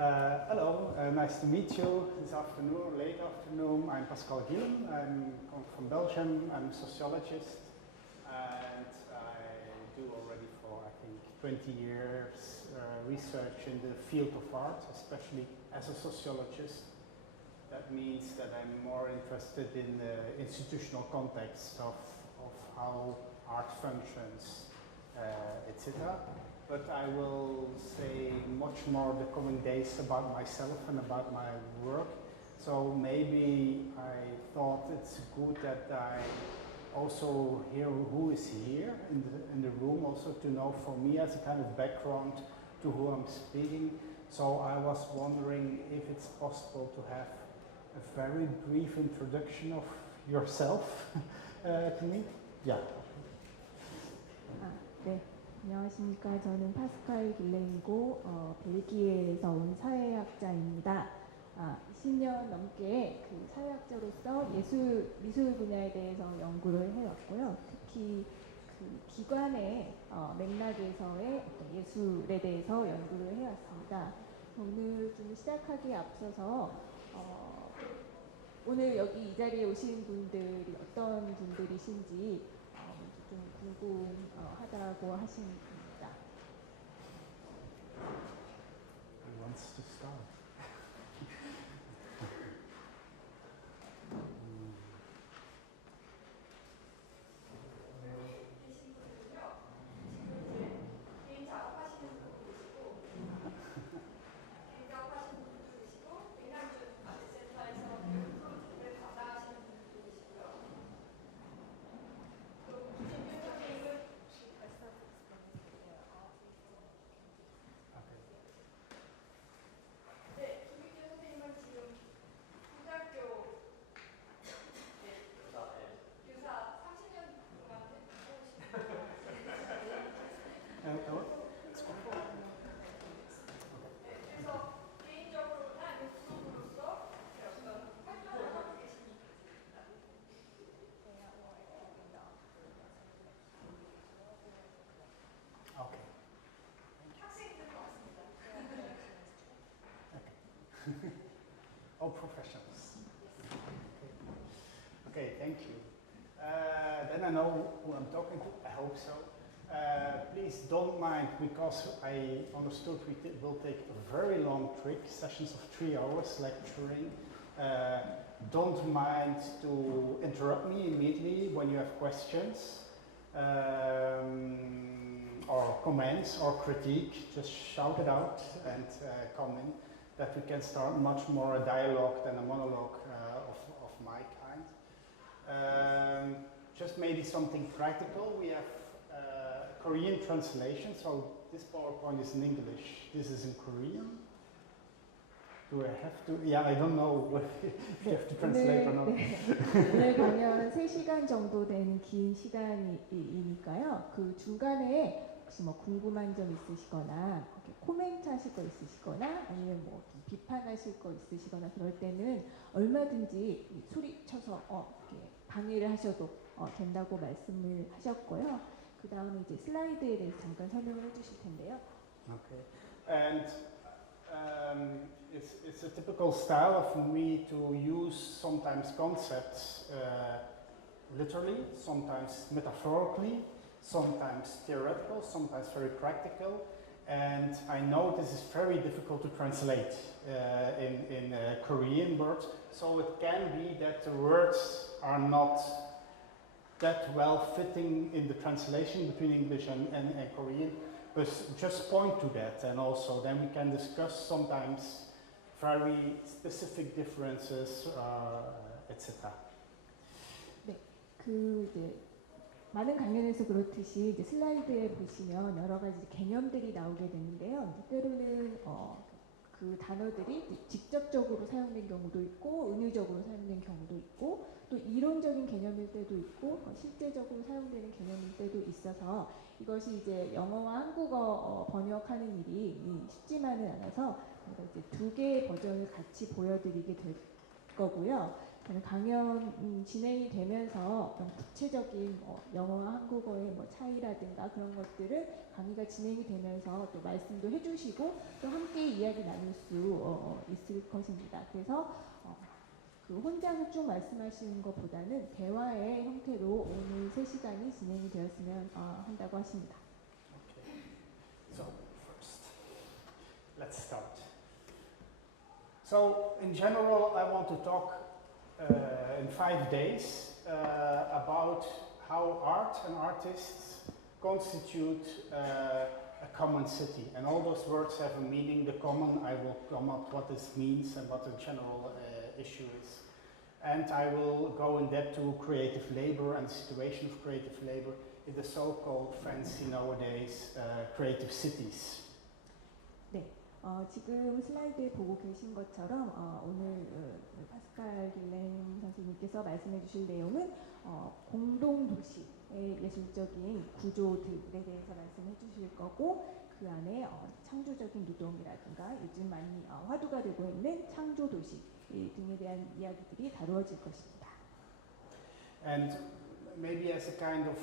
Hello, nice to meet you this afternoon, late afternoon. I'm Pascal Gielen. I'm from Belgium. I'm a sociologist, and I do already for, I think, 20 years research in the field of art, especially as a sociologist. That means that I'm more interested in the institutional context of how art functions, etc. But I will say much more the coming days about myself and about my work. So maybe I thought it's good that I also hear who is here in the room, also to know for me as a kind of background to who I'm speaking. So I was wondering if it's possible to have a very brief introduction of yourself to me. Yeah. 네. 안녕하십니까. 저는 파스칼 길렌이고 벨기에에서 온 사회학자입니다. 20년 넘게 그 사회학자로서 미술 분야에 대해서 연구를 해왔고요. 특히 그 기관의 맥락에서의 예술에 대해서 연구를 해왔습니다. 오늘 좀 시작하기에 앞서서 오늘 여기 이 자리에 오신 분들이 어떤 분들이신지 좀 궁금하다고 하신 분입니다. Who wants to start? 계신 분들은요, 지금 이제 개인 작업하시는 분도 계시고, 개인 작업하시는 분도 계시고, 맥락미술센터에서 교육을 받아하시는 분도 계시고요. 또 김진규 선생님은 네, 김진규 선생님은 지금 고등학교 교사 30년 동안 해오신 그래서 개인적으로나 그룹으로서 어떤 활동을 하고 계신 있습니다. Okay. 학생들 같습니다. Okay. All professionals. Okay, thank you. Then I know who I'm talking to, I hope so. Please don't mind, because I understood we will take a very long trick, sessions of 3 hours lecturing. Don't mind to interrupt me immediately when you have questions or comments or critique. Just shout it out and come in, that we can start much more a dialogue than a monologue of my kind. Just maybe something practical. We have Korean translation, so this PowerPoint is in English. This is in Korean. Do I have to? Yeah, I don't know if you have to translate or not. 오늘 강연 3시간 정도 되는 긴 시간이니까요. 그 중간에 혹시 뭐 궁금한 점 있으시거나 코멘트 하실 거 있으시거나 아니면 뭐 비판하실 거 있으시거나 그럴 때는 얼마든지 소리쳐서 이렇게 방해를 하셔도 된다고 말씀을 하셨고요. 그 다음에 이제 슬라이드에 대해서 잠깐 설명을 해주실 텐데요. Okay. And it's a typical style of me to use sometimes concepts literally, sometimes metaphorically, sometimes theoretical, sometimes very practical. And I know this is very difficult to translate in Korean words, so it can be that the words are not that well fitting in the translation between English and Korean. But just point to that, and also then we can discuss sometimes very specific differences, etc. 네, 이제 많은 강연에서 그렇듯이 이제 슬라이드에 보시면 여러 가지 개념들이 나오게 되는데요. 때로는 그 단어들이 직접적으로 사용된 경우도 있고 은유적으로 사용된 경우도 있고 또 이론적인 개념일 때도 있고 실제적으로 사용되는 개념일 때도 있어서 이것이 이제 영어와 한국어 번역하는 일이 쉽지만은 않아서 이제 2개의 버전을 같이 보여드리게 될 거고요. 강연 진행이 되면서 구체적인 영어와 한국어의 차이라든가 그런 것들을 강의가 진행이 되면서 또 말씀도 해주시고 또 함께 이야기 나눌 수 있을 것입니다. 그래서 그 혼자서 쭉 말씀하시는 것보다는 대화의 형태로 오늘 3시간이 진행이 되었으면 한다고 하십니다. Okay. So first, let's start. So in general, I want to talk in 5 days about how art and artists constitute a common city. And all those words have a meaning. The common, I will come up what this means and what the general issue is. And I will go in depth to creative labor and the situation of creative labor in the so-called fancy nowadays creative cities. 네, 지금 슬라이드에 보고 계신 것처럼 오늘 파스칼 길렌 선생님께서 말씀해 주실 내용은 공동도시의 예술적인 구조들에 대해서 말씀해 주실 거고 그 안에 창조적인 노동이라든가 요즘 많이 화두가 되고 있는 창조도시 등에 대한 이야기들이 다루어질 것입니다. And maybe as a kind of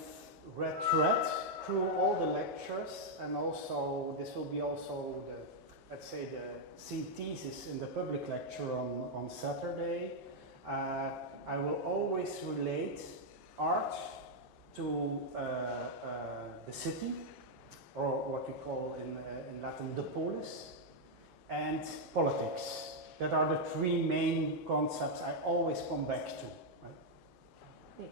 red thread through all the lectures, and also this will be also the, let's say, the synthesis in the public lecture on Saturday. I will always relate art to the city, or what we call in Latin the polis, and politics. That are the 3 main concepts I always come back to. Right? 네,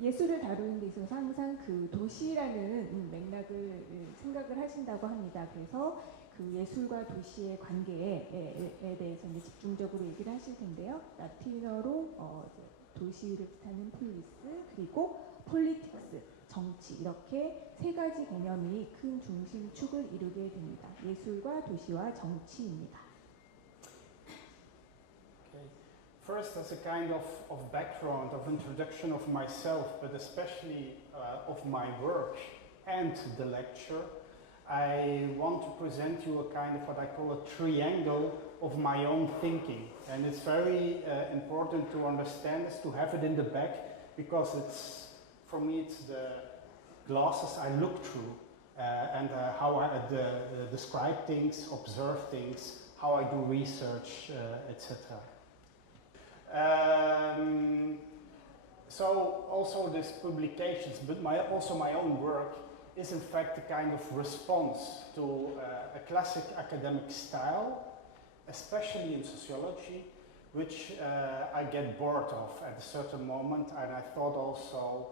예술을 다루는 데 있어서 항상 그 도시라는 맥락을 생각을 하신다고 합니다. 그래서 그 예술과 도시의 관계에 대해서 이제 집중적으로 얘기를 하실 텐데요. 라틴어로 도시를 뜻하는 폴리스 그리고 폴리틱스 정치 이렇게 3가지 개념이 큰 중심축을 이루게 됩니다. 예술과 도시와 정치입니다. Okay. First, as a kind of background, of introduction of myself, but especially of my work and the lecture, I want to present you a kind of what I call a triangle of my own thinking. And it's very important to understand this, to have it in the back, because it's, for me, it's the glasses I look through and how I describe things, observe things, how I do research, etc. So also these publications, but also my own work, is in fact a kind of response to a classic academic style, especially in sociology, which I get bored of at a certain moment, and I thought also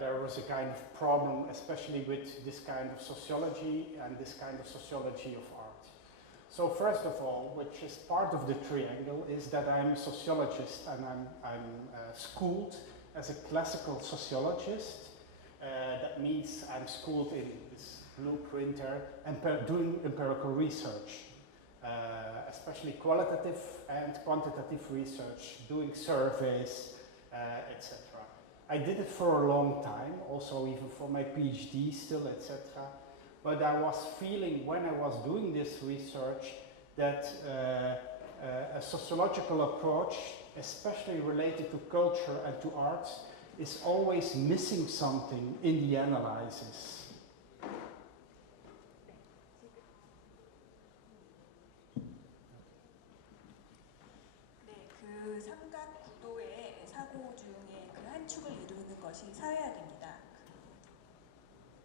there was a kind of problem, especially with this kind of sociology and this kind of sociology of art. So first of all, which is part of the triangle, is that I'm a sociologist and I'm schooled as a classical sociologist. That means I'm schooled in this blueprinter and doing empirical research, especially qualitative and quantitative research, doing surveys, etc. I did it for a long time, also even for my PhD still, etc. But I was feeling when I was doing this research that a sociological approach, especially related to culture and to art, is always missing something in the analysis. 그 삼각 구도의 사고 중에 그 한 축을 이루는 것이 사회학입니다.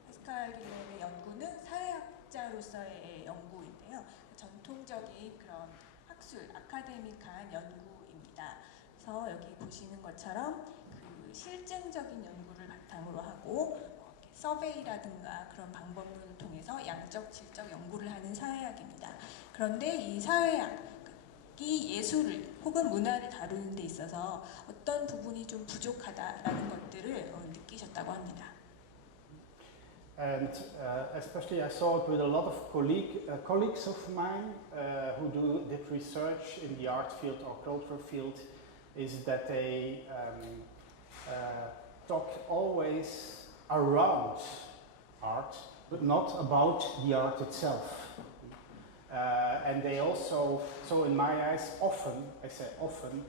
파스칼 길렌의 연구는 사회학자로서의 연구인데요. 전통적인 그런 학술, 아카데믹한 연구입니다. 그래서 여기 보시는 것처럼 그 실증적인 연구를 바탕으로 하고 서베이라든가 그런 방법론을 통해서 양적, 질적 연구를 하는 사회학입니다. 그런데 이 사회학 이 예술을 혹은 문화를 다루는 데 있어서 어떤 부분이 좀 부족하다라는 것들을 느끼셨다고 합니다. And especially I saw it with a lot of colleagues of mine who did research in the art field or cultural field, is that they talk always around art, but not about the art itself. and they also, so in my eyes, often, I say often,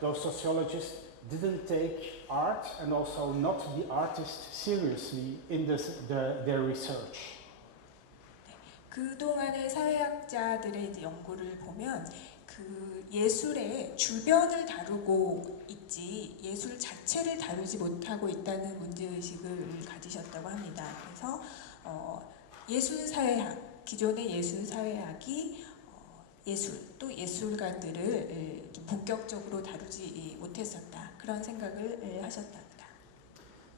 those sociologists didn't take art and also not the artist seriously in their research. 그동안의 사회학자들의 이제 연구를 보면 그 예술의 주변을 다루고 있지 예술 자체를 다루지 못하고 있다는 문제의식을 가지셨다고 합니다. 그래서 예술사회학, 기존의 예술사회학이 예술 또 예술가들을 본격적으로 다루지 못했었다. 그런 생각을 하셨답니다.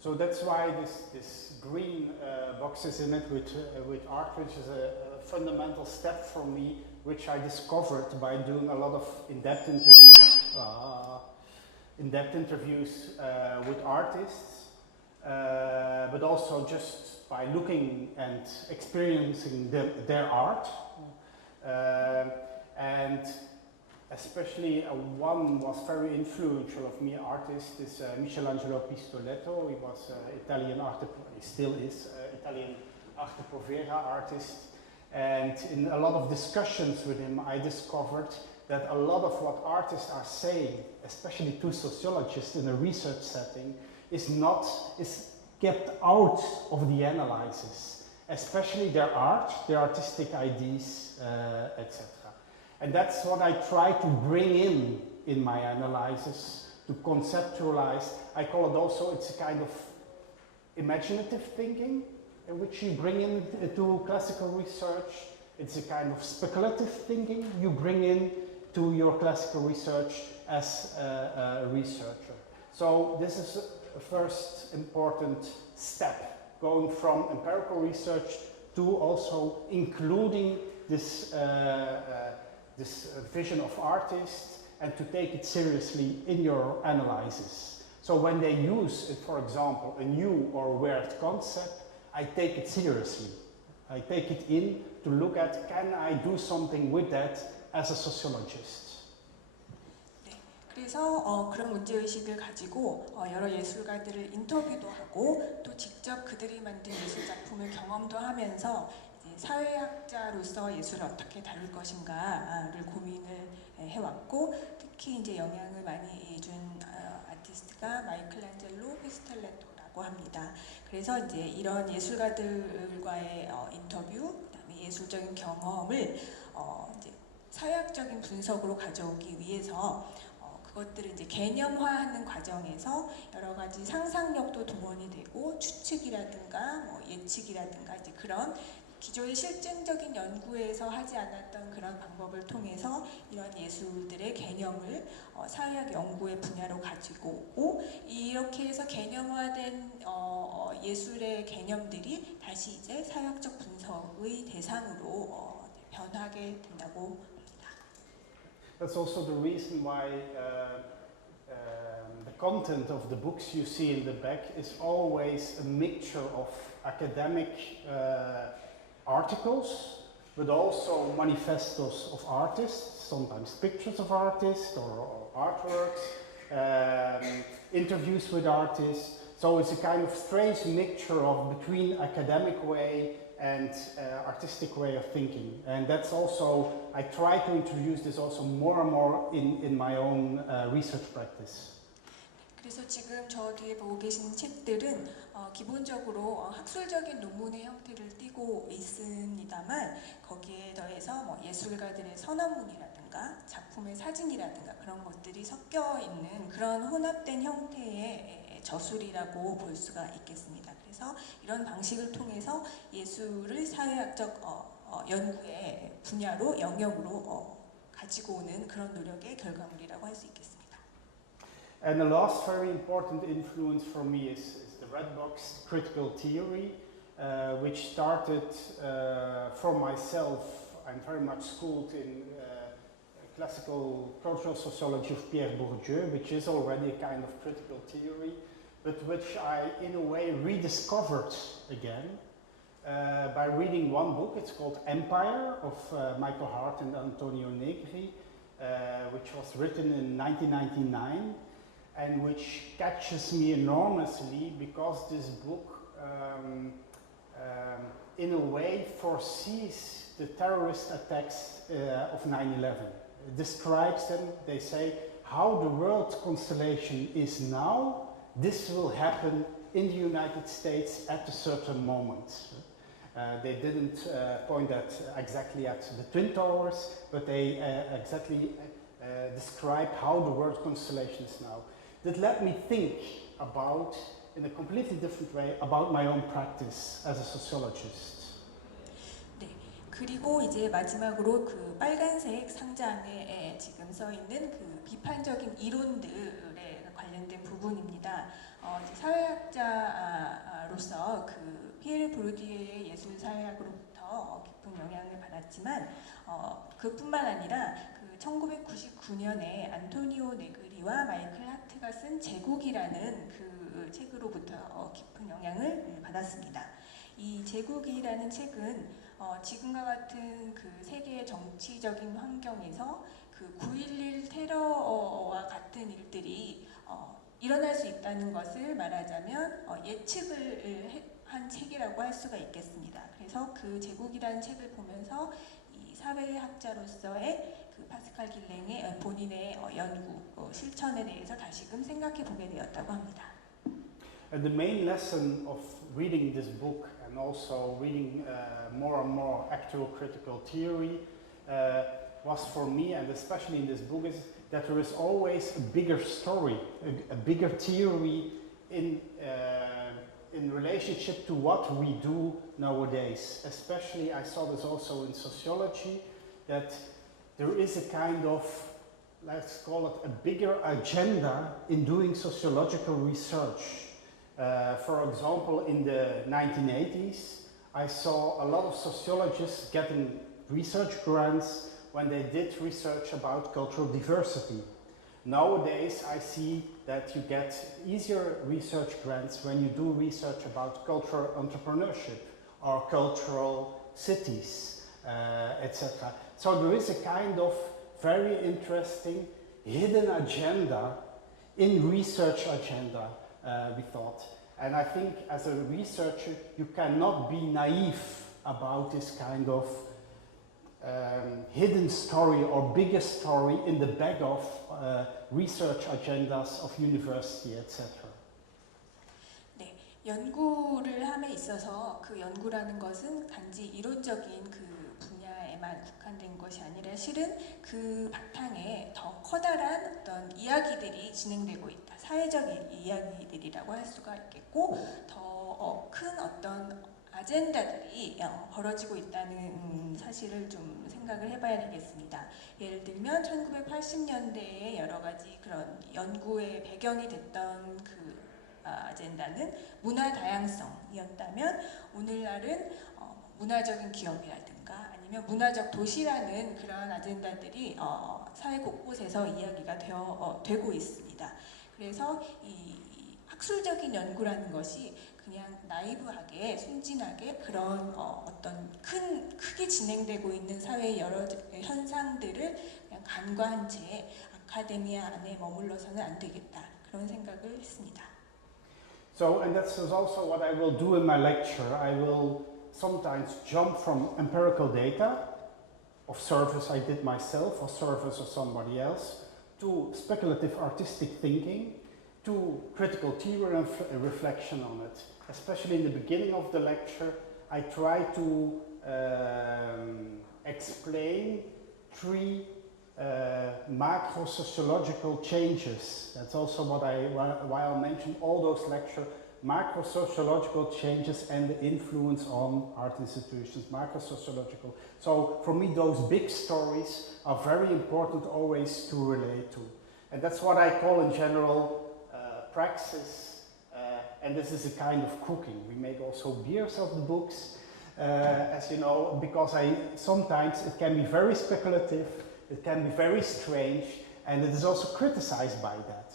So that's why this green box is in it with art, which is a fundamental step for me, which I discovered by doing a lot of in-depth interviews with artists, but also just by looking and experiencing their art. And especially one was very influential of me, artist, is Michelangelo Pistoletto. He was Italian he still is Italian arte povera artist. And in a lot of discussions with him, I discovered that a lot of what artists are saying, especially to sociologists in a research setting, is kept out of the analysis, especially their art, their artistic ideas, etc. And that's what I try to bring in my analysis, to conceptualize. I call it also, it's a kind of imaginative thinking, in which you bring into classical research. It's a kind of speculative thinking you bring in to your classical research as a researcher. So this is a first important step, going from empirical research to also including this vision of artists and to take it seriously in your analysis. So when they use, for example, a new or weird concept, I take it seriously. I take it in to look at, can I do something with that as a sociologist? 네, 그래서 그런 문제의식을 가지고 여러 예술가들을 인터뷰도 하고 또 직접 그들이 만든 예술 작품을 경험도 하면서 사회학자로서 예술을 어떻게 다룰 것인가를 고민을 해왔고 특히 이제 영향을 많이 준 아티스트가 마이클란젤로 피스텔레토라고 합니다. 그래서 이제 이런 예술가들과의 인터뷰, 그다음에 예술적인 경험을 이제 사회학적인 분석으로 가져오기 위해서 그것들을 이제 개념화하는 과정에서 여러 가지 상상력도 동원이 되고 추측이라든가 뭐 예측이라든가 이제 그런 기존의 실증적인 연구에서 하지 않았던 그런 방법을 통해서 이런 예술들의 개념을 사회학 연구의 분야로 가지고 오고 이렇게 해서 개념화된 예술의 개념들이 다시 이제 사회학적 분석의 대상으로 변하게 된다고 합니다. That's also the reason why the content of the books you see in the back is always a mixture of academic articles, but also manifestos of artists, sometimes pictures of artists or artworks, interviews with artists. So it's a kind of strange mixture of between academic way and artistic way of thinking. And that's also, I try to introduce this also more and more in my own research practice. 그래서 지금 저 뒤에 보고 계신 책들은 기본적으로 학술적인 논문의 형태를 띠고 있습니다만 거기에 더해서 뭐 예술가들의 선언문이라든가 작품의 사진이라든가 그런 것들이 섞여 있는 그런 혼합된 형태의 저술이라고 볼 수가 있겠습니다. 그래서 이런 방식을 통해서 예술을 사회학적 연구의 분야로 영역으로 가지고 오는 그런 노력의 결과물이라고 할 수 있겠습니다. And the last very important influence for me is the red box critical theory, which started from myself. I'm very much schooled in classical cultural sociology of Pierre Bourdieu, which is already a kind of critical theory, but which I, in a way, rediscovered again by reading one book. It's called Empire of Michael Hart and Antonio Negri, which was written in 1999. And which catches me enormously because this book in a way foresees the terrorist attacks of 9/11. It describes them, they say, how the world constellation is now, this will happen in the United States at a certain moment. They didn't point at exactly at the Twin Towers, but they exactly describe how the world constellation is now. That let me think about, in a completely different way, about my own practice as a sociologist. 네, 그리고 이제 마지막으로 그 빨간색 상자 안에 지금 써 있는 그 비판적인 이론들에 관련된 부분입니다. 이제 사회학자로서 그 피에르 보르디에의 예술 사회학으로부터 깊은 영향을 받았지만 그뿐만 아니라 그 1999년에 안토니오 네그리와 마이클 하트가 쓴 제국이라는 그 책으로부터 깊은 영향을 받았습니다. 이 제국이라는 책은 지금과 같은 그 세계의 정치적인 환경에서 그 9.11 테러와 같은 일들이 일어날 수 있다는 것을 말하자면 예측을 한 책이라고 할 수가 있겠습니다. 그래서 그 제국이라는 책을 보면서 이 사회학자로서의 그 파스칼 길랭의 본인의 연구, 실천에 대해서 다시금 생각해 보게 되었다고 합니다. And the main lesson of reading this book and also reading more and more actual critical theory was for me, and especially in this book, is that there is always a bigger story, a bigger theory in relationship to what we do nowadays. Especially, I saw this also in sociology, that there is a kind of, let's call it a bigger agenda in doing sociological research. For example, in the 1980s, I saw a lot of sociologists getting research grants when they did research about cultural diversity. Nowadays, I see that you get easier research grants when you do research about cultural entrepreneurship or cultural cities, etc. So there is a kind of very interesting hidden agenda in research agenda, we thought. And I think as a researcher, you cannot be naive about this kind of hidden story or bigger story in the back of research agendas of university, etc. 네, 연구를 함에 있어서 그 연구라는 것은 단지 이론적인 그 분야에만 국한된 것이 아니라 실은 그 바탕에 더 커다란 어떤 이야기들이 진행되고 있다. 사회적 이야기들이라고 할 수가 있겠고 더 큰 어떤 아젠다들이 벌어지고 있다는 사실을 좀 생각을 해봐야 되겠습니다. 예를 들면 1980년대에 여러 가지 그런 연구의 배경이 됐던 그 아젠다는 문화 다양성이었다면 오늘날은 문화적인 기업이라든가 아니면 문화적 도시라는 그런 아젠다들이 사회 곳곳에서 이야기가 되고 있습니다. 그래서 이 학술적인 연구라는 것이 그냥 나이브하게 순진하게 그런 어떤 크게 진행되고 있는 사회의 여러 현상들을 그냥 간과한 채 아카데미아 안에 머물러서는 안 되겠다 그런 생각을 했습니다. So, and that's also what I will do in my lecture. I will sometimes jump from empirical data of surveys I did myself or surveys of somebody else to speculative artistic thinking to critical theory and reflection on it. Especially in the beginning of the lecture, I try to explain three macro-sociological changes. That's also why I mentioned all those lectures, macro-sociological changes and the influence on art institutions, macro-sociological. So for me, those big stories are very important always to relate to. And that's what I call in general praxis. And this is a kind of cooking. We make also beers of the books, as you know, because sometimes it can be very speculative, it can be very strange, and it is also criticized by that.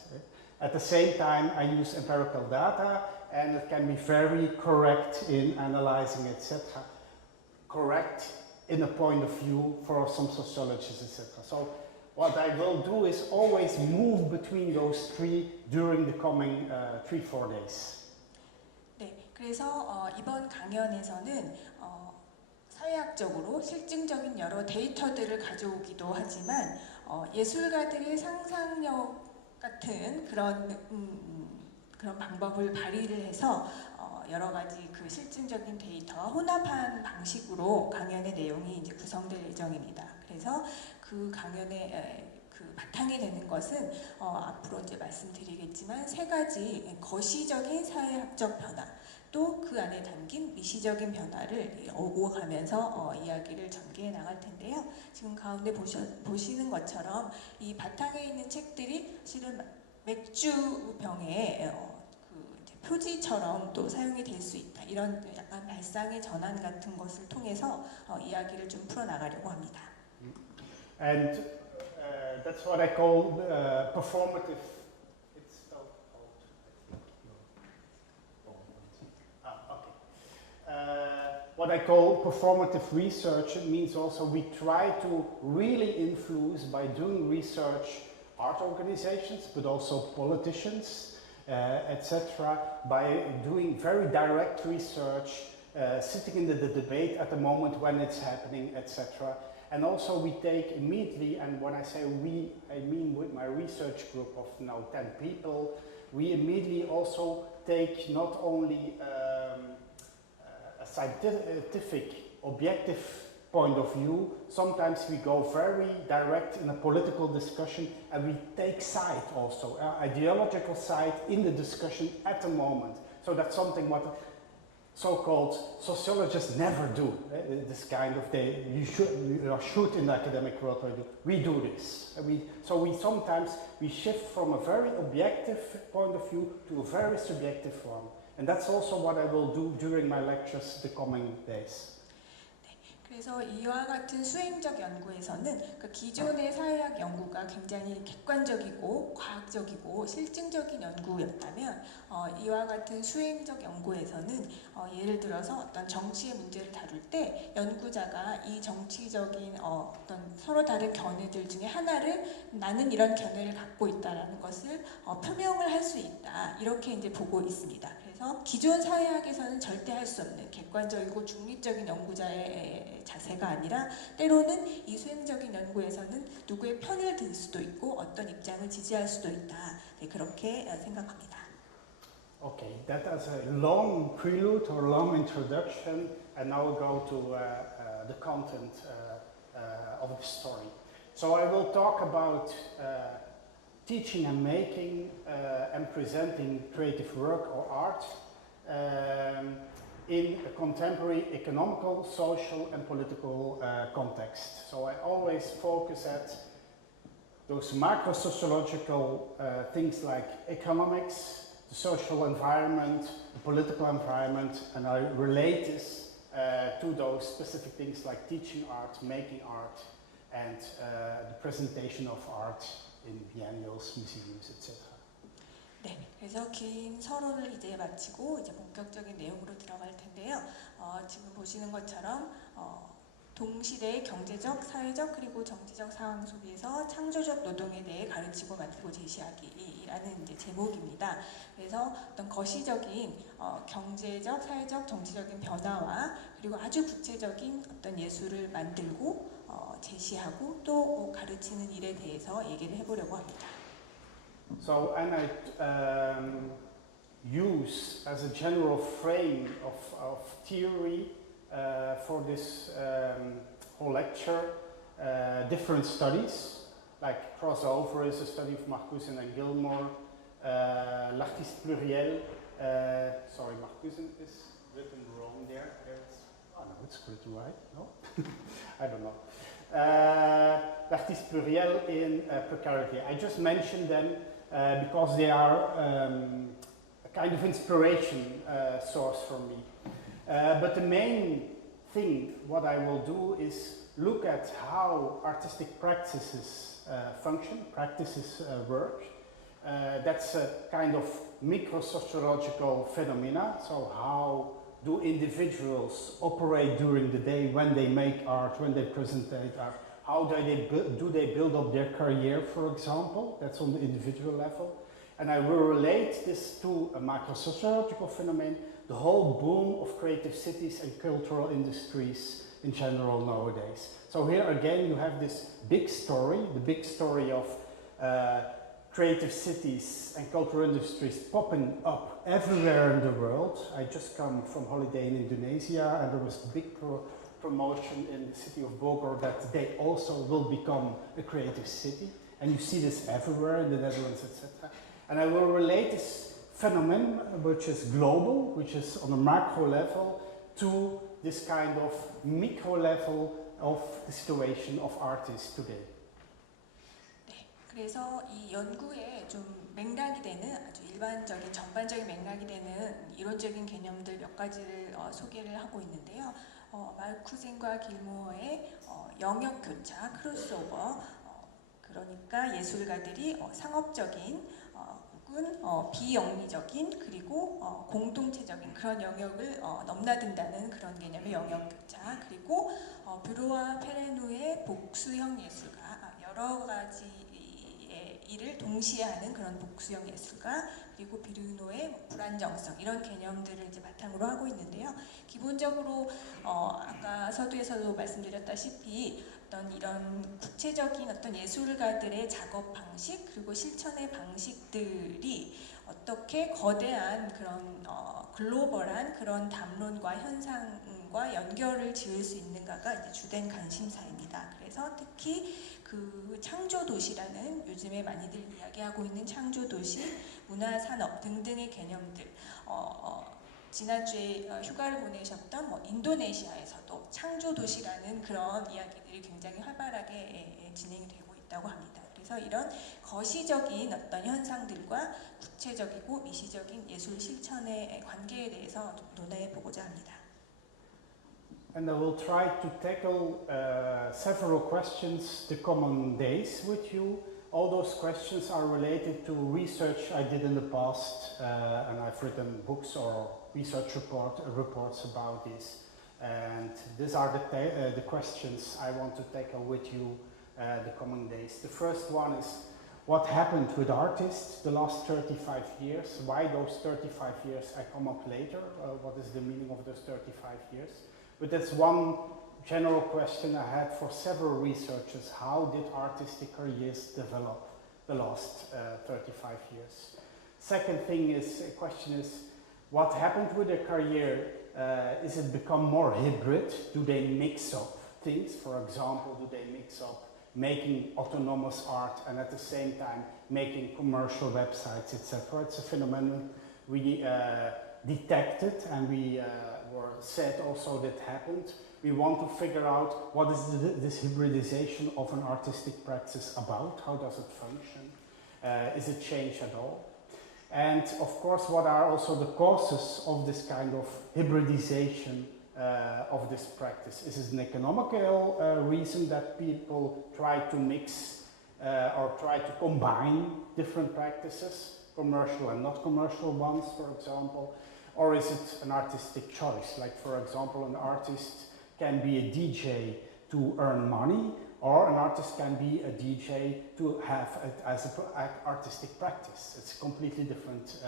At the same time, I use empirical data, and it can be very correct in analyzing, etc. Correct in a point of view for some sociologists, etc. So what I will do is always move between those three during the coming 3-4 days. 네, 그래서 이번 강연에서는 사회학적으로 실증적인 여러 데이터들을 가져오기도 하지만 예술가들의 상상력 같은 그런 방법을 발휘를 해서 여러 가지 그 실증적인 데이터와 혼합한 방식으로 강연의 내용이 이제 구성될 예정입니다. 그래서 그 강연의 그 바탕이 되는 것은 앞으로 이제 말씀드리겠지만 세 가지 거시적인 사회학적 변화, 또 그 안에 담긴 미시적인 변화를 오고 가면서 이야기를 전개해 나갈 텐데요. 지금 가운데 보시는 것처럼 이 바탕에 있는 책들이 실은 맥주병의 표지처럼 또 사용이 될 수 있다. 이런 약간 발상의 전환 같은 것을 통해서 이야기를 좀 풀어나가려고 합니다. And that's what I call performative. It's spelled out, I think. What I call performative research, it means also we try to really influence by doing research art organizations, but also politicians, etc., by doing very direct research, sitting in the debate at the moment when it's happening, etc. And also we take immediately, and when I say we, I mean with my research group of now 10 people, we immediately also take not only a scientific, objective point of view, sometimes we go very direct in a political discussion and we take side also, ideological side in the discussion at the moment. So that's something what so-called sociologists never do. This kind of you should in the academic world we do this. So we sometimes shift from a very objective point of view to a very subjective one, and that's also what I will do during my lectures the coming days. 그래서 이와 같은 수행적 연구에서는 그 기존의 사회학 연구가 굉장히 객관적이고 과학적이고 실증적인 연구였다면 이와 같은 수행적 연구에서는 예를 들어서 어떤 정치의 문제를 다룰 때 연구자가 이 정치적인 어떤 서로 다른 견해들 중에 하나를 나는 이런 견해를 갖고 있다라는 것을 표명을 할 수 있다, 이렇게 이제 보고 있습니다. 그래서 기존 사회학에서는 절대 할 수 없는 객관적이고 중립적인 연구자의 자세가 아니라 때로는 이 수행적인 연구에서는 누구의 편을 들 수도 있고 어떤 입장을 지지할 수도 있다. 네, 그렇게 생각합니다. Okay, that is a long prelude or long introduction, and now we'll go to the content of the story. So I will talk about teaching and making and presenting creative work or art in a contemporary economical, social and political context. So I always focus at those macro-sociological things like economics, the social environment, the political environment, and I relate this to those specific things like teaching art, making art, and the presentation of art in biennials, museums, etc. 네, 그래서 긴 서론을 이제 마치고 이제 본격적인 내용으로 들어갈 텐데요. 지금 보시는 것처럼 동시대의 경제적, 사회적 그리고 정치적 상황 속에서 창조적 노동에 대해 가르치고 만들고 제시하기라는 이제 제목입니다. 그래서 어떤 거시적인 경제적, 사회적, 정치적인 변화와 그리고 아주 구체적인 어떤 예술을 만들고 제시하고 또 가르치는 일에 대해서 얘기를 해보려고 합니다. So, and I use as a general frame of theory for this whole lecture different studies, like crossover is a study of Marcussen and Gilmore, l'artiste pluriel, sorry, Marcussen is written wrong there. Oh no, it's written right, no? I don't know. L'artiste pluriel in precarity. I just mentioned them because they are a kind of inspiration source for me. But the main thing, what I will do is look at how artistic practices function, practices work. That's a kind of micro-sociological phenomena, so how do individuals operate during the day when they make art, when they present art? How do they build up their career, for example? That's on the individual level. And I will relate this to a macro-sociological phenomenon, the whole boom of creative cities and cultural industries in general nowadays. So here again you have this big story, the big story of creative cities and cultural industries popping up everywhere in the world. I just come from holiday in Indonesia, and there was big promotion in the city of Bogor that they also will become a creative city. And you see this everywhere in the Netherlands, etc. And I will relate this phenomenon, which is global, which is on a macro level, to this kind of micro level of the situation of artists today. 그래서 이 연구에 좀 맥락이 되는 아주 일반적인 전반적인 맥락이 되는 이론적인 개념들 몇 가지를 소개를 하고 있는데요. 말쿠젠과 길모어의 영역 교차, 크로스오버, 그러니까 예술가들이 상업적인 혹은 비영리적인 그리고 공동체적인 그런 영역을 넘나든다는 그런 개념의 영역 교차, 그리고 뷰로와 페레누의 복수형 예술가, 여러 가지 일을 동시에 하는 그런 복수형 예술가, 그리고 비르노의 불안정성, 이런 개념들을 이제 바탕으로 하고 있는데요. 기본적으로 아까 서두에서도 말씀드렸다시피 어떤 이런 구체적인 어떤 예술가들의 작업 방식 그리고 실천의 방식들이 어떻게 거대한 그런 글로벌한 그런 담론과 현상과 연결을 지을 수 있는가가 이제 주된 관심사입니다. 그래서 특히 그 창조도시라는 요즘에 많이들 이야기하고 있는 창조도시, 문화산업 등등의 개념들, 지난주에 휴가를 보내셨던 인도네시아에서도 창조도시라는 그런 이야기들이 굉장히 활발하게 진행이 되고 있다고 합니다. 그래서 이런 거시적인 어떤 현상들과 구체적이고 미시적인 예술 실천의 관계에 대해서 좀 논해 보고자 합니다. And I will try to tackle several questions the coming days with you. All those questions are related to research I did in the past, and I've written books or research reports about this. And these are the questions I want to tackle with you the coming days. The first one is, what happened with artists the last 35 years? Why those 35 years? I come up later. What is the meaning of those 35 years? But that's one general question I had for several researchers. How did artistic careers develop the last 35 years? Second question is, what happened with their career? Is it become more hybrid? Do they mix up things? For example, do they mix up making autonomous art and at the same time making commercial websites, etc.? It's a phenomenon we detected, and we were said also that happened. We want to figure out what is this hybridization of an artistic practice about, how does it function, is it change at all? And of course, what are also the causes of this kind of hybridization of this practice? Is it an economical reason that people try to mix or try to combine different practices, commercial and not commercial ones, for example? Or is it an artistic choice? Like, for example, an artist can be a DJ to earn money, or an artist can be a DJ to have it as an artistic practice. It's a completely different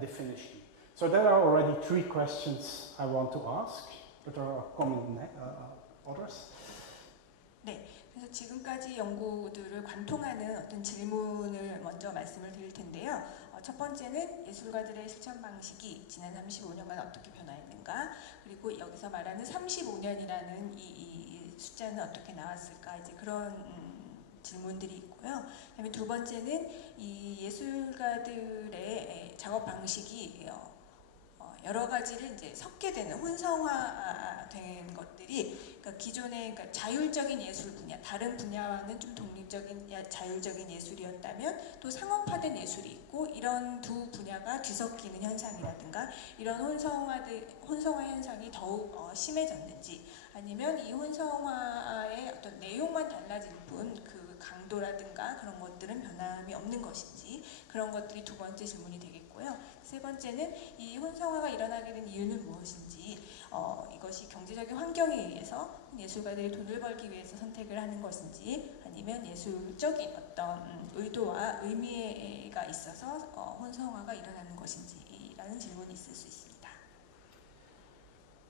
definition. So there are already 3 questions I want to ask, but there are coming others. 네, 그래서 지금까지 연구들을 관통하는 어떤 질문을 먼저 말씀을 드릴 텐데요. 첫 번째는 예술가들의 실천 방식이 지난 35년간 어떻게 변화했는가, 그리고 여기서 말하는 35년이라는 이 숫자는 어떻게 나왔을까, 이제 그런 질문들이 있고요. 그다음에 두 번째는 이 예술가들의 작업 방식이 여러 가지를 이제 섞게 되는 혼성화된 것들이, 그러니까 기존의 그러니까 자율적인 예술 분야, 다른 분야와는 좀 독립적인 자율적인 예술이었다면 또 상업화된 예술이 있고, 이런 두 분야가 뒤섞이는 현상이라든가 이런 혼성화 현상이 더욱 심해졌는지, 아니면 이 혼성화의 어떤 내용만 달라질 뿐 그 강도라든가 그런 것들은 변함이 없는 것인지, 그런 것들이 두 번째 질문이 되겠고요. 세 번째는 이 혼성화가 일어나게 된 이유는 무엇인지, 이것이 경제적인 환경에 의해서 예술가들이 돈을 벌기 위해서 선택을 하는 것인지, 아니면 예술적인 어떤 의도와 의미가 있어서 혼성화가 일어나는 것인지 라는 질문이 있을 수 있습니다.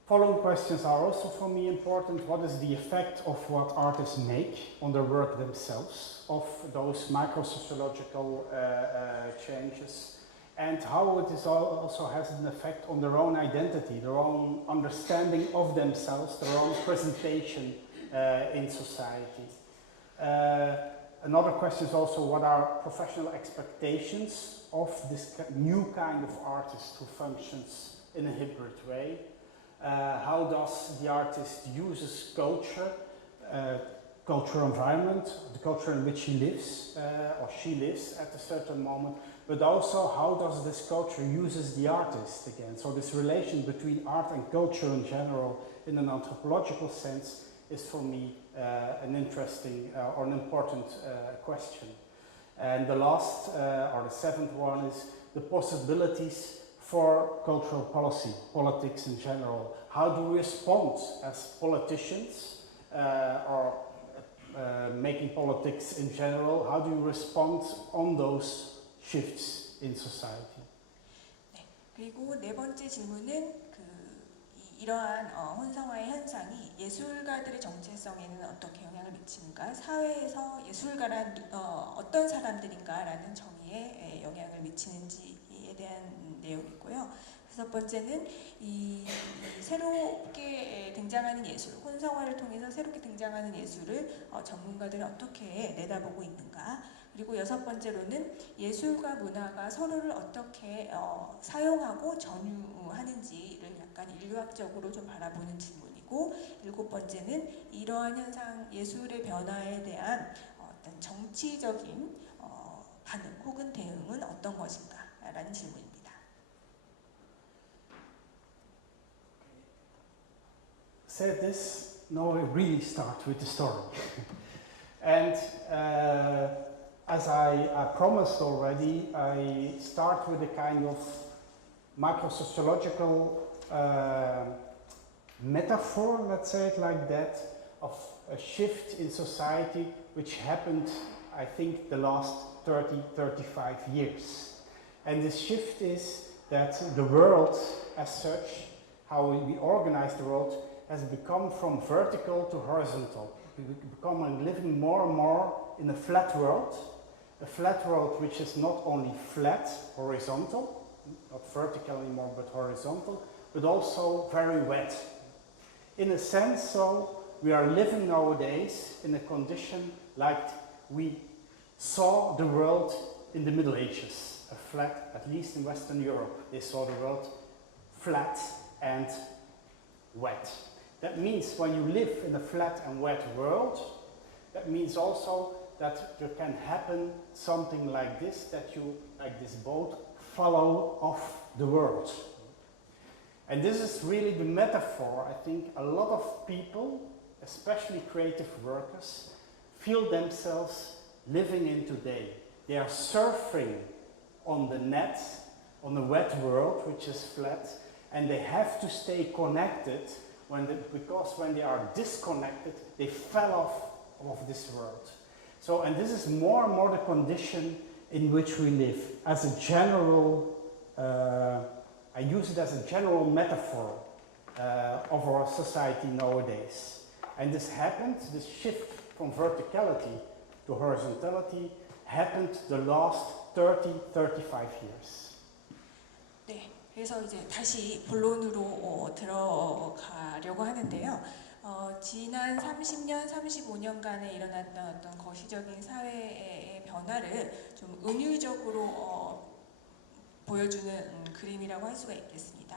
Following questions are also for me important. What is the effect of what artists make on their work themselves, of those micro-sociological changes, and how it is also has an effect on their own identity, their own understanding of themselves, their own presentation in society. Another question is also what are professional expectations of this new kind of artist who functions in a hybrid way. How does the artist uses culture, cultural environment, the culture in which he lives or she lives at a certain moment, but also how does this culture uses the artist again. So this relation between art and culture in general in an anthropological sense is for me an interesting or an important question. And the last or the seventh one is the possibilities for cultural policy, politics in general. How do we respond as politicians or making politics in general? How do you respond on those shifts in society? 네, 그리고 네 번째 질문은 이러한 혼성화의 현상이 예술가들의 정체성에는 어떻게 영향을 미치는가, 사회에서 예술가란 어떤 사람들인가라는 정의에 영향을 미치는지에 대한 내용이고요. 다섯 번째는 이 새롭게 등장하는 예술, 혼성화를 통해서 새롭게 등장하는 예술을 전문가들은 어떻게 내다보고 있는가. 그리고 여섯 번째로는 예술과 문화가 서로를 어떻게 사용하고 전유하는지를 약간 인류학적으로 좀 바라보는 질문이고, 일곱 번째는 이러한 현상, 예술의 변화에 대한 어떤 정치적인 반응 혹은 대응은 어떤 것인가 라는 질문입니다. Said this, now I really start with the story. And as I promised already, I start with a kind of micro-sociological metaphor, let's say it like that, of a shift in society which happened, I think, the last 30-35 years. And this shift is that the world as such, how we organize the world, has become from vertical to horizontal. We become living more and more in a flat world which is not only flat, horizontal, not vertical anymore, but horizontal, but also very wet. In a sense, so we are living nowadays in a condition like we saw the world in the Middle Ages, a flat, at least in Western Europe, they saw the world flat and wet. That means when you live in a flat and wet world, that means also that there can happen something like this, that you, like this boat, follow off the world. And this is really the metaphor. I think a lot of people, especially creative workers, feel themselves living in today. They are surfing on the net, on the wet world, which is flat, and they have to stay connected because when they are disconnected, they fell off of this world. So, and this is more and more the condition in which we live. As a general, I use it as a general metaphor of our society nowadays. And this happened, this shift from verticality to horizontality happened the last 30-35 years. 네, 그래서 이제 다시 본론으로 들어가려고 하는데요. 지난 30년, 35년간에 일어났던 어떤 거시적인 사회의 변화를 좀 은유적으로 보여주는 그림이라고 할 수가 있겠습니다.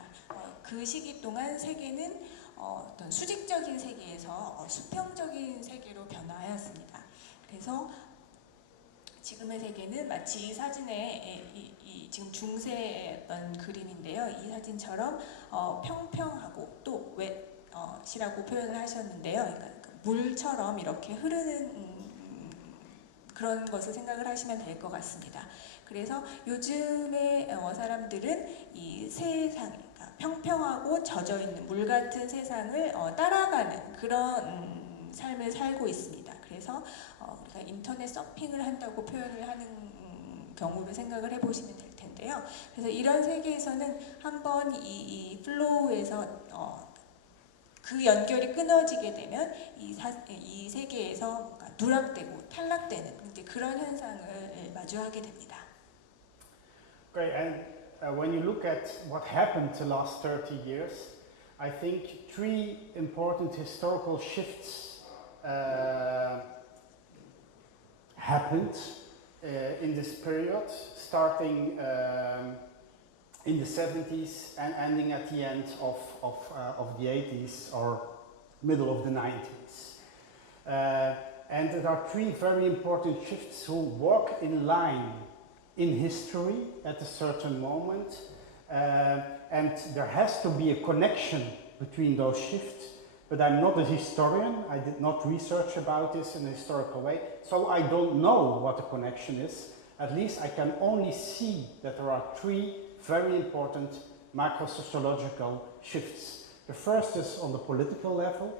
그 시기 동안 세계는 어떤 수직적인 세계에서 수평적인 세계로 변화하였습니다. 그래서 지금의 세계는 마치 이 사진의 지금 중세의 어떤 그림인데요. 이 사진처럼 평평하고 또 웻이라고 표현을 하셨는데요. 그러니까 물처럼 이렇게 흐르는 그런 것을 생각을 하시면 될 것 같습니다. 그래서 요즘의 사람들은 이 세상, 그러니까 평평하고 젖어 있는 물 같은 세상을 따라가는 그런 삶을 살고 있습니다. 그래서 우리가 인터넷 서핑을 한다고 표현을 하는 경우를 생각을 해보시면 될 텐데. 되는데요. 그래서 이런 세계에서는 한번 이 플로우에서 그 연결이 끊어지게 되면 이 세계에서 뭔가 누락되고 탈락되는 이제 그런 현상을 마주하게 됩니다. Great, and when you look at what happened the last 30 years, I think three important historical shifts happened in this period, starting in the 70s and ending at the end of the 80s or middle of the 90s. And there are three very important shifts who walk in line in history at a certain moment, and there has to be a connection between those shifts, but I'm not a historian, I did not research about this in a historical way, so I don't know what the connection is. At least I can only see that there are three very important macro-sociological shifts. The first is on the political level,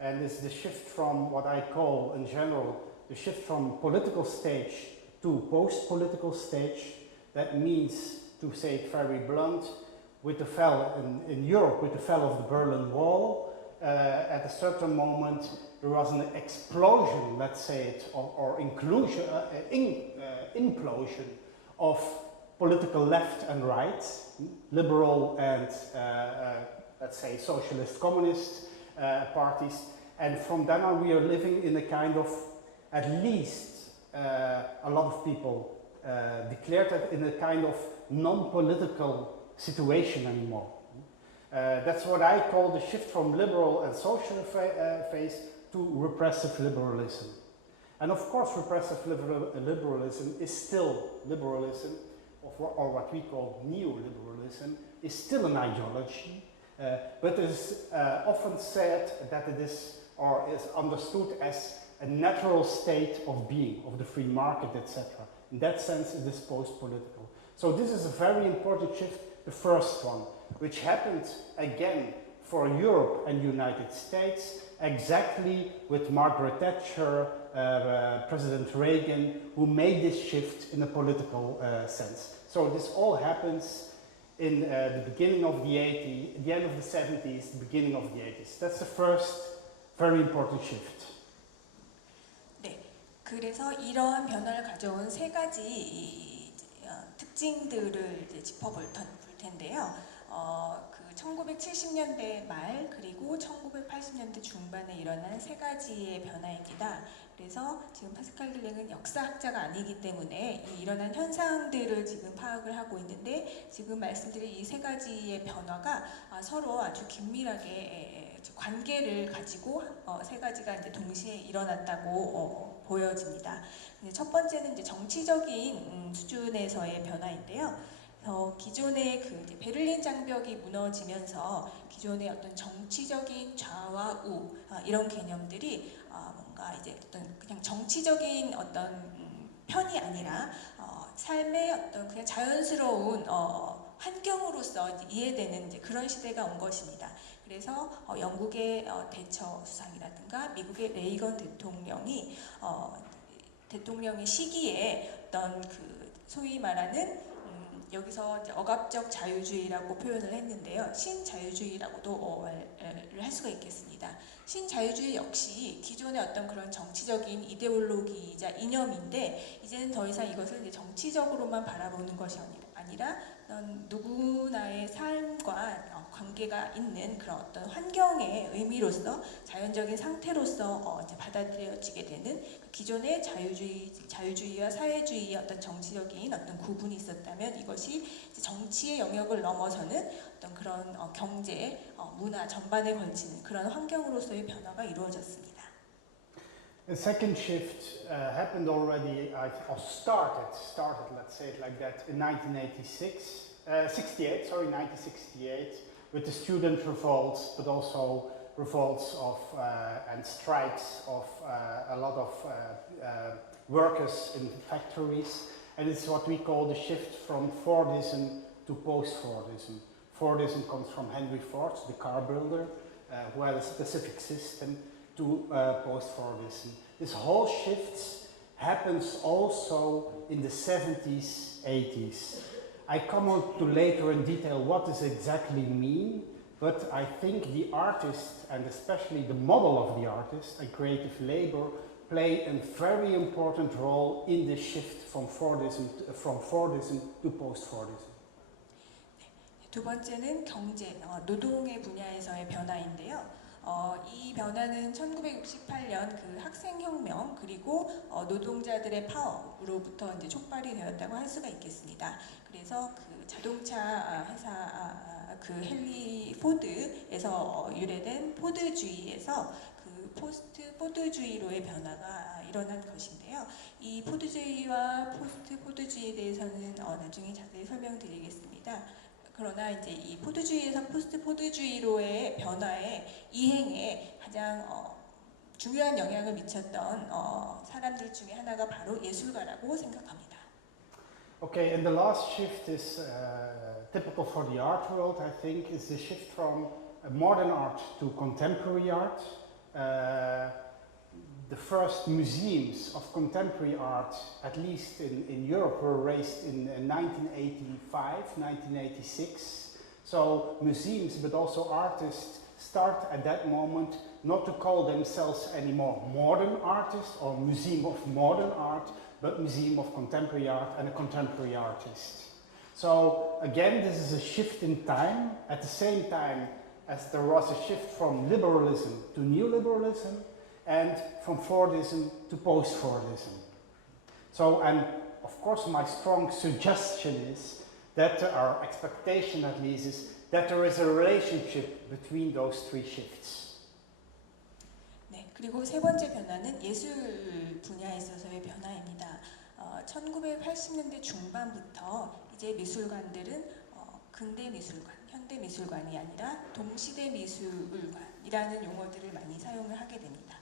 and it's the shift from what I call in general the shift from political stage to post-political stage. That means, to say it very blunt, with the fall in Europe, with the fall of the Berlin Wall, at a certain moment there was an explosion, let's say it, or inclusion, implosion of political left and right, liberal and let's say socialist, communist parties, and from then on we are living in a kind of, at least a lot of people declared that, in a kind of non-political situation anymore. That's what I call the shift from liberal and social phase to repressive liberalism. And of course repressive liberalism is still liberalism, or what we call neoliberalism, is still an ideology, but it is often said that it is, or is understood as a natural state of being, of the free market, etc. In that sense, it is post-political. So this is a very important shift, the first one, which happened again for Europe and United States, exactly with Margaret Thatcher, President Reagan, who made this shift in a political sense. So this all happens in the beginning of the 80s, the end of the 70s, the beginning of the 80s. That's the first very important shift. 네, 그래서 이러한 변화를 가져온 세 가지 특징들을 이제 짚어볼 텐데요. 그 1970년대 말 그리고 1980년대 중반에 일어난 세 가지의 변화입니다. 그래서 지금 파스칼 길렌은 역사학자가 아니기 때문에 이 일어난 현상들을 지금 파악을 하고 있는데, 지금 말씀드린 이 세 가지의 변화가 서로 아주 긴밀하게 관계를 가지고 세 가지가 이제 동시에 일어났다고 보여집니다. 첫 번째는 이제 정치적인 수준에서의 변화인데요. 기존의 그 베를린 장벽이 무너지면서 기존의 어떤 정치적인 좌와 우 이런 개념들이 뭔가 이제 어떤 그냥 정치적인 어떤 편이 아니라 삶의 어떤 그냥 자연스러운 환경으로서 이제 이해되는 이제 그런 시대가 온 것입니다. 그래서 영국의 대처 수상이라든가 미국의 레이건 대통령의 시기에 어떤 그 소위 말하는 여기서 이제 억압적 자유주의라고 표현을 했는데요. 신자유주의라고도 말을 할 수가 있겠습니다. 신자유주의 역시 기존의 어떤 그런 정치적인 이데올로기이자 이념인데, 이제는 더 이상 이것을 이제 정치적으로만 바라보는 것이 아니라 누구나의 삶과 관계가 있는 그런 어떤 환경의 의미로서, 자연적인 상태로서 이제 받아들여지게 되는, 기존의 자유주의와 사회주의의 어떤 정치적인 어떤 구분이 있었다면 이것이 이제 정치의 영역을 넘어서는 어떤 그런 경제, 문화 전반에 걸치는 그런 환경으로서의 변화가 이루어졌습니다. The second shift happened already, or started, let's say it like that, in 1968, with the student revolts, but also revolts of and strikes of a lot of workers in factories, and it's what we call the shift from Fordism to post-Fordism. Fordism comes from Henry Ford, the car builder, who had a specific system, to post-Fordism. This whole shift happens also in the 70s, 80s. I come on to later in detail what does exactly mean, but I think the artist, and especially the model of the artist and creative labor, play a very important role in the shift from Fordism to post-Fordism. 두 번째는 경제, 노동의 분야에서의 변화인데요. 이 변화는 1968년 그 학생혁명 그리고 노동자들의 파업으로부터 이제 촉발이 되었다고 할 수가 있겠습니다. 그래서 그 자동차 회사 그 헨리 포드에서 유래된 포드주의에서 그 포스트 포드주의로의 변화가 일어난 것인데요. 이 포드주의와 포스트 포드주의에 대해서는 나중에 자세히 설명드리겠습니다. 그러나 이제 이 포드주의에서 포스트 포드주의로의 변화의 이행에 가장 중요한 영향을 미쳤던 사람들 중에 하나가 바로 예술가라고 생각합니다. Okay, and the last shift is typical for the art world, I think, is the shift from modern art to contemporary art. The first museums of contemporary art, at least in Europe, were raised in 1985, 1986. So museums, but also artists, start at that moment not to call themselves anymore modern artists or museum of modern art, but museum of contemporary art and a contemporary artist. So again, this is a shift in time, at the same time as there was a shift from liberalism to neoliberalism, and from Fordism to post-Fordism. So, and of course my strong suggestion is that our expectation at least is that there is a relationship between those three shifts. 네, 그리고 세 번째 변화는 예술 분야에 있어서의 변화입니다. 1980년대 중반부터 이제 미술관들은 근대 미술관, 현대 미술관이 아니라 동시대 미술관이라는 용어들을 많이 사용을 하게 됩니다.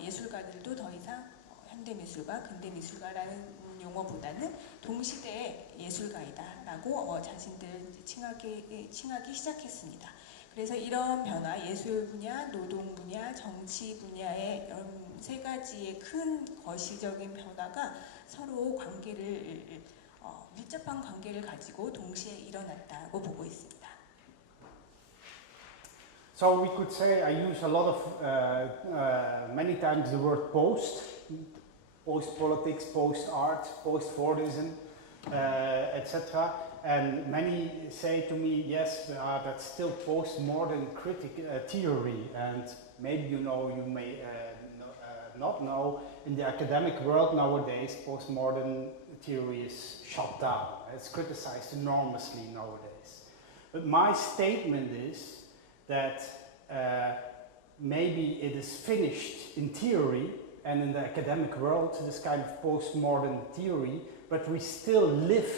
예술가들도 더 이상 현대 미술가, 근대 미술가라는 용어보다는 동시대의 예술가이다라고 자신들을 칭하기 시작했습니다. 그래서 이런 변화, 예술 분야, 노동 분야, 정치 분야의 이런 세 가지의 큰 거시적인 변화가 서로 관계를 밀접한 관계를 가지고 동시에 일어났다고 보고 있습니다. So we could say, I use a lot of, many times the word post-politics, post-art, post-Fordism, etc. And many say to me, yes, that's still post-modern theory. And maybe you may not know, in the academic world nowadays, post-modern theory is shut down. It's criticized enormously nowadays. But my statement is that maybe it is finished in theory and in the academic world, this kind of postmodern theory, but we still live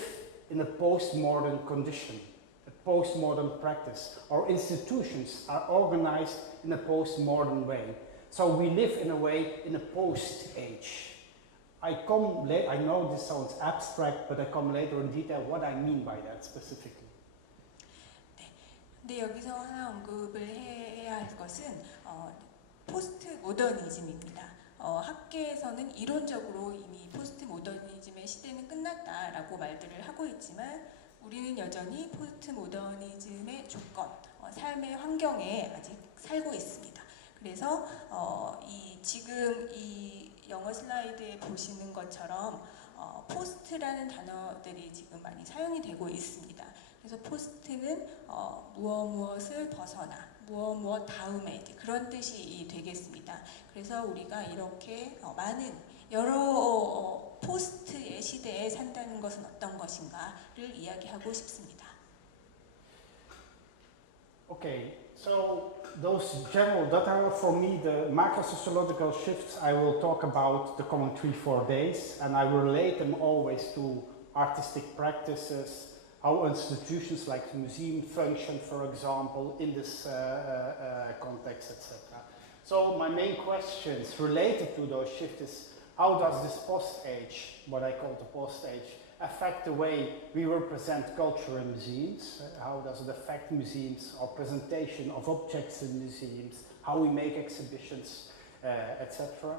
in a postmodern condition, a postmodern practice. Our institutions are organized in a postmodern way. So we live in a way in a post-age. I know this sounds abstract, but I come later in detail what I mean by that specifically. 근데 여기서 하나 언급을 해야 할 것은 포스트 모더니즘입니다. 학계에서는 이론적으로 이미 포스트 모더니즘의 시대는 끝났다라고 말들을 하고 있지만 우리는 여전히 포스트 모더니즘의 조건, 삶의 환경에 아직 살고 있습니다. 그래서 지금 이 영어 슬라이드에 보시는 것처럼 포스트라는 단어들이 지금 많이 사용이 되고 있습니다. 그래서 포스트는 무엇을 벗어나, 무엇 다음에 이제 그런 뜻이 되겠습니다. 그래서 우리가 이렇게 많은 여러 포스트의 시대에 산다는 것은 어떤 것인가를 이야기하고 싶습니다. Okay, so those general, that are for me the macro-sociological shifts I will talk about the coming 3-4 days, and I will relate them always to artistic practices, how institutions like the museum function, for example, in this context, etc. So my main questions related to those shifts is, how does this post-age, what I call the post-age, affect the way we represent culture in museums? How does it affect museums, our presentation of objects in museums, how we make exhibitions, etc.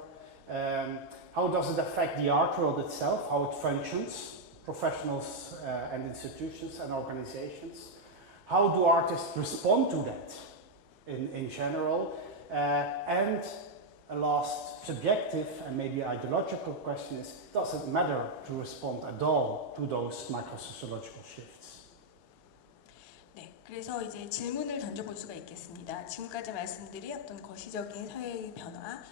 How does it affect the art world itself, how it functions? professionals and institutions and organizations. How do artists respond to that in general? And a last subjective and maybe ideological question is, does it matter to respond at all to those microsociological shifts? 네, 그래서 이제 질문을 던져볼 수가 있겠습니다. 지금까지 말씀드린 어떤 거시적인 사회의 변화,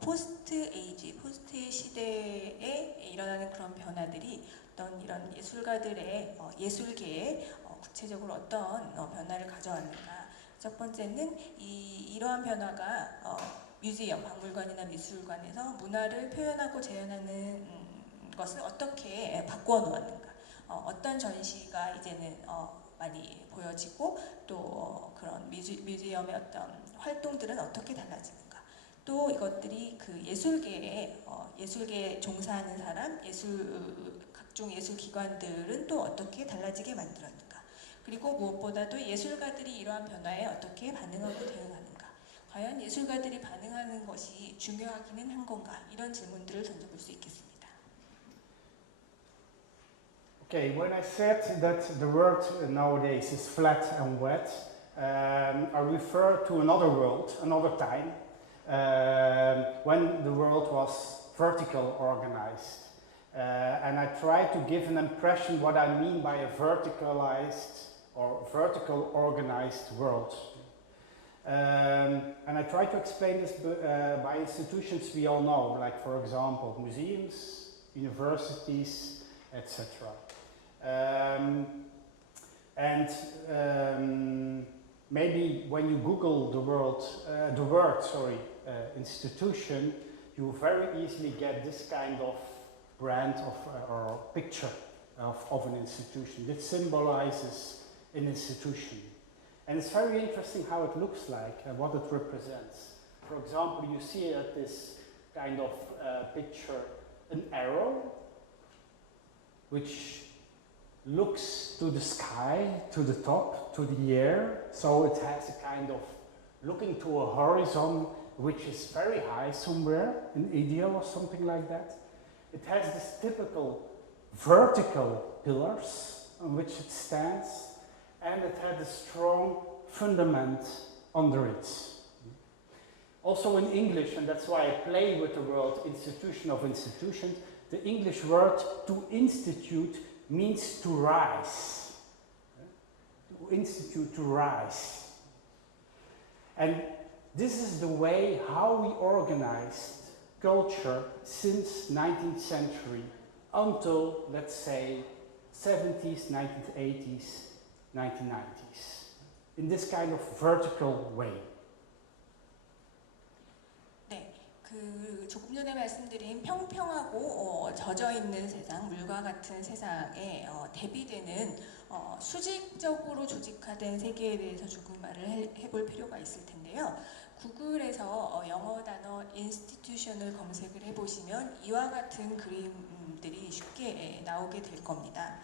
포스트 에이지, 포스트 시대에 일어나는 그런 변화들이 어떤 이런 예술가들의 예술계에 구체적으로 어떤 변화를 가져왔는가. 첫 번째는 이러한 변화가 뮤지엄, 박물관이나 미술관에서 문화를 표현하고 재현하는 것을 어떻게 바꾸어 놓았는가. 어떤 전시가 이제는 많이 보여지고 또 그런 뮤지엄의 어떤 활동들은 어떻게 달라지는가. 또 이것들이 그 예술계에 종사하는 사람, 각종 예술 기관들은 또 어떻게 달라지게 만들었는가. 그리고 무엇보다도 예술가들이 이러한 변화에 어떻게 반응하고 대응하는가. 과연 예술가들이 반응하는 것이 중요하기는 한 건가. 이런 질문들을 던져볼 수 있겠습니다. Okay, when I said that the world nowadays is flat and wet, I refer to another world, another time, when the world was vertical organized. And I try to give an impression what I mean by a verticalized or vertical organized world. And I try to explain this by institutions we all know, like for example museums, universities, etc. Maybe when you Google the word institution, you very easily get this kind of brand or picture of an institution. It symbolizes an institution. And it's very interesting how it looks like and what it represents. For example, you see at this kind of picture an arrow which looks to the sky, to the top, to the air. So it has a kind of looking to a horizon which is very high somewhere, an ideal or something like that. It has this typical vertical pillars on which it stands, and it had a strong fundament under it. Also in English, and that's why I play with the word institution of institutions, the English word to institute means to rise. To institute, to rise. And this is the way how we organized culture since 19th century until, let's say, 70s, 1980s, 1990s. In this kind of vertical way. 조금 전에 말씀드린 평평하고 젖어 있는 세상, 물과 같은 세상에 대비되는 수직적으로 조직화된 세계에 대해서 조금 말을 해볼 필요가 있을 텐데요. 구글에서 영어 단어 institution을 검색을 해보시면 이와 같은 그림들이 쉽게 나오게 될 겁니다.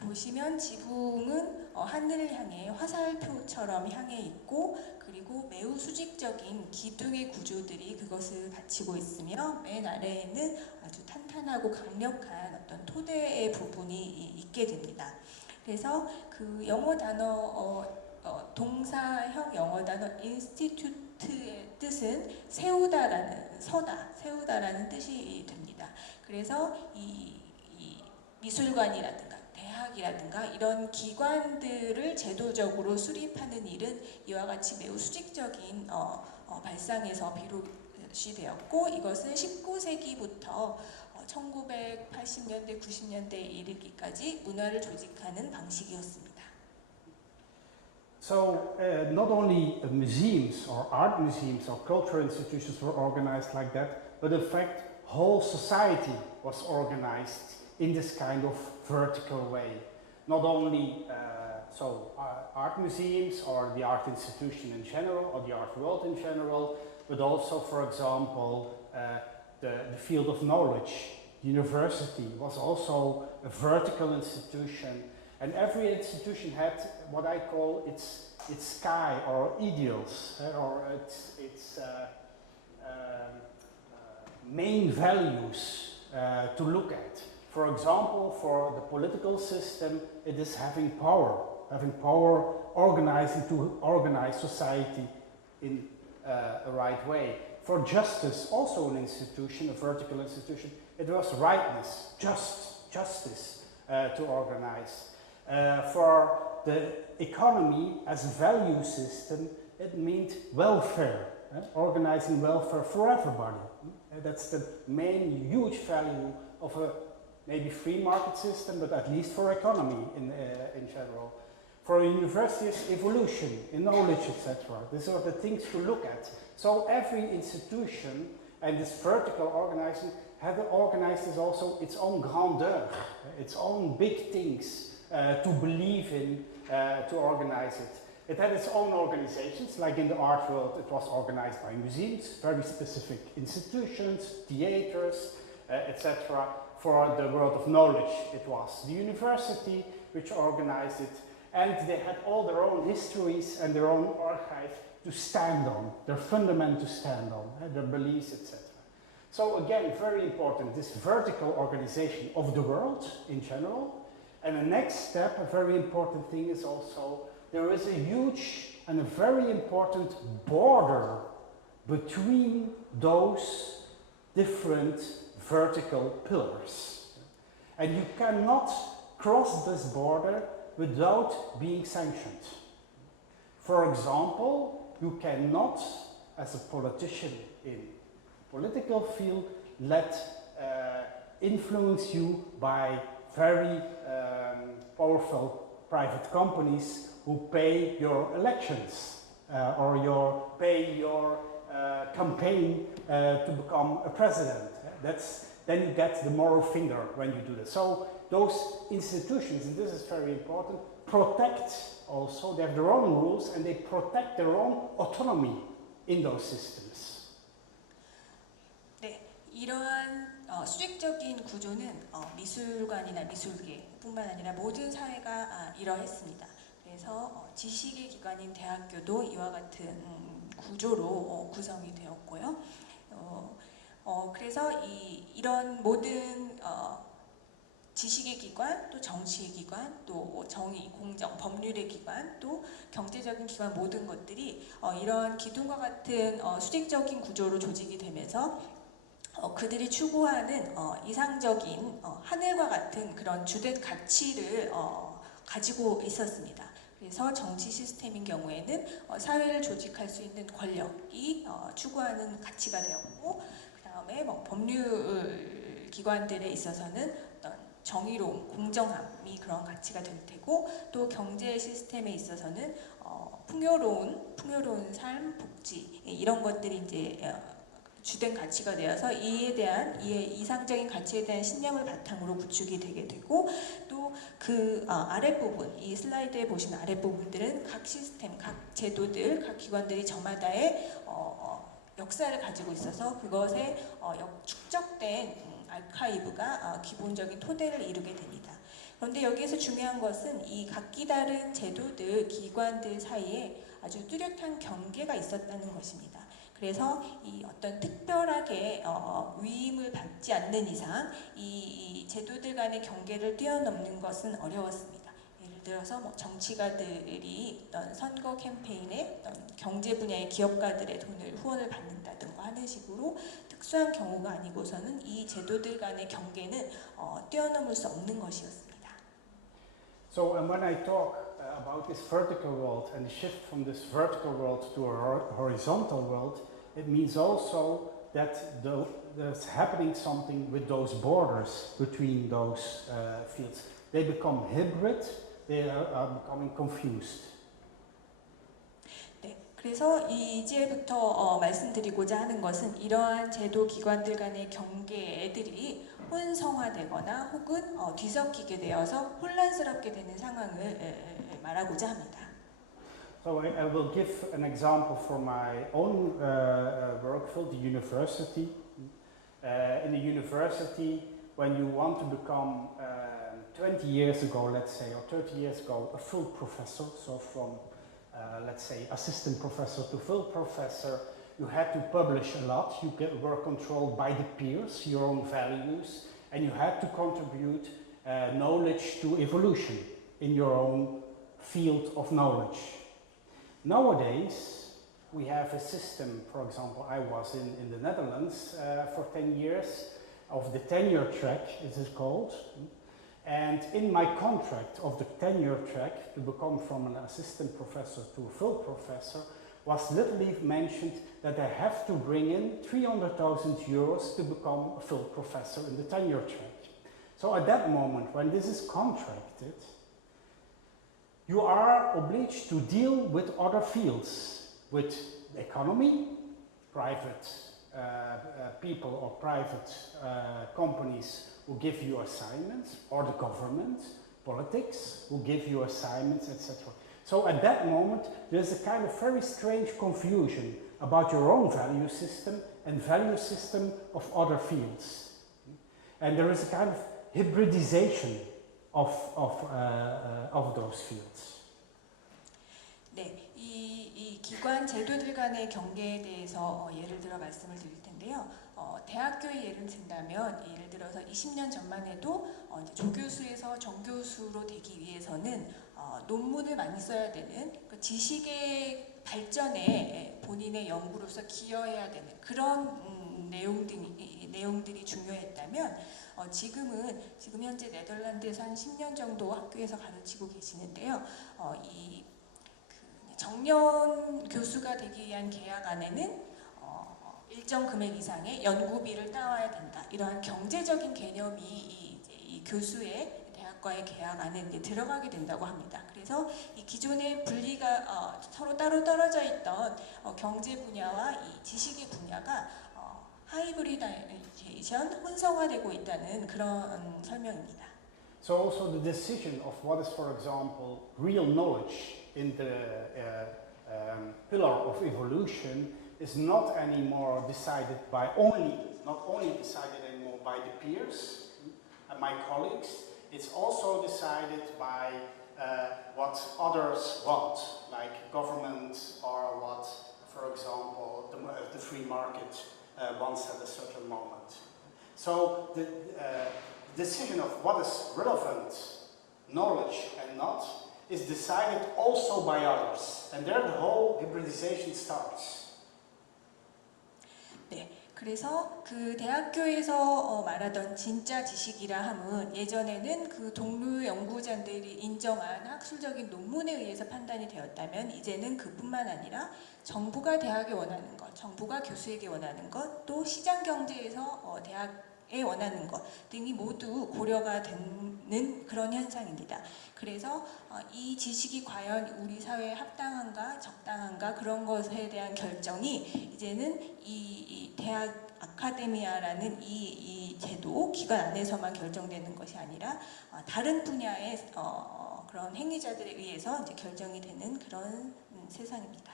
보시면 지붕은 하늘을 향해 화살표처럼 향해 있고, 그리고 매우 수직적인 기둥의 구조들이 그것을 받치고 있으며, 맨 아래에는 아주 탄탄하고 강력한 어떤 토대의 부분이 있게 됩니다. 그래서 그 영어 단어 동사형 영어 단어 institute의 뜻은 세우다라는 뜻이 됩니다. 그래서 이 미술관이라든가 대학이라든가 이런 기관들을 제도적으로 수립하는 일은 이와 같이 매우 수직적인 발상에서 비롯이 되었고, 이것은 19세기부터 1980년대, 90년대에 이르기까지 문화를 조직하는 방식이었습니다. So not only museums or art museums or cultural institutions were organized like that, but in fact whole society was organized in this kind of vertical way. Not only art museums or the art institution in general or the art world in general, but also, for example, the field of knowledge. University was also a vertical institution, and every institution had what I call its sky or ideals or its main values to look at. For example, for the political system, it is having power organizing to organize society in a right way. For justice, also an institution, a vertical institution, it was rightness, justice to organize. For the economy as a value system, it meant welfare, organizing welfare for everybody. That's the main huge value of a maybe free market system, but at least for economy in general. For universities, evolution in knowledge, etc. These are the things to look at. So every institution and this vertical organizing had organized as also its own grandeur, its own big things to believe in, to organize it. It had its own organizations, like in the art world, it was organized by museums, very specific institutions, theaters, etc. For the world of knowledge, it was the university which organized it, and they had all their own histories and their own archive to stand on, their fundament to stand on, their beliefs, etc. So again, very important, this vertical organization of the world in general. And the next step, a very important thing is also, there is a huge and a very important border between those different vertical pillars. And you cannot cross this border without being sanctioned. For example, you cannot, as a politician in political field, let influence you by very powerful private companies who pay your elections or pay your campaign to become a president. Then you get the moral finger when you do this. So those institutions, and this is very important, protect also, they have their own rules and they protect their own autonomy in those systems. 네, 이러한 수직적인 구조는 미술관이나 미술계뿐만 아니라 모든 사회가 이러했습니다. 그래서 지식의 기관인 대학교도 이와 같은 구조로 구성이 되었고요. 그래서 이런 모든 지식의 기관, 또 정치의 기관, 또 정의, 공정, 법률의 기관, 또 경제적인 기관 모든 것들이 이러한 기둥과 같은 수직적인 구조로 조직이 되면서 그들이 추구하는 이상적인 하늘과 같은 그런 주된 가치를 가지고 있었습니다. 그래서 정치 시스템인 경우에는 사회를 조직할 수 있는 권력이 추구하는 가치가 되었고, 그 다음에 법률 기관들에 있어서는 어떤 정의로움, 공정함이 그런 가치가 될 테고, 또 경제 시스템에 있어서는 풍요로운 삶, 복지 이런 것들이 이제 주된 가치가 되어서 이의 이상적인 가치에 대한 신념을 바탕으로 구축이 되게 되고, 또 그 아랫부분, 이 슬라이드에 보시는 아랫부분들은 각 시스템, 각 제도들, 각 기관들이 저마다의 역사를 가지고 있어서 그것에 축적된 아카이브가 기본적인 토대를 이루게 됩니다. 그런데 여기에서 중요한 것은 이 각기 다른 제도들, 기관들 사이에 아주 뚜렷한 경계가 있었다는 것입니다. 그래서 이 어떤 특별하게 위임을 받지 않는 이상 이 제도들 간의 경계를 뛰어넘는 것은 어려웠습니다. 예를 들어서 정치가들이 어떤 선거 캠페인에 어떤 경제 분야의 기업가들의 후원을 받는다든가 하는 식으로 특수한 경우가 아니고서는 이 제도들 간의 경계는 뛰어넘을 수 없는 것이었습니다. So when I talk about this vertical world and the shift from this vertical world to a horizontal world, it means also that there's happening something with those borders between those fields. They become hybrid, they are becoming confused. 네, 그래서 이제부터 말씀드리고자 하는 것은 이러한 제도 기관들 간의 경계들이 혼성화되거나 혹은 뒤섞이게 되어서 혼란스럽게 되는 상황을 말하고자 합니다. So I will give an example for my own work field, the university. In the university, when you want to become 20 years ago, let's say, or 30 years ago, a full professor, so from, let's say, assistant professor to full professor, you had to publish a lot. You were controlled by the peers, your own values, and you had to contribute knowledge to evolution in your own field of knowledge. Nowadays, we have a system, for example, I was in the Netherlands for 10 years, of the tenure track, it is called. And in my contract of the tenure track, to become from an assistant professor to a full professor, was literally mentioned that I have to bring in 300,000 euros to become a full professor in the tenure track. So at that moment, when this is contracted, you are obliged to deal with other fields, with the economy, private people or private companies who give you assignments, or the government, politics, who give you assignments, etc. So at that moment, there's a kind of very strange confusion about your own value system and value system of other fields. And there is a kind of hybridization of those fields. 네, 이 기관 제도들 간의 경계에 대해서 예를 들어 말씀을 드릴 텐데요. 대학교의 예를 든다면 예를 들어서 20년 전만 해도 이제 조교수에서 정교수로 되기 위해서는 논문을 많이 써야 되는 그 지식의 발전에 본인의 연구로서 기여해야 되는 그런 내용들이 중요했다면 지금 현재 네덜란드에서 한 10년 정도 학교에서 가르치고 계시는데요. 정년 교수가 되기 위한 계약 안에는 일정 금액 이상의 연구비를 따와야 된다. 이러한 경제적인 개념이 이 교수의 대학과의 계약 안에 이제 들어가게 된다고 합니다. 그래서 이 기존의 분리가 서로 따로 떨어져 있던 경제 분야와 이 지식의 분야가 하이브리다이제이션, 혼성화되고 있다는 그런 설명입니다. So also the decision of what is, for example, real knowledge in the pillar of evolution is not anymore decided by not only decided anymore by the peers and my colleagues, it's also decided by what others want, like government or what, for example, the free market wants at a certain moment. So the decision of what is relevant knowledge and not is decided also by others, and there the whole hybridization starts. 네, 그래서 그 대학교에서 말하던 진짜 지식이라 함은 예전에는 그 동료 연구자들이 인정한 학술적인 논문에 의해서 판단이 되었다면 이제는 그뿐만 아니라 정부가 대학에 원하는 것, 정부가 교수에게 원하는 것, 또 시장 경제에서 대학에 원하는 것 등이 모두 고려가 되는 그런 현상입니다. 그래서 이 지식이 과연 우리 사회에 합당한가 적당한가 그런 것에 대한 결정이 이제는 이 대학 아카데미아라는 이 제도 기관 안에서만 결정되는 것이 아니라 다른 분야의 그런 행위자들에 의해서 이제 결정이 되는 그런 세상입니다.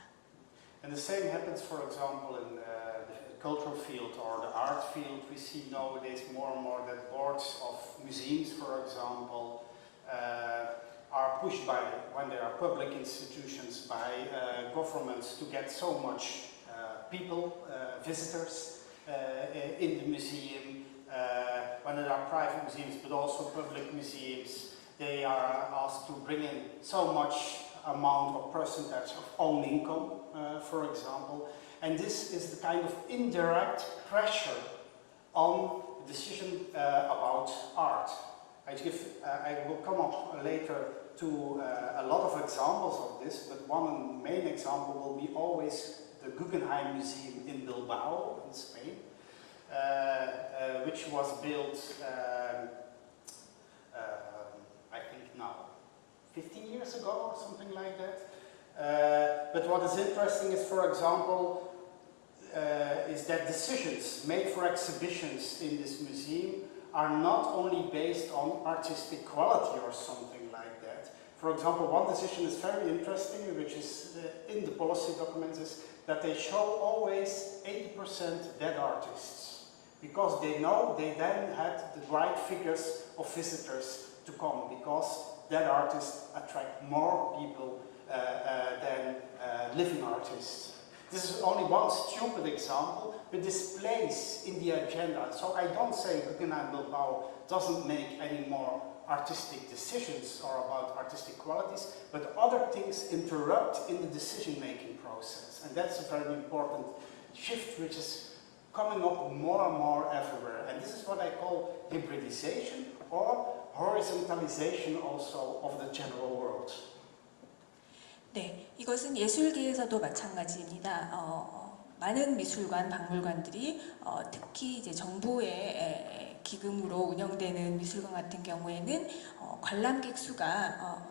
And the same happens, for example, in the cultural field or the art field. We see nowadays more and more that boards of museums, for example, are pushed by, when they are public institutions, by governments to get so much people, visitors in the museum. When there are private museums, but also public museums, they are asked to bring in so much amount or percentage of own income, for example. And this is the kind of indirect pressure on decision about art. I will come up later to a lot of examples of this, but one main example will be always the Guggenheim Museum in Bilbao, in Spain, which was built, I think now, 15 years ago or something like that. But what is interesting is, for example, is that decisions made for exhibitions in this museum are not only based on artistic quality or something like that. For example, one decision is very interesting, which is in the policy documents, is that they show always 80% dead artists, because they know they then had the right figures of visitors to come, because dead artists attract more people than living artists. This is only one stupid example, but this plays in the agenda. So I don't say Guggenheim Bilbao doesn't make any more artistic decisions or about artistic qualities, but other things interrupt in the decision-making process. And that's a very important shift which is coming up more and more everywhere. And this is what I call hybridization or horizontalization also of the general world. 네, 이것은 예술계에서도 마찬가지입니다. 많은 미술관, 박물관들이 특히 이제 정부의 기금으로 운영되는 미술관 같은 경우에는 관람객 수가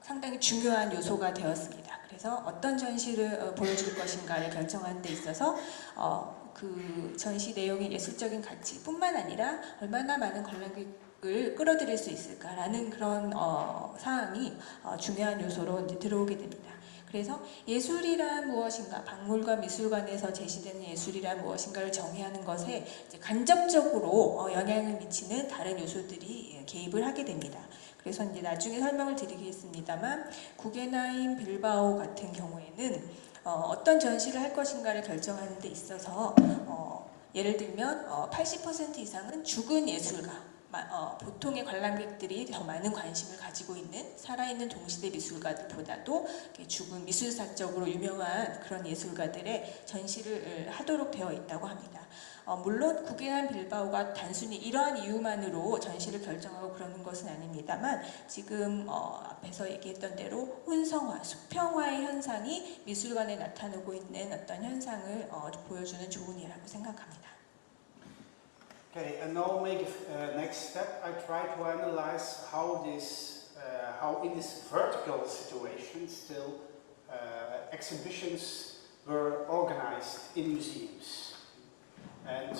상당히 중요한 요소가 되었습니다. 그래서 어떤 전시를 보여줄 것인가를 결정하는 데 있어서 그 전시 내용의 예술적인 가치뿐만 아니라 얼마나 많은 관람객을 끌어들일 수 있을까라는 그런 사항이 중요한 요소로 이제 들어오게 됩니다. 그래서 예술이란 무엇인가, 박물관, 미술관에서 제시되는 예술이란 무엇인가를 정의하는 것에 이제 간접적으로 영향을 미치는 다른 요소들이 개입을 하게 됩니다. 그래서 이제 나중에 설명을 드리겠습니다만 구겐하임 빌바오 같은 경우에는 어떤 전시를 할 것인가를 결정하는 데 있어서 예를 들면 80% 이상은 죽은 예술가, 보통의 관람객들이 더 많은 관심을 가지고 있는 살아있는 동시대 미술가들보다도 죽은 미술사적으로 유명한 그런 예술가들의 전시를 하도록 되어 있다고 합니다. 물론 구겐하임 빌바오가 단순히 이러한 이유만으로 전시를 결정하고 그러는 것은 아닙니다만 지금 앞에서 얘기했던 대로 혼성화, 수평화의 현상이 미술관에 나타나고 있는 어떤 현상을 보여주는 좋은 예라고 생각합니다. Okay, and now make next step. I try to analyze how in this vertical situation still exhibitions were organized in museums. And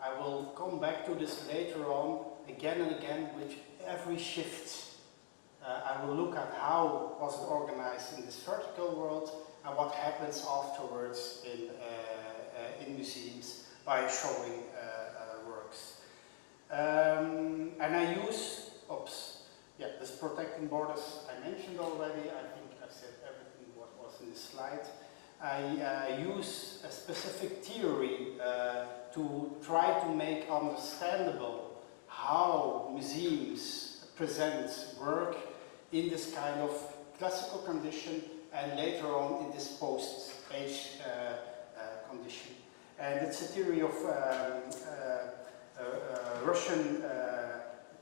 I will come back to this later on again and again with every shift. I will look at how was it organized in this vertical world and what happens afterwards in museums by showing works. And I use, this protecting borders I mentioned already. I think I said everything what was in the slide. I use a specific theory to try to make understandable how museums present work in this kind of classical condition and later on in this post-age condition. And it's a theory of a Russian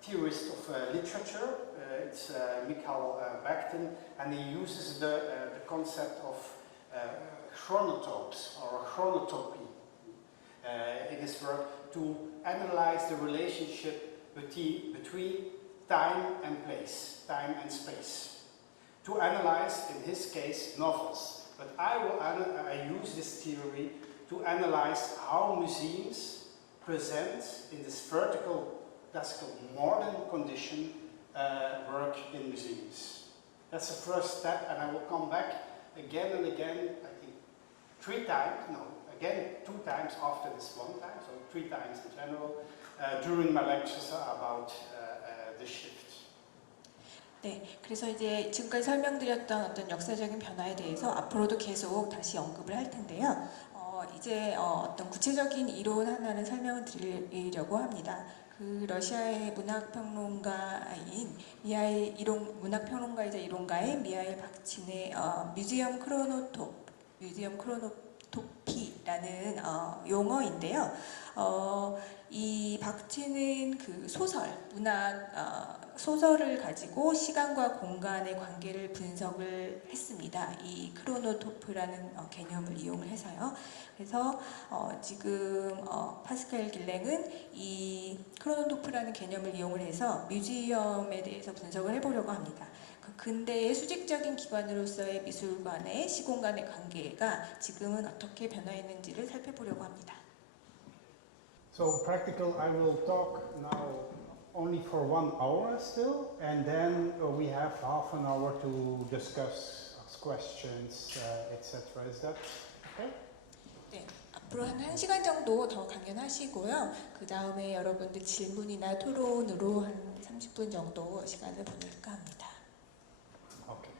theorist of literature. It's Mikhail Bakhtin, and he uses the concept of chronotopes or chronotopy in his work to analyze the relationship between time and place, time and space. To analyze, in his case, novels. But I use this theory to analyze how museums present in this vertical, classical, modern condition work in museums. That's the first step, and I will come back again and again, I think 2 times after this one time, so 3 times in general, during my lectures about the shift. 네, 그래서 이제 지금까지 설명드렸던 어떤 역사적인 변화에 대해서 앞으로도 계속 다시 언급을 할 텐데요. 이제 어떤 구체적인 이론 하나를 설명을 드리려고 합니다. 그 러시아의 문학평론가인 문학평론가이자 이론가인 미하일 박친의 뮤지엄 크로노토피라는 용어인데요. 이 박친은 그 소설을 가지고 시간과 공간의 관계를 분석을 했습니다. 이 크로노토프라는 개념을 이용을 해서요. 그래서 지금 파스칼 길랭은 이 크로노토프라는 개념을 이용을 해서 뮤지엄에 대해서 분석을 해보려고 합니다. 그 근대의 수직적인 기관으로서의 미술관의 시공간의 관계가 지금은 어떻게 변화했는지를 살펴보려고 합니다. So practical, I will talk now only for 1 hour still, and then we have half an hour to discuss, ask questions, etc. Is that okay? 네, 앞으로 한 1시간 정도 더 강연하시고요. 그 다음에 여러분들 질문이나 토론으로 한 30분 정도 시간을 보낼까 합니다. Okay.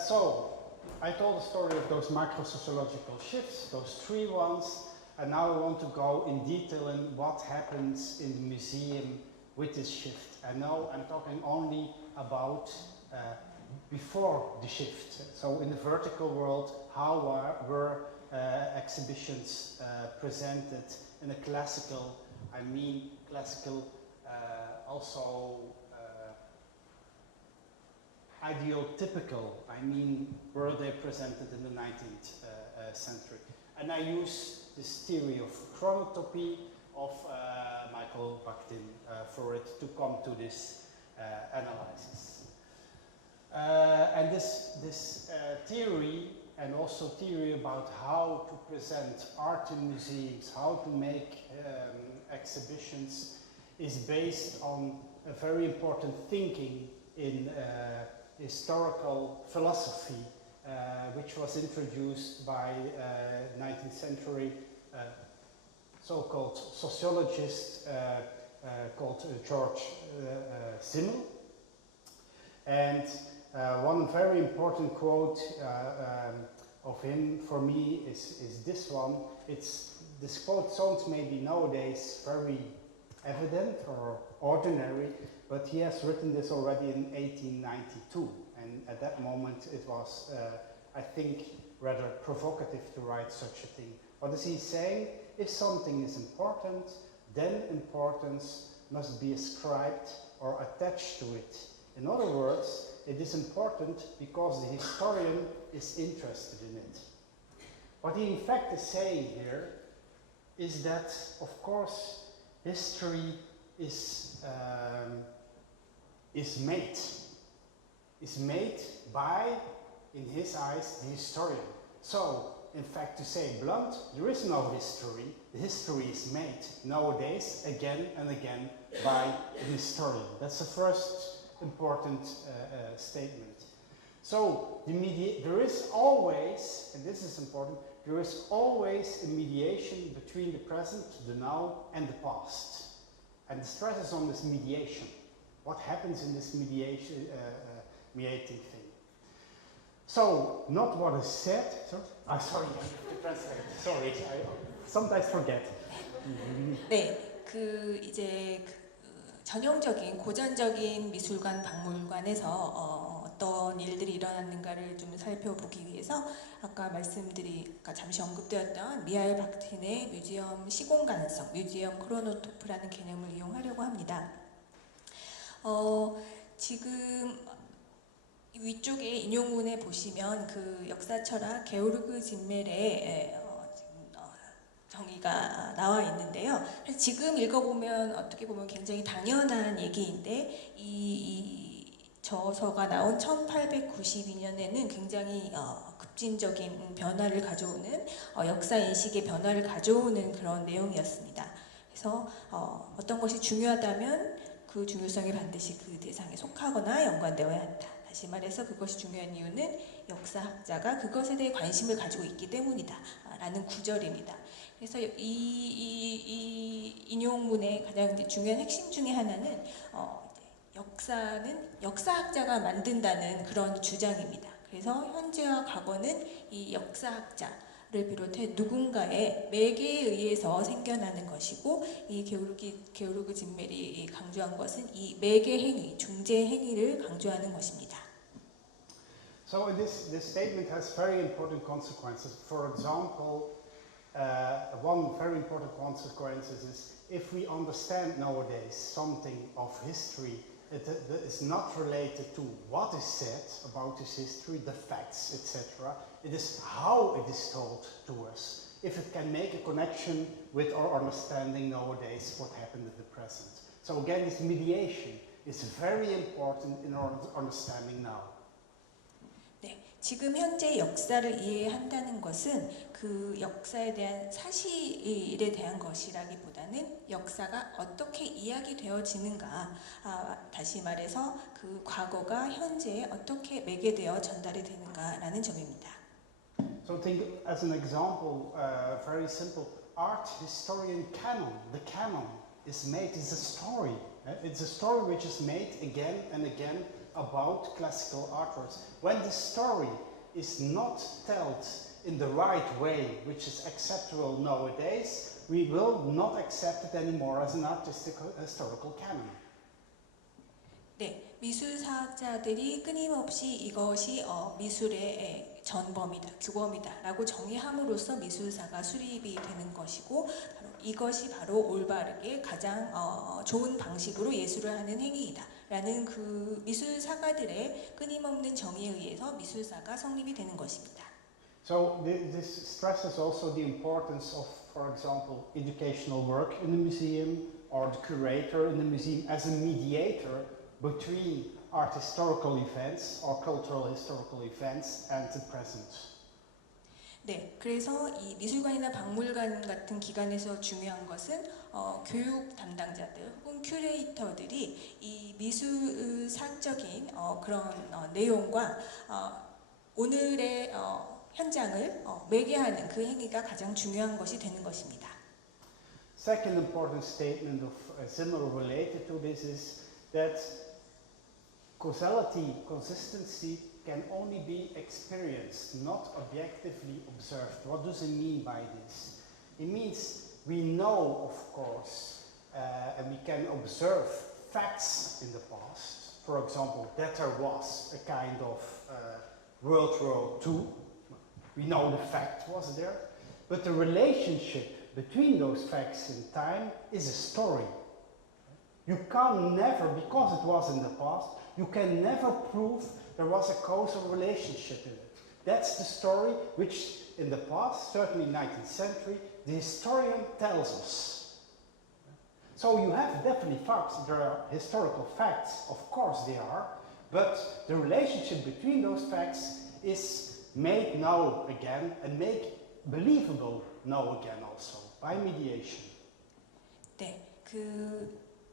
So I told the story of those micro-sociological shifts, those three ones, and now I want to go in detail in what happens in the museum with this shift. And now I'm talking only about before the shift. So in the vertical world, how were exhibitions presented in a classical, also ideotypical, were they presented in the 19th century? And I use this theory of chronotopy of Michael Bakhtin for it to come to this analysis. And this theory, and also theory about how to present art in museums, how to make exhibitions, is based on a very important thinking in historical philosophy, which was introduced by 19th century so-called sociologist called George Gielen. And one very important quote of him for me is this one. This quote sounds maybe nowadays very evident or ordinary, but he has written this already in 1892, and at that moment it was, I think, rather provocative to write such a thing. What is he saying? If something is important, then importance must be ascribed or attached to it. In other words, it is important because the historian is interested in it. What he in fact is saying here is that, of course, history is made by, in his eyes, the historian. So, in fact, to say blunt, there is no history. The history is made nowadays again and again by an historian. That's the first important statement. So, there is always, and this is important, there is always a mediation between the present, the now, and the past. And the stress is on this mediation. What happens in this mediating thing? So, not what is said. Sorry, I have to translate. Sorry, I sometimes forget. 네, 이제 전형적인 고전적인 미술관, 박물관에서 어떤 일들이 일어났는가를 좀 살펴보기 위해서 아까 잠시 언급되었던 미하일 바크틴의 뮤지엄 시공간성, 뮤지엄 크로노토프라는 개념을 이용하려고 합니다. 지금 위쪽에 인용문에 보시면 그 역사 철학 게오르그 진멜의 정의가 나와 있는데요. 지금 읽어보면 어떻게 보면 굉장히 당연한 얘기인데 이 저서가 나온 1892년에는 굉장히 급진적인 변화를 가져오는 역사 인식의 변화를 가져오는 그런 내용이었습니다. 그래서 어떤 것이 중요하다면 그 중요성이 반드시 그 대상에 속하거나 연관되어야 한다. 다시 말해서 그것이 중요한 이유는 역사학자가 그것에 대해 관심을 가지고 있기 때문이다 라는 구절입니다. 그래서 이 인용문의 가장 중요한 핵심 중에 하나는 역사는 역사학자가 만든다는 그런 주장입니다. 그래서 현재와 과거는 이 역사학자를 비롯해 누군가의 매개에 의해서 생겨나는 것이고 이 게오르그 진멜이 강조한 것은 이 매개 행위, 중재 행위를 강조하는 것입니다. So this statement has very important consequences. For example, one very important consequence is if we understand nowadays something of history that is not related to what is said about this history, the facts, etc. It is how it is told to us. If it can make a connection with our understanding nowadays what happened in the present. So again, this mediation is very important in our understanding now. 지금 현재 역사를 이해한다는 것은 그 역사에 대한 사실에 대한 것이라기보다는 역사가 어떻게 이야기되어지는가, 다시 말해서 그 과거가 현재에 어떻게 매개되어 전달이 되는가라는 점입니다. So think as an example, very simple, art historian canon. The canon is made, it's a story. It's a story which is made again and again about classical artworks. When the story is not told in the right way, which is acceptable nowadays, we will not accept it anymore as an artistic historical canon. 네, 미술사학자들이 끊임없이 이것이 미술의 전범이다, 규범이다라고 정의함으로써 미술사가 수립이 되는 것이고 이것이 바로 올바르게 가장 좋은 방식으로 예술을 하는 행위이다라는 그 미술사가들의 끊임없는 정의에 의해서 미술사가 성립이 되는 것입니다. So this stresses also the importance of, for example, educational work in the museum or the curator in the museum as a mediator between art historical events or cultural historical events and the present. 네, 그래서 이 미술관이나 박물관 같은 기관에서 중요한 것은 교육 담당자들 혹은 큐레이터들이 이 미술사적인 그런 내용과 오늘의 현장을 매개하는 그 행위가 가장 중요한 것이 되는 것입니다. Second important statement of similar related to this is that causality, consistency can only be experienced, not objectively observed. What does it mean by this? It means we know, of course, and we can observe facts in the past. For example, that there was a kind of World War II. We know the fact was there. But the relationship between those facts in time is a story. You can never, because it was in the past, you can never prove there was a causal relationship in it. That's the story which in the past, certainly 19th century, the historian tells us. So you have definitely facts, there are historical facts, of course they are, but the relationship between those facts is made now again and made believable now again also by mediation. 네,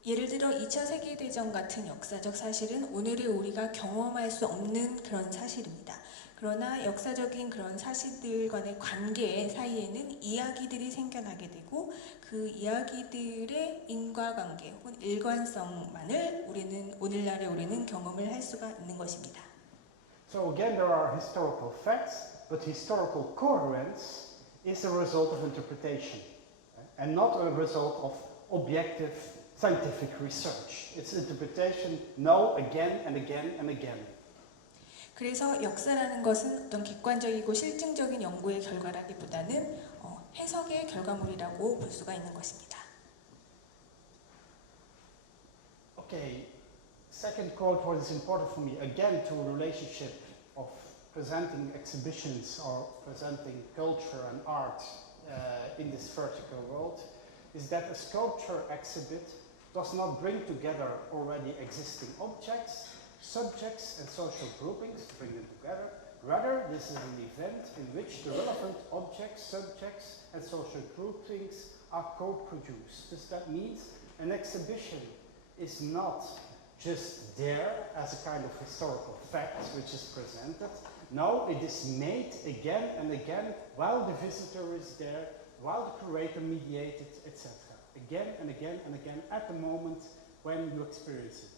예를 들어 2차 세계대전 같은 역사적 사실은 오늘의 우리가 경험할 수 없는 그런 사실입니다. 그러나 역사적인 그런 사실들 간의 관계 사이에는 이야기들이 생겨나게 되고 그 이야기들의 인과관계 혹은 일관성만을 오늘날의 우리는 경험을 할 수가 있는 것입니다. So again there are historical facts, but historical coherence is a result of interpretation and not a result of objective scientific research. It's interpretation now, again and again and again. 그래서 역사라는 것은 어떤 객관적이고 실증적인 연구의 결과라기보다는 해석의 결과물이라고 볼 수가 있는 것입니다. Okay, second quote what is important for me, again to a relationship of presenting exhibitions or presenting culture and art in this vertical world, is that a sculpture exhibit does not bring together already existing objects, subjects and social groupings to bring them together. Rather, this is an event in which the relevant objects, subjects and social groupings are co-produced. Does that mean an exhibition is not just there as a kind of historical fact which is presented? No, it is made again and again while the visitor is there, while the curator mediated, etc. Again and again and again at the moment when you experience it.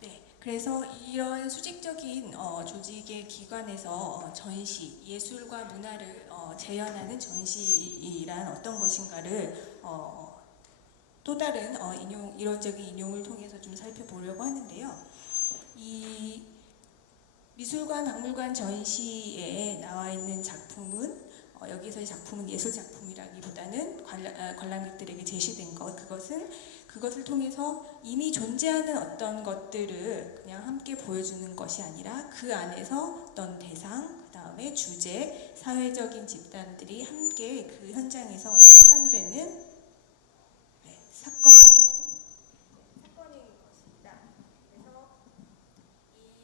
네, 그래서 이런 수직적인 조직의 기관에서 전시, 예술과 문화를 재현하는 전시란 어떤 것인가를 또 다른 이론적인 인용을 통해서 좀 살펴보려고 하는데요. 이 미술관, 박물관 전시에 나와 있는 작품은 여기서의 작품은 예술 작품이라기보다는 관람객들에게 제시된 그것을 통해서 이미 존재하는 어떤 것들을 그냥 함께 보여주는 것이 아니라 그 안에서 어떤 대상, 그 다음에 주제, 사회적인 집단들이 함께 그 현장에서 생산되는 사건인 것입니다. 그래서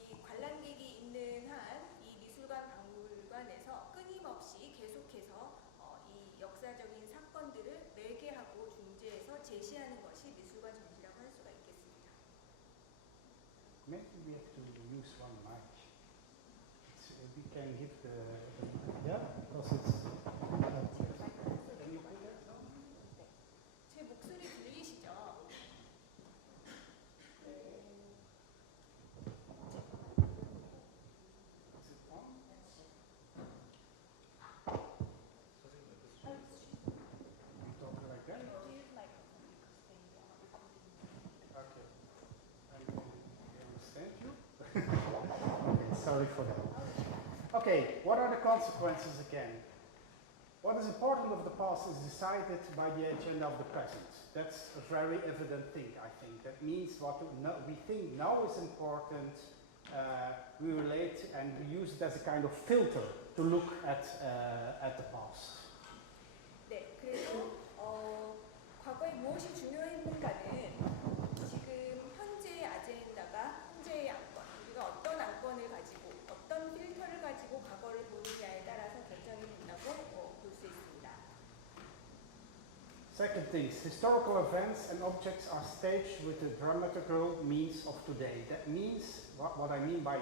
이 관람객이 있는 한 이 미술관, 박물관에서 끊임없이 계속해서 이 역사적인 사건들을 매개하고 중재해서 제시하는 것이 미술관 전시라고 할 수가 있겠습니다. Maybe we have to use one mic. We can give the yeah, because it's. Can you put that? 제 목소리 들리시죠? Is it on? sorry for that. Okay, what are the consequences again? What is important of the past is decided by the agenda of the present. That's a very evident thing, I think. That means what we think now is important, we relate and we use it as a kind of filter to look at the past. 네, 그래서 과거에 무엇이 중요했는가는 지금 현재의 아젠다가 현재의 안건, 우리가 어떤 안건을 가지고 어떤 필터를 가지고 과거를 보느냐에 따라서 결정이 된다고 볼 수 있습니다. Second thing, historical events and objects are staged with the dramaturgical means of today. That means, what I mean by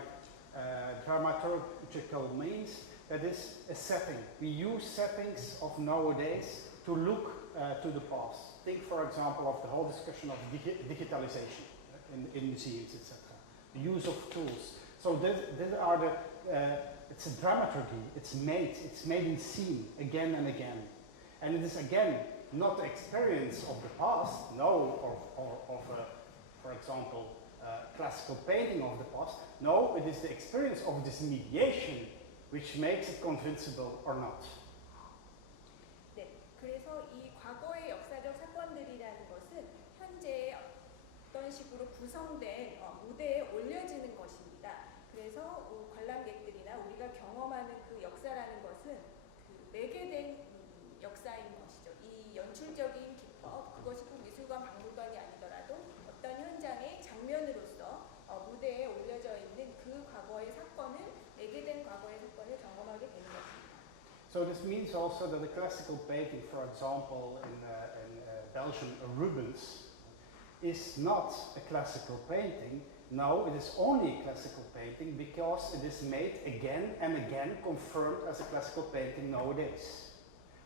dramaturgical means, that is a setting. We use settings of nowadays to look to the past. Think, for example, of the whole discussion of digitalization in museums, etc. The use of tools. So these are the, it's a dramaturgy, it's made in scene again and again. And it is again, not the experience of the past, no, or of, for example, classical painting of the past. No, it is the experience of this mediation which makes it convincible or not. 네, 그래서 이 과거의 역사적 사건들이라는 것은 현재 어떤 식으로 구성된 무대에 올려지는 것입니다. 그래서 관람객들이나 우리가 경험하는 그 역사라는 것은 그 매개된 역사인 것이죠. 이 연출적인 기법, 그것이 꼭 미술관, 박물관이 아니더라도 어떤 현장의 장면으로서 무대에 올려져 있는 그 과거의 사건을, 매개된 과거의 사건을 경험하게 되는 것입니다. So this means also that the classical painting, for example, in Belgium, Rubens, is not a classical painting. No, it is only a classical painting because it is made again and again, confirmed as a classical painting nowadays.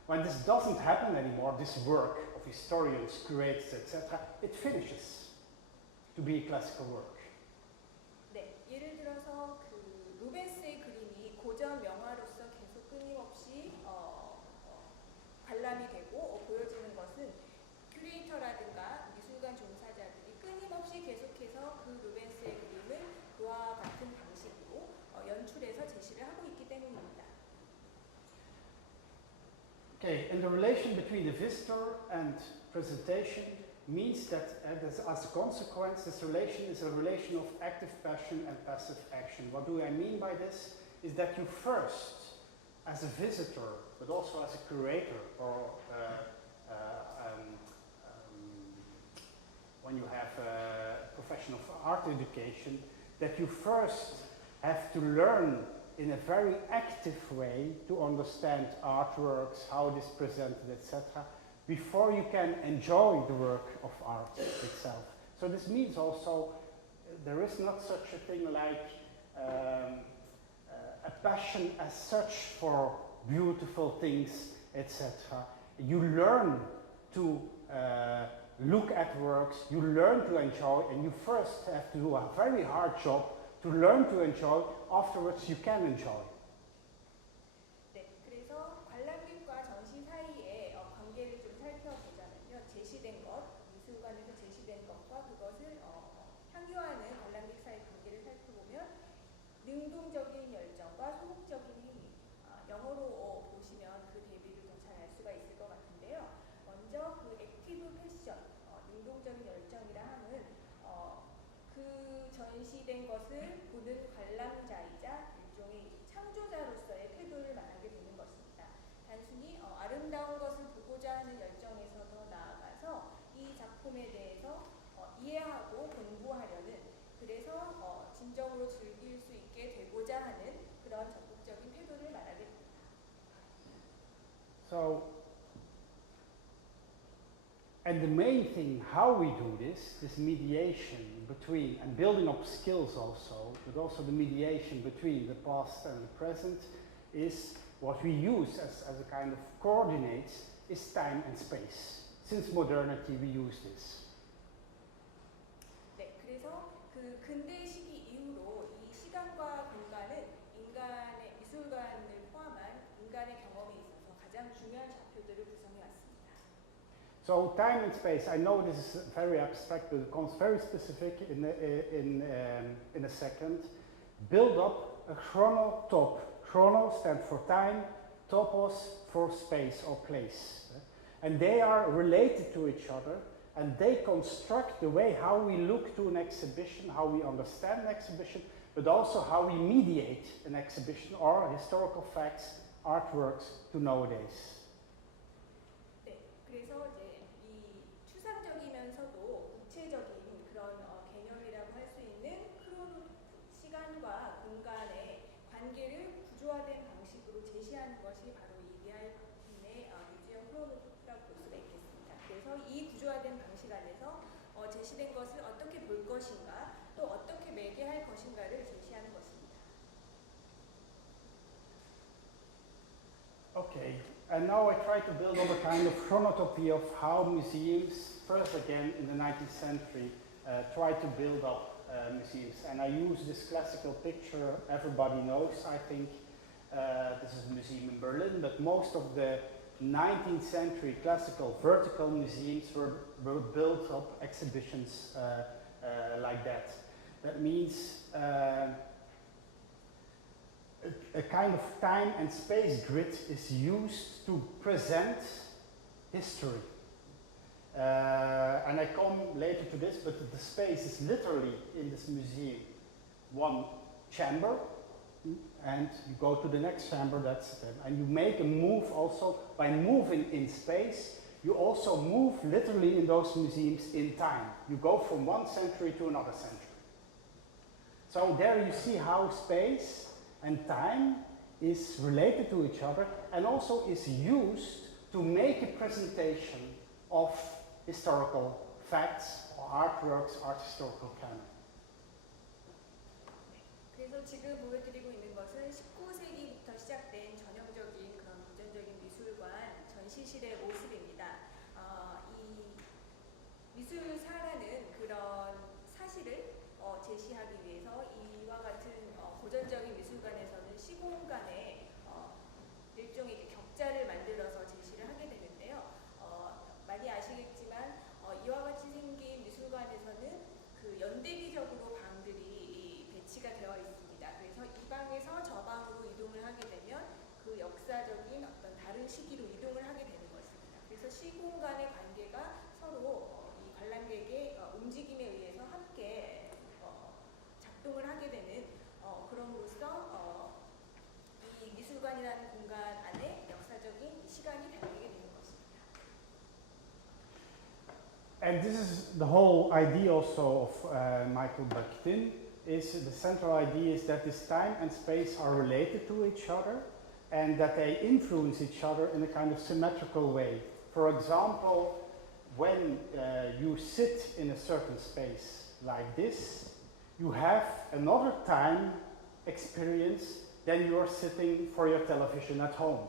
When this doesn't happen anymore, this work of historians, curators, etc., it finishes to be a classical work. 네, 예를 들어서 그 루벤스의 그림이 고전 명화로서 계속 끊임없이 관람이 되고 보여지는 것은 큐레이터라든가 미술관 종사자들이 끊임없이 계속해서 그 루벤스의 그림을 그와 같은 방식으로 연출해서 제시를 하고 있기 때문입니다. Okay, and the relation between the visitor and presentation means that as a consequence, this relation is a relation of active passion and passive action. What do I mean by this? Is that you first, as a visitor, but also as a curator, or when you have a profession of art education, that you first have to learn in a very active way to understand artworks, how it is presented, etc., before you can enjoy the work of art itself. So this means also there is not such a thing like a passion as such for beautiful things, etc. You learn to look at works, you learn to enjoy, and you first have to do a very hard job to learn to enjoy. Afterwards you can enjoy. 네, 그래서 관람객과 전시 사이의 관계를 좀 살펴보자면요. 제시된 것, 미술관에서 제시된 것과 그것을 향유하는 관람객 사이 관계를 살펴보면 능동적인 열정과 소극적인 행위, 영어로 보시면 그 대비를 더 잘 알 수가 있을 것 같은데요. 먼저 그 액티브 패션, 능동적인 열정이라 함은 그 전시된 것을 보는 관람자이자 일종의 창조자로서의 태도를 말하게 되는 것입니다. 단순히 아름다운 것을 보고자 하는 열정에서 더 나아가서 이 작품에 대해서 이해하고 공부하려는, 그래서 진정으로 즐길 수 있게 되고자 하는 그런 적극적인 태도를 말하게 됩니다. So, and the main thing how we do this mediation between, and building up skills also, but also the mediation between the past and the present, is what we use as a kind of coordinates, is time and space. Since modernity we use this. 네, 그래서 그 근대 시기 이후로 이 시간과 공간은 인간의 미술관을 포함한 인간의 경험에 있어서 가장 중요한 좌표들을 구성해 왔습니다. So time and space, I know this is very abstract, but it becomes very specific in a second. Build up a chronotop. Chrono stands for time, topos for space or place. And they are related to each other, and they construct the way how we look to an exhibition, how we understand an exhibition, but also how we mediate an exhibition or historical facts, artworks to nowadays. 네, 그래서 이제 이 추상적이면서도 구체적인 그런 개념이라고 할 수 있는 크로노토프, 시간과 공간의 관계를 구조화된 방식으로 제시하는 것이 바로 이 리알인의 뮤지엄 크로노토프라고 볼 수가 있겠습니다. 그래서 이 구조화된 방식 안에서 제시된 것을 어떻게 볼 것인가, 또 어떻게 매개할 것인가를 제시하는 것입니다. Okay, and now I try to build up a kind of chronotopy of how museums, first again in the 19th century, try to build up museums. And I use this classical picture everybody knows, I think. This is a museum in Berlin, but most of the 19th century classical vertical museums were built up exhibitions like that. That means a kind of time and space grid is used to present history. And I come later to this, but the space is literally in this museum one chamber, and you go to the next chamber, that's it. And you make a move also, by moving in space, you also move literally in those museums in time. You go from one century to another century. So there you see how space and time is related to each other and also is used to make a presentation of historical facts or artworks, art historical canon. 그래서 지금 보여드리고 있는 것은 19세기부터 시작된 전형적인 그런 고전적인 미술관 전시실의 모습입니다. 이 미술사라는 그런 사실을 제시하기 위해서 이와 같은 고전적인 미술관에서는 시공간에 일종의 격자를 만들어서 제시를 하게 되는데요. 많이 아시겠지만 이와 같이 생긴 미술관에서는 그 연대기적으로 방들이 배치가 되어 있습니다. 그래서 이 방에서 저 방으로 이동을 하게 되면 그 역사적인 어떤 다른 시기로 이동을 하게 되는 것입니다. 그래서 시공간의 관계가 서로 이 관람객의 움직임에 의해서 함께 작동을 하게 되는 그럼으로써 이 미술관이라는 공간 안에 역사적인 시간이 달리게 되는 것입니다. And this is the whole idea also of Michael Bakhtin. Is the central idea is that this time and space are related to each other and that they influence each other in a kind of symmetrical way. For example, when you sit in a certain space like this, you have another time experience than you are sitting for your television at home.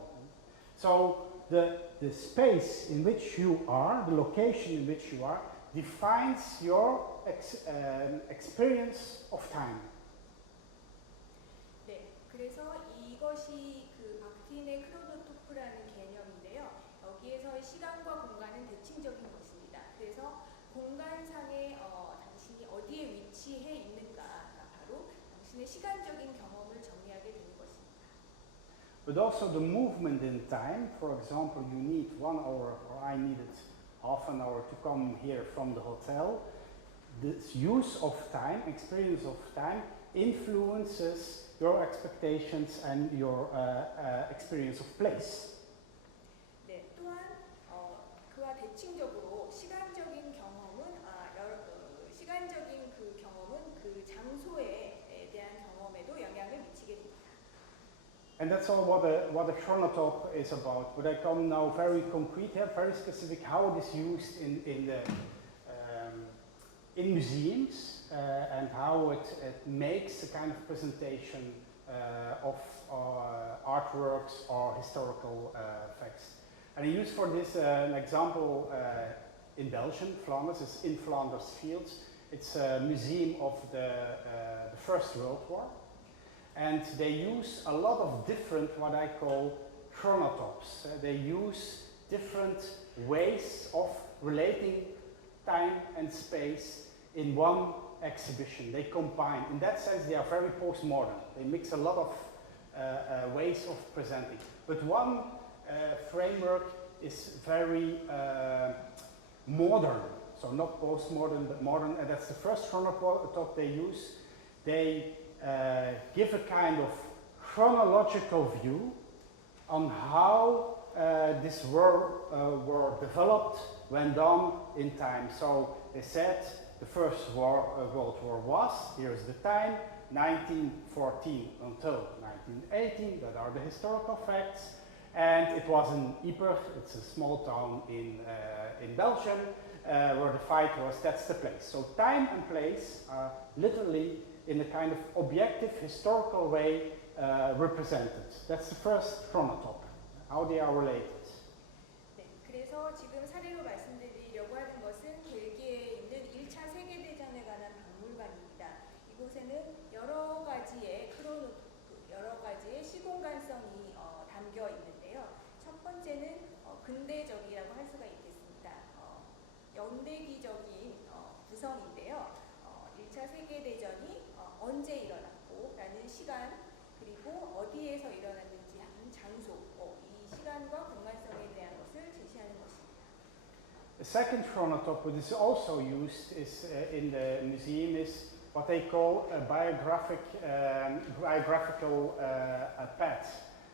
So the space in which you are, the location in which you are, defines your experience of time. 네, 그래서 이것이 그 박틴의 크로노토프라는 개념인데요. 여기에서의 시간과 공간은 대칭적인 것입니다. 그래서 공간상에 당신이 어디에 위치해 있는가가 바로 당신의 시간적인 경험을 정리하게 되는 것입니다. But also the movement in time. For example, you need 1 hour, or I needed half an hour to come here from the hotel. This use of time, experience of time, influences your expectations and your experience of place. 네, 또한 그와 대칭적으로 시간적인 경험은 시간적인 그 경험은 그 장소에 대한 경험에도 영향을 미치게 됩니다. And that's all what a chronotop is about. But I come now very concrete here, very specific how it is used in museums and how it makes a kind of presentation of artworks or historical facts. And I use for this an example in Belgium, Flanders. It's in Flanders Fields. It's a museum of the First World War. And they use a lot of different, what I call chronotops. They use different ways of relating time and space in one exhibition. They combine. In that sense, they are very postmodern. They mix a lot of ways of presenting. But one framework is very modern. So not postmodern, but modern. And that's the first chronotope they use. They give a kind of chronological view on how this were developed, went on in time. So they said the First World War was, here's the time, 1914 until 1918, that are the historical facts. And it was in Ypres, it's a small town in Belgium, where the fight was, that's the place. So time and place are literally in a kind of objective, historical way represented. That's the first chronotope, how they are related. 네, 그래서 지금 사례로 말씀드리려고 하는 것은 벨기에에 있는 1차 세계대전에 관한 박물관입니다. 이곳에는 여러 가지의 여러 가지의 시공간성이 담겨 있는데요. 첫 번째는 근대적이라고 할 수가 있겠습니다. 연대기적인 구성인데요. 1차 세계대전이 언제 일어났고 라는 시간 그리고 어디에서 일어났는지 하는 장소 이 시간과 공간성에 대한 것을 제시하는 것입니다. The second chronotope that is also used is in the museum is what they call a biographical pad.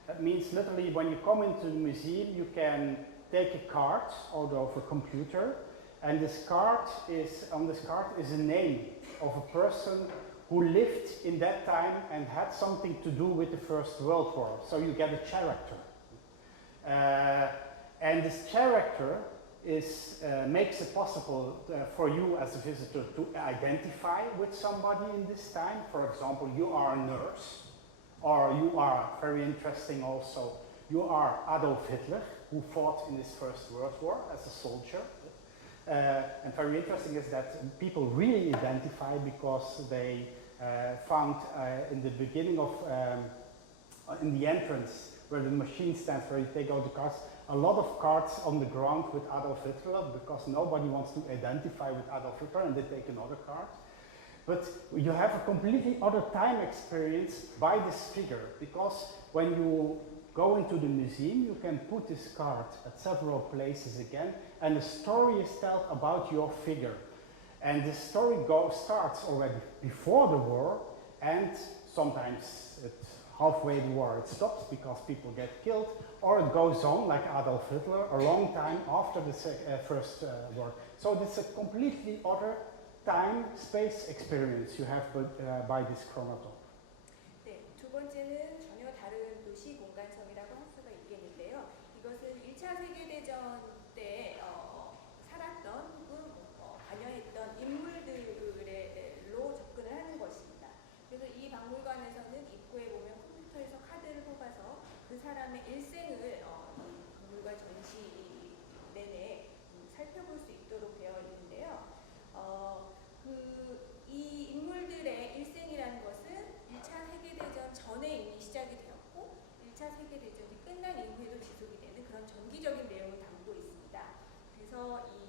That means literally when you come into the museum you can take a card out of a computer, and this card is, on this card is a name of a person who lived in that time and had something to do with the First World War. So you get a character. And this character makes it possible for you as a visitor to identify with somebody in this time. For example, you are a nurse, or you are, very interesting also, you are Adolf Hitler, who fought in this First World War as a soldier. And very interesting is that people really identify because they found in the beginning of, in the entrance where the machine stands, where you take out the cards, a lot of cards on the ground with Adolf Hitler because nobody wants to identify with Adolf Hitler, and they take another card. But you have a completely other time experience by this figure, because when you go into the museum, you can put this card at several places again, and the story is told about your figure. And the story starts already before the war, and sometimes halfway the war it stops because people get killed, or it goes on like Adolf Hitler a long time after the First War. So it's a completely other time-space experience you have by this chronotope. 네, 두 번째는 전혀 다른 도시 공간성이라고 할 수가 있겠는데요. 이것은 1차 세계대전 때 살았던 혹은 관여했던 인물들로 접근을 하는 것입니다. 그래서 이 박물관에서는 입구에 보면 컴퓨터에서 카드를 뽑아서 그 사람의 일생을 박물관 전시 내내 살펴볼 수 있도록 되어 있는데요. 이 인물들의 일생이라는 것은 1차 세계대전 전에 이미 시작이 되었고 1차 세계대전이 끝난 이후에도 지속이 되는 그런 전기적인 내용을 담고 있습니다. 그래서 이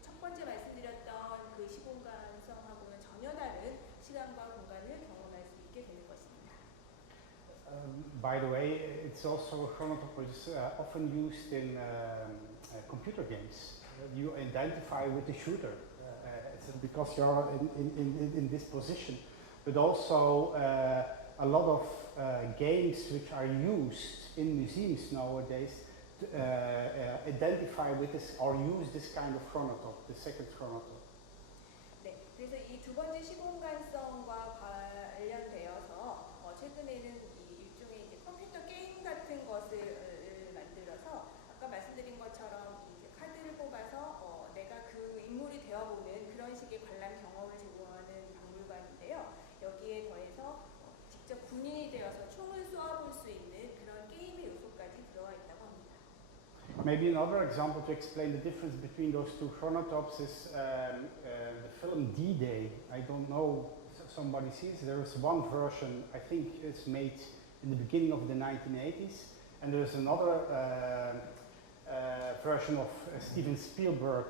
첫 번째 말씀드렸던 그 시공간성하고는 전혀 다른 시간과 공간을 경험할 수 있게 되는 것입니다. By the way, it's also a chronotope which is often used in computer games. You identify with the shooter because you're in this position. But also a lot of games which are used in museums nowadays to identify with this or use this kind of chronotope, the second chronotope. 네, 그래서 이 두 번째 시공간성과 관련되어서 최근에는 이 일종의 이제 컴퓨터 게임 같은 것을 만들어서 아까 말씀드린 것처럼 이제 카드를 뽑아서 내가 그 인물이 되어보는 그런 식의 관람 경험을 제공하는 박물관인데요. 여기에 더해서 직접 군인이 되어서 총을 쏘아볼 수 있는 그런 게임의 요소까지 들어와 있다고 합니다. Maybe another example to explain the difference between those two chronotopes is the film D-Day. I don't know if somebody sees. There is one version, I think it's made in the beginning of the 1980s, and there's another version of Steven Spielberg,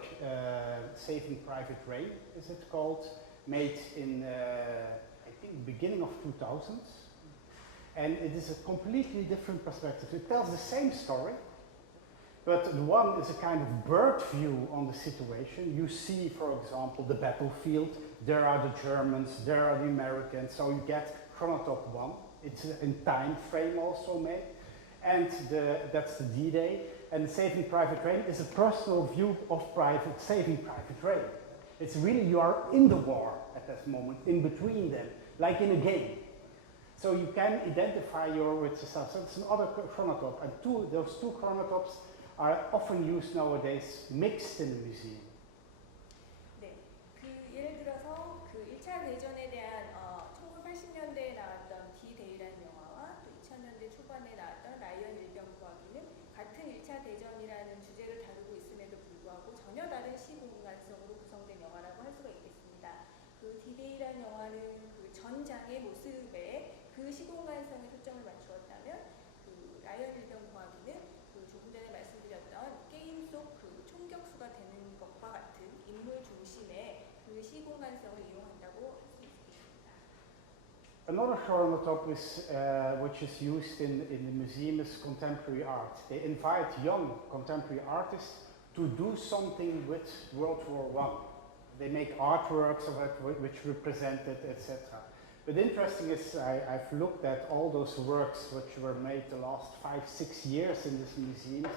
Saving Private Ryan, is it called, made in, I think, beginning of 2000s. And it is a completely different perspective. It tells the same story, but the one is a kind of bird view on the situation. You see, for example, the battlefield. There are the Germans, there are the Americans. So you get chronotop 1. It's in time frame also made. And that's the D-Day. And Saving Private Ryan is a personal view of Saving Private Ryan. It's really, you are in the war at that moment, in between them, like in a game. So you can identify with yourself. So it's another chronotop. And those two chronotops are often used nowadays, mixed in the museum. 네, 예를 들어서 1차 대전에 대한 1980년대에 나왔던 D-Day라는 영화와 또 2000년대 초반에 나왔던 라이언 일병구하기는 같은 1차 대전이라는 주제를 다루고 있음에도 불구하고 전혀 다른 시공간성으로 구성된 영화라고 할 수가 있겠습니다. D-Day라는 영화는 전장의 모습에 그 시공간성에 초점을 맞추었다면 라이언 일병구하기는 조금 전에 말씀드렸던 게임 속 총격수가 되는 것과 같은 인물 중심의 시공간성을 이용한다고 할 수 있습니다. Another chronotop which is used in the museum is contemporary art. They invite young contemporary artists to do something with World War I. They make artworks of it which represent it, etc. But interesting is I've looked at all those works which were made the last 5-6 years in this museum.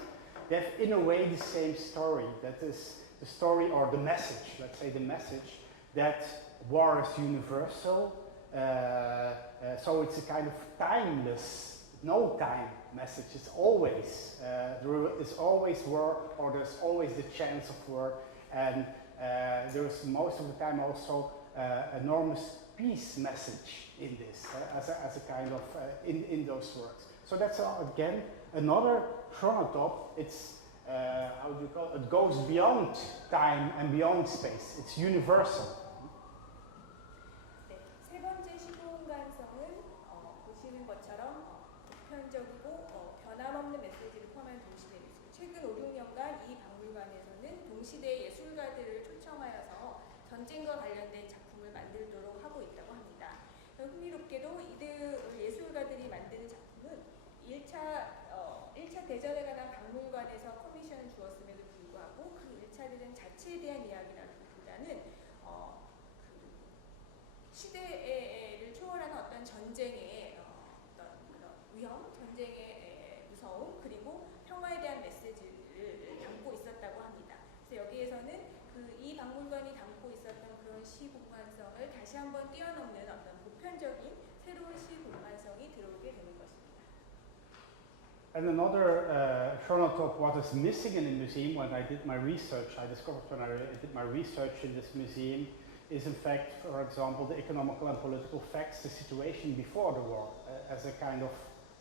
They have in a way the same story. That is the story or the message, let's say the message, that war is universal. So it's a kind of timeless, no time message. It's always, there is always war, or there's always the chance of war. And there is most of the time also enormous peace message in this, as a kind of, in those works. So that's again another chronotop. It's, how do you call it? It goes beyond time and beyond space. It's universal. 네, 세 번째 시공간성은 보시는 것처럼 보편적이고 변함없는 메시지를 포함한 동시대 미술. 최근 5-6년간 이 박물관에서는 동시대 예술가들을 초청하여서 전쟁과 관련된 작품을 만들도록 하고 있다고 합니다. 흥미롭게도 이들 예술가들이 만드는 작품은 1차 대전에 관한 박물관에서 커미션을 주었음에도 불구하고 그 1차 대전 자체에 대한 이야기라기보다는 시대를 초월하는 어떤 전쟁의 어떤 그런 위험, 전쟁의 무서움, 그리고 평화에 대한 메시지를 담고 있었다고 합니다. 그래서 여기에서는 이 박물관이 담고 있었던 그런 시공간성을 다시 한번 뛰어넘는 어떤 보편적인 새로운 시공간성이 들어오게 되는 것입니다. And another chronotop, what is missing in the museum when I did my research, I discovered when I did my research in this museum, is in fact, for example, the economical and political facts, the situation before the war, as a kind of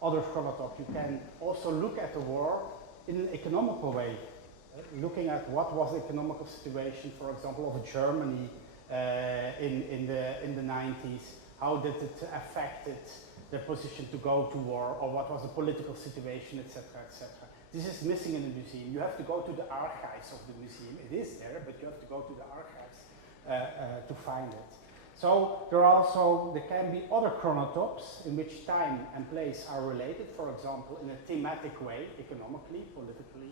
other chronotop. You can also look at the war in an economical way, looking at what was the economical situation, for example, of Germany in the 90s, how did it affect their position to go to war, or what was the political situation, etc., etc. This is missing in the museum. You have to go to the archives of the museum. It is there, but you have to go to the archives to find it. So there can be other chronotops in which time and place are related, for example, in a thematic way, economically, politically,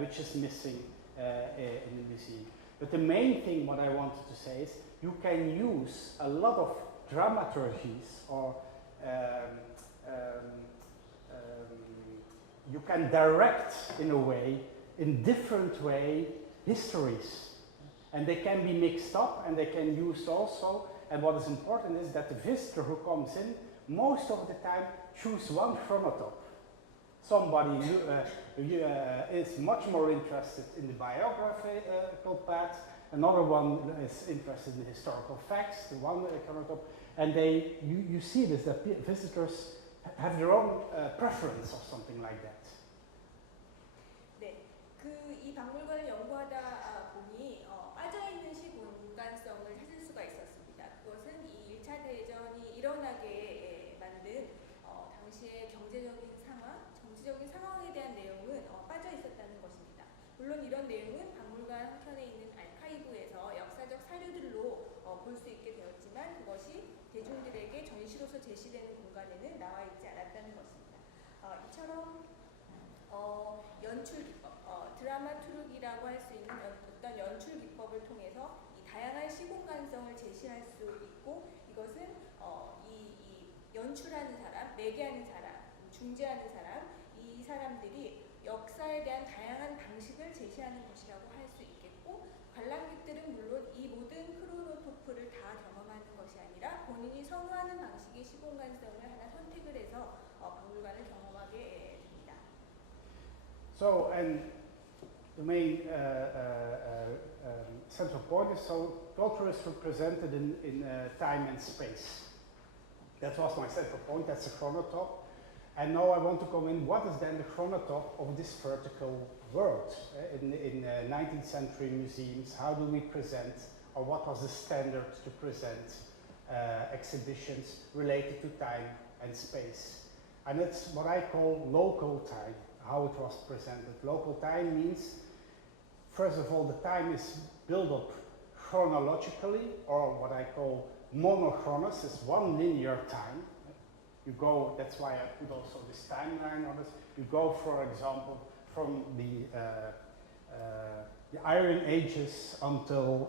which is missing in the museum. But the main thing what I wanted to say is you can use a lot of dramaturgies, or you can direct in a way, in different way, histories. And they can be mixed up, and they can use also, and what is important is that the visitor who comes in, most of the time choose one chronotop. Somebody is much more interested in the biographical path, another one is interested in historical facts, the one chronotop, and you see this, that visitors have their own preference or something like that. 네, 이 박물관을 연구하다 보니 빠져있는 시공간성을 찾을 수가 있었습니다. 그것은 이 1차 대전이 일어나게 만든 당시의 경제적인 상황, 정치적인 상황에 대한 내용은 빠져 있었다는 것입니다. 물론 이런 내용은 박물관 한켠에 있는 아카이브에서 역사적 사료들로 볼 볼 수 있게 되었지만 그것이 대중들에게 전시로서 제시되는 공간에는 나와 있지 않았다는 것입니다. 이처럼 연출 기법, 드라마투르기라고 할 수 있는 어떤 연출 기법을 통해서 이 다양한 시공간성을 제시할 수 있고 이것은 이 연출하는 사람, 매개하는 사람, 중재하는 사람, 이 사람들이 역사에 대한 다양한 방식을 제시하는 것이라고 할 수 있겠고 관람객들은 물론 이 모든 크로노토프를 다 경험하는 것이 아니라 본인이 선호하는 방식의 시공간성을 하나 선택을 해서 박물관을 경험하게 됩니다. So, and the main central point is so culture is represented in time and space. That was my central point, that's the chronotop. And now I want to come in, what is then the chronotop of this vertical world? In 19th century museums, how do we present, or what was the standard to present exhibitions related to time and space? And it's what I call local time, how it was presented. Local time means, first of all, the time is built up chronologically, or what I call monochronos, is one linear time. You go, that's why I put also this timeline on it. You go, for example, from the Iron Ages until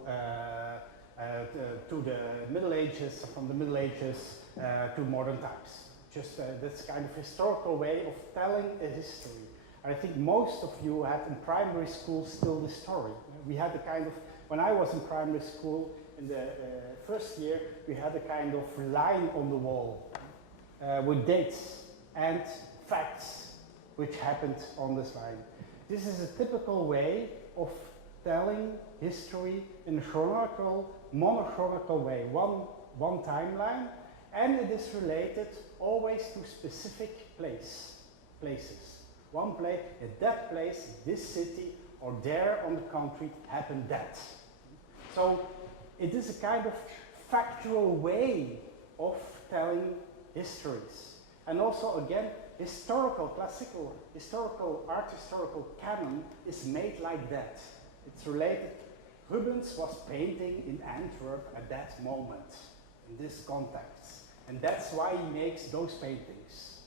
to the Middle Ages, from the Middle Ages to modern times. Just this kind of historical way of telling a history. I think most of you had in primary school still the story. We had a kind of, when I was in primary school, in the first year, we had a kind of line on the wall with dates and facts which happened on this line. This is a typical way of telling history in a chronological, monochronological way, one timeline, and it is related always to specific places. One place, at that place, this city, or there on the country, happened that. So it is a kind of factual way of telling histories. And also, again, classical, art historical canon is made like that. It's related. Rubens was painting in Antwerp at that moment, in this context. And that's why he makes those paintings.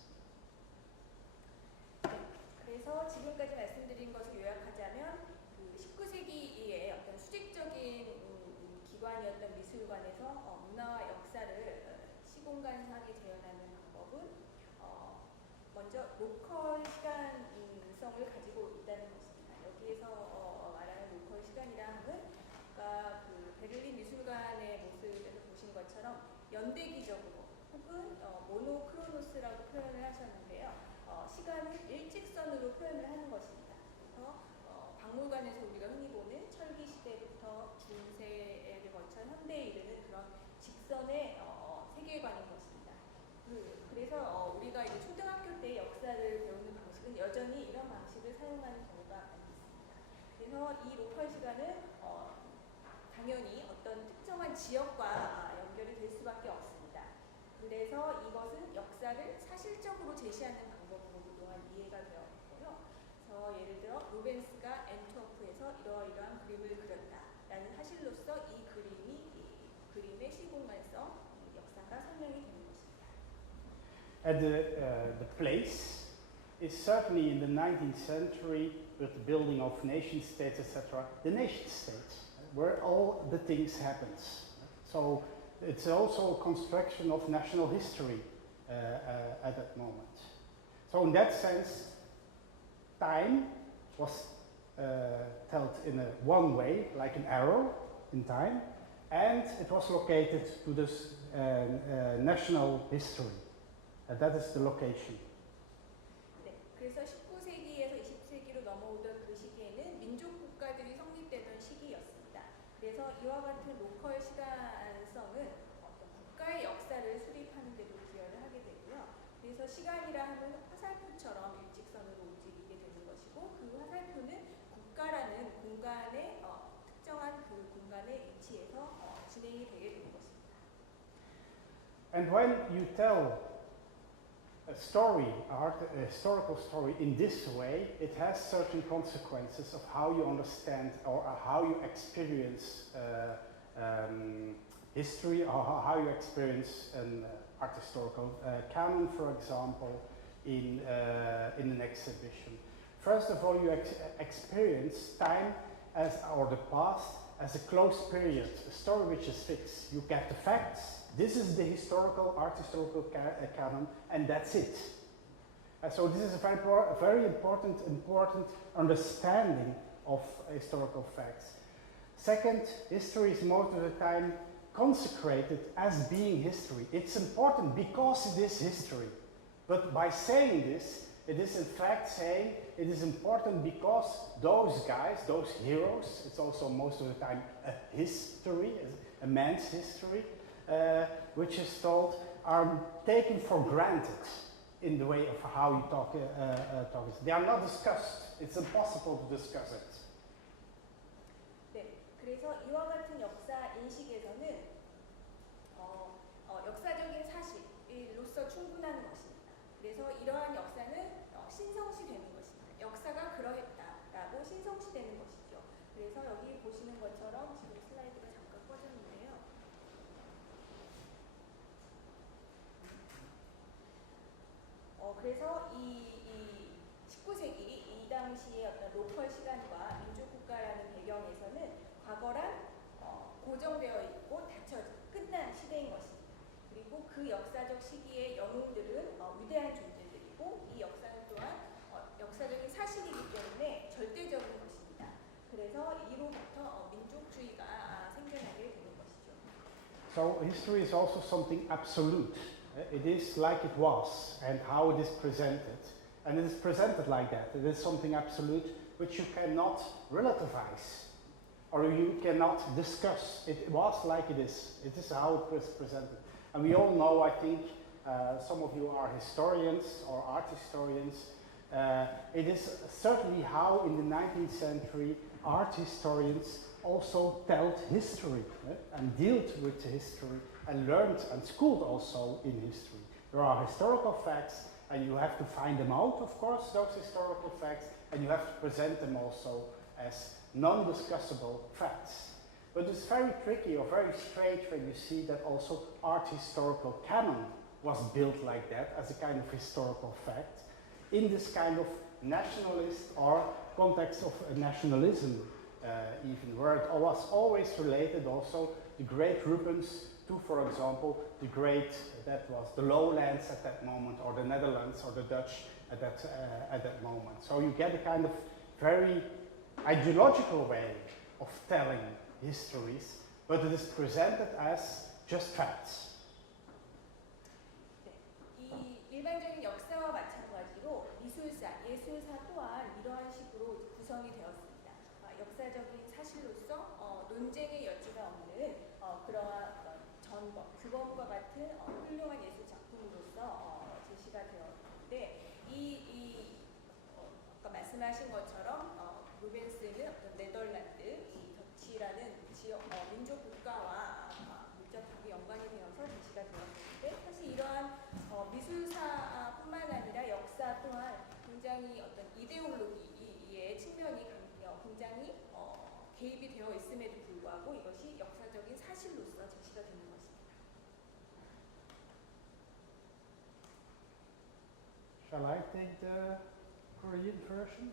그래서 지금까지 말씀드린 것을 요약하자면 그 19세기의 어떤 수직적인 기관이었던 미술관에서 문화와 역사를 시공간상에 재현하는 방법은 먼저 로컬 시간성을 가지고 있다는 것입니다. 여기에서 말하는 로컬 시간이라 함은 그러니까 그 베를린 미술관의 모습에서 보신 것처럼 연대기적으로 혹은 모노크로노스라고 표현을 하셨는데요. 시간을 일직선으로 표현을 하는 것입니다. 그래서 박물관에서 우리가 흔히 보는 철기 시대부터 중세를 거쳐 현대에 이르는 그런 직선의 세계관인 것입니다. 그래서 우리가 이제 초등학교 때 역사를 배우는 방식은 여전히 이런 방식을 사용하는 경우가 많이 있습니다. 그래서 이 로컬 시간은 당연히 어떤 특정한 지역과 연결이 될 수밖에 없습니다. 그래서 이것은 역사를 사실적으로 제시하는 방법으로 그동안 이해가 되었고요. 그래서 예를 들어 루벤스가 엔트워프에서 이러이러한 그림을 그렸다라는 사실로서 이 그림의 시공간성, 역사가 설명이 되는 것입니다. And the place is certainly in the 19th century with the building of nation states, etc. The nation state, where all the things happens. So it's also a construction of national history at that moment. So in that sense, time was told in a one way, like an arrow in time, and it was located to this national history. That is the location. 네, 그래서 19세기에서 20세기로 넘어오던 그 시기에는 민족 국가들이 성립되던 시기였습니다. 그래서 이와 같은 로컬 시간성은 어떤 국가의 역사를 수립하는 데도 기여를 하게 되고요. 그래서 시간이라 하면 화살표처럼 일직선으로 움직이게 되는 것이고 그 화살표는 국가라는 공간의 특정한 그 공간의 위치에서 진행이 되게 되는 것입니다. And when you tell a story, a historical story in this way, it has certain consequences of how you understand or how you experience history or how you experience an art historical canon, for example, in an exhibition. First of all, you experience time or the past as a closed period, a story which is fixed. You get the facts. This is the art historical canon, and that's it. So this is a very important understanding of historical facts. Second, history is most of the time consecrated as being history. It's important because it is history. But by saying this, it is in fact saying it is important because those guys, those heroes, it's also most of the time a history, a man's history, which is told, are taken for granted in the way of how you talk. They are not discussed. It's impossible to discuss it. 네, 그래서 이와 같은 역사 인식에서는 역사적인 사실로서 충분한 것입니다. 그래서 이러한 역사는 신성시되는 것입니다. 역사가 그러했다라고 신성시되는 것이죠. 그래서 여기 보시는 것처럼 지금 슬라이드가 잠깐 꺼졌는데요. 그래서 이 19세기 이 당시의 어떤 로컬 시간과 민족국가라는 배경에서는 과거란 고정되어 있고 끝난 시대인 것입니다. 그리고 그 역사적 시기의 영웅들은 위대한 존재들이고 이 역사는 또한 역사적인 사실이기 때문에 절대적인 것입니다. 그래서 이로부터 민족주의가 생겨나게 되는 것이죠. So history is also something absolute. It is like it was and how it is presented. And it is presented like that. It is something absolute which you cannot relativize or you cannot discuss. It was like it is. It is how it was presented. And we all know, I think, some of you are historians or art historians. It is certainly how in the 19th century art historians also told history and dealt with history and learned and schooled also in history. There are historical facts and you have to find them out, of course, those historical facts, and you have to present them also as non-discussable facts. But it's very tricky or very strange when you see that also art historical canon was built like that as a kind of historical fact in this kind of nationalist or context of nationalism even, where it was always related also the great Rubens to, for example, that was the lowlands at that moment, or the Netherlands or the Dutch at that moment. So you get a kind of very ideological way of telling histories, but it is presented as just facts. 이 일반적인 역사와 마찬가지로 예술사 또한 이러한 식으로 구성이 되었습니다. 역사적인 사실로서 논쟁의 여지가 없는 그러한 규범과 같은 훌륭한 예술 작품으로서 제시가 되었는데 아까 말씀하신 것처럼 루벤스는 어떤 네덜란드, 이 더치라는 지역 민족 국가와 밀접하게 연관이 되어서 제시가 되었는데 사실 이러한 미술사뿐만 아니라 역사 또한 굉장히 어떤 이데올로기의 측면이 굉장히 개입이 되어 있음에도 불구하고 이것이 역사적인 사실로서 제시가 되는 것입니다. Shall I take the Korean version?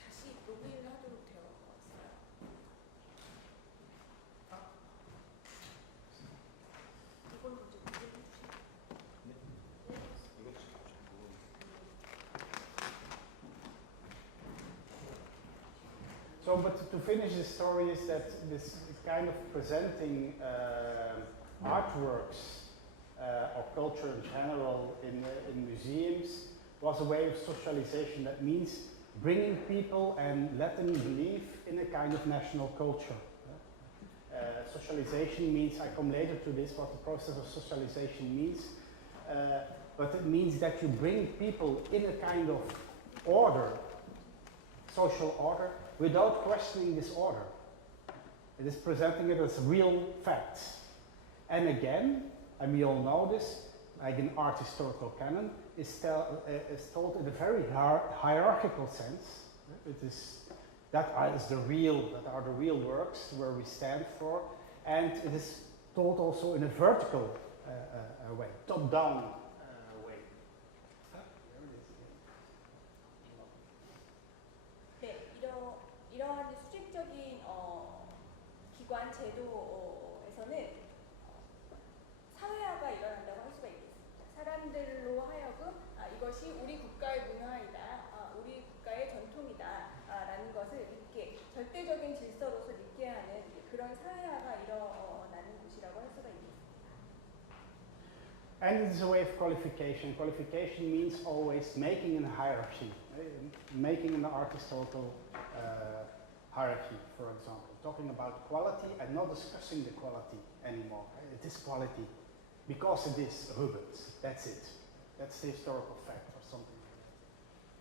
다시 로그인을 하도록 되어 있어요. 이걸 먼저 로그인해 주시면. So, but to finish the story is that this kind of presenting artworks or culture in general in museums was a way of socialization. That means bringing people and let them believe in a kind of national culture. Socialization means, I come later to this, what the process of socialization means, but it means that you bring people in a kind of order, social order, without questioning this order. It is presenting it as real facts. And again, and we all know this, like an art historical canon, is told in a very hierarchical sense. That are the real works where we stand for. And it is told also in a vertical way, top-down way. 네, 이러한 수직적인 기관 제도에서는 사회화가 일어난다고 할 수가 있겠습니다. 사람들로 하여금 이것이 우리 국가의 문화이다, 우리 국가의 전통이다라는 것을 믿게, 절대적인 질서로서 믿게 하는 그런 사회화가 일어나는 곳이라고 할 수가 있겠습니다. And it is a way of qualification. Qualification means always making a hierarchy, making an artistical hierarchy, for example. Talking about quality and not discussing the quality anymore. It is quality because it is Rubens. That's it. That's the historical fact or something like that.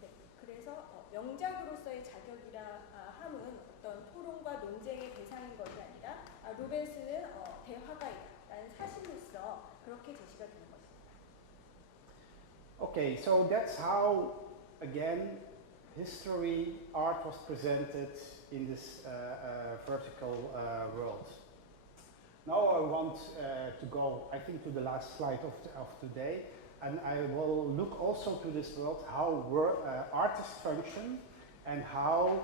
네, 그래서 명작으로서의 자격이라 함은 어떤 토론과 논쟁의 대상인 것이 아니라 루벤스는 대화가이다라는 사실로서 그렇게 제시가 되는 것입니다. Okay, so that's how, again, history, art was presented in this vertical world. Now I want to go, I think, to the last slide of today, and I will look also to this world, how artists function and how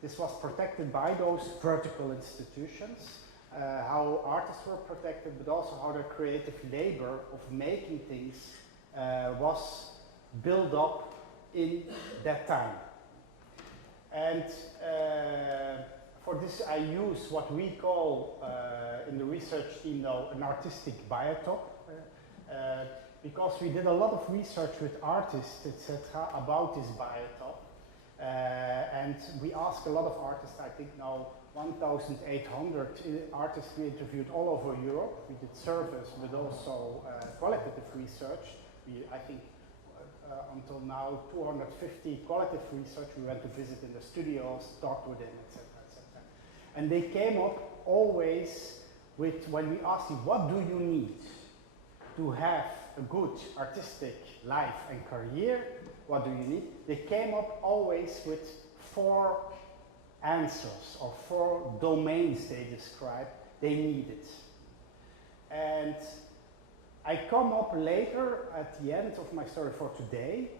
this was protected by those vertical institutions. How artists were protected, but also how their creative labor of making things was built up in that time. And for this I use what we call in the research team now an artistic biotop, because we did a lot of research with artists, etc., about this biotop. And we asked a lot of artists, I think now 1,800 artists we interviewed all over Europe. We did surveys, but also qualitative research. I think until now 250 qualitative research. We went to visit in the studios, talked with them, etc., etc. And they came up always with, when we asked them, what do you need to have a good artistic life and career? What do you need? They came up always with 4 answers or 4 domains they described they needed. And I come up later at the end of my story for today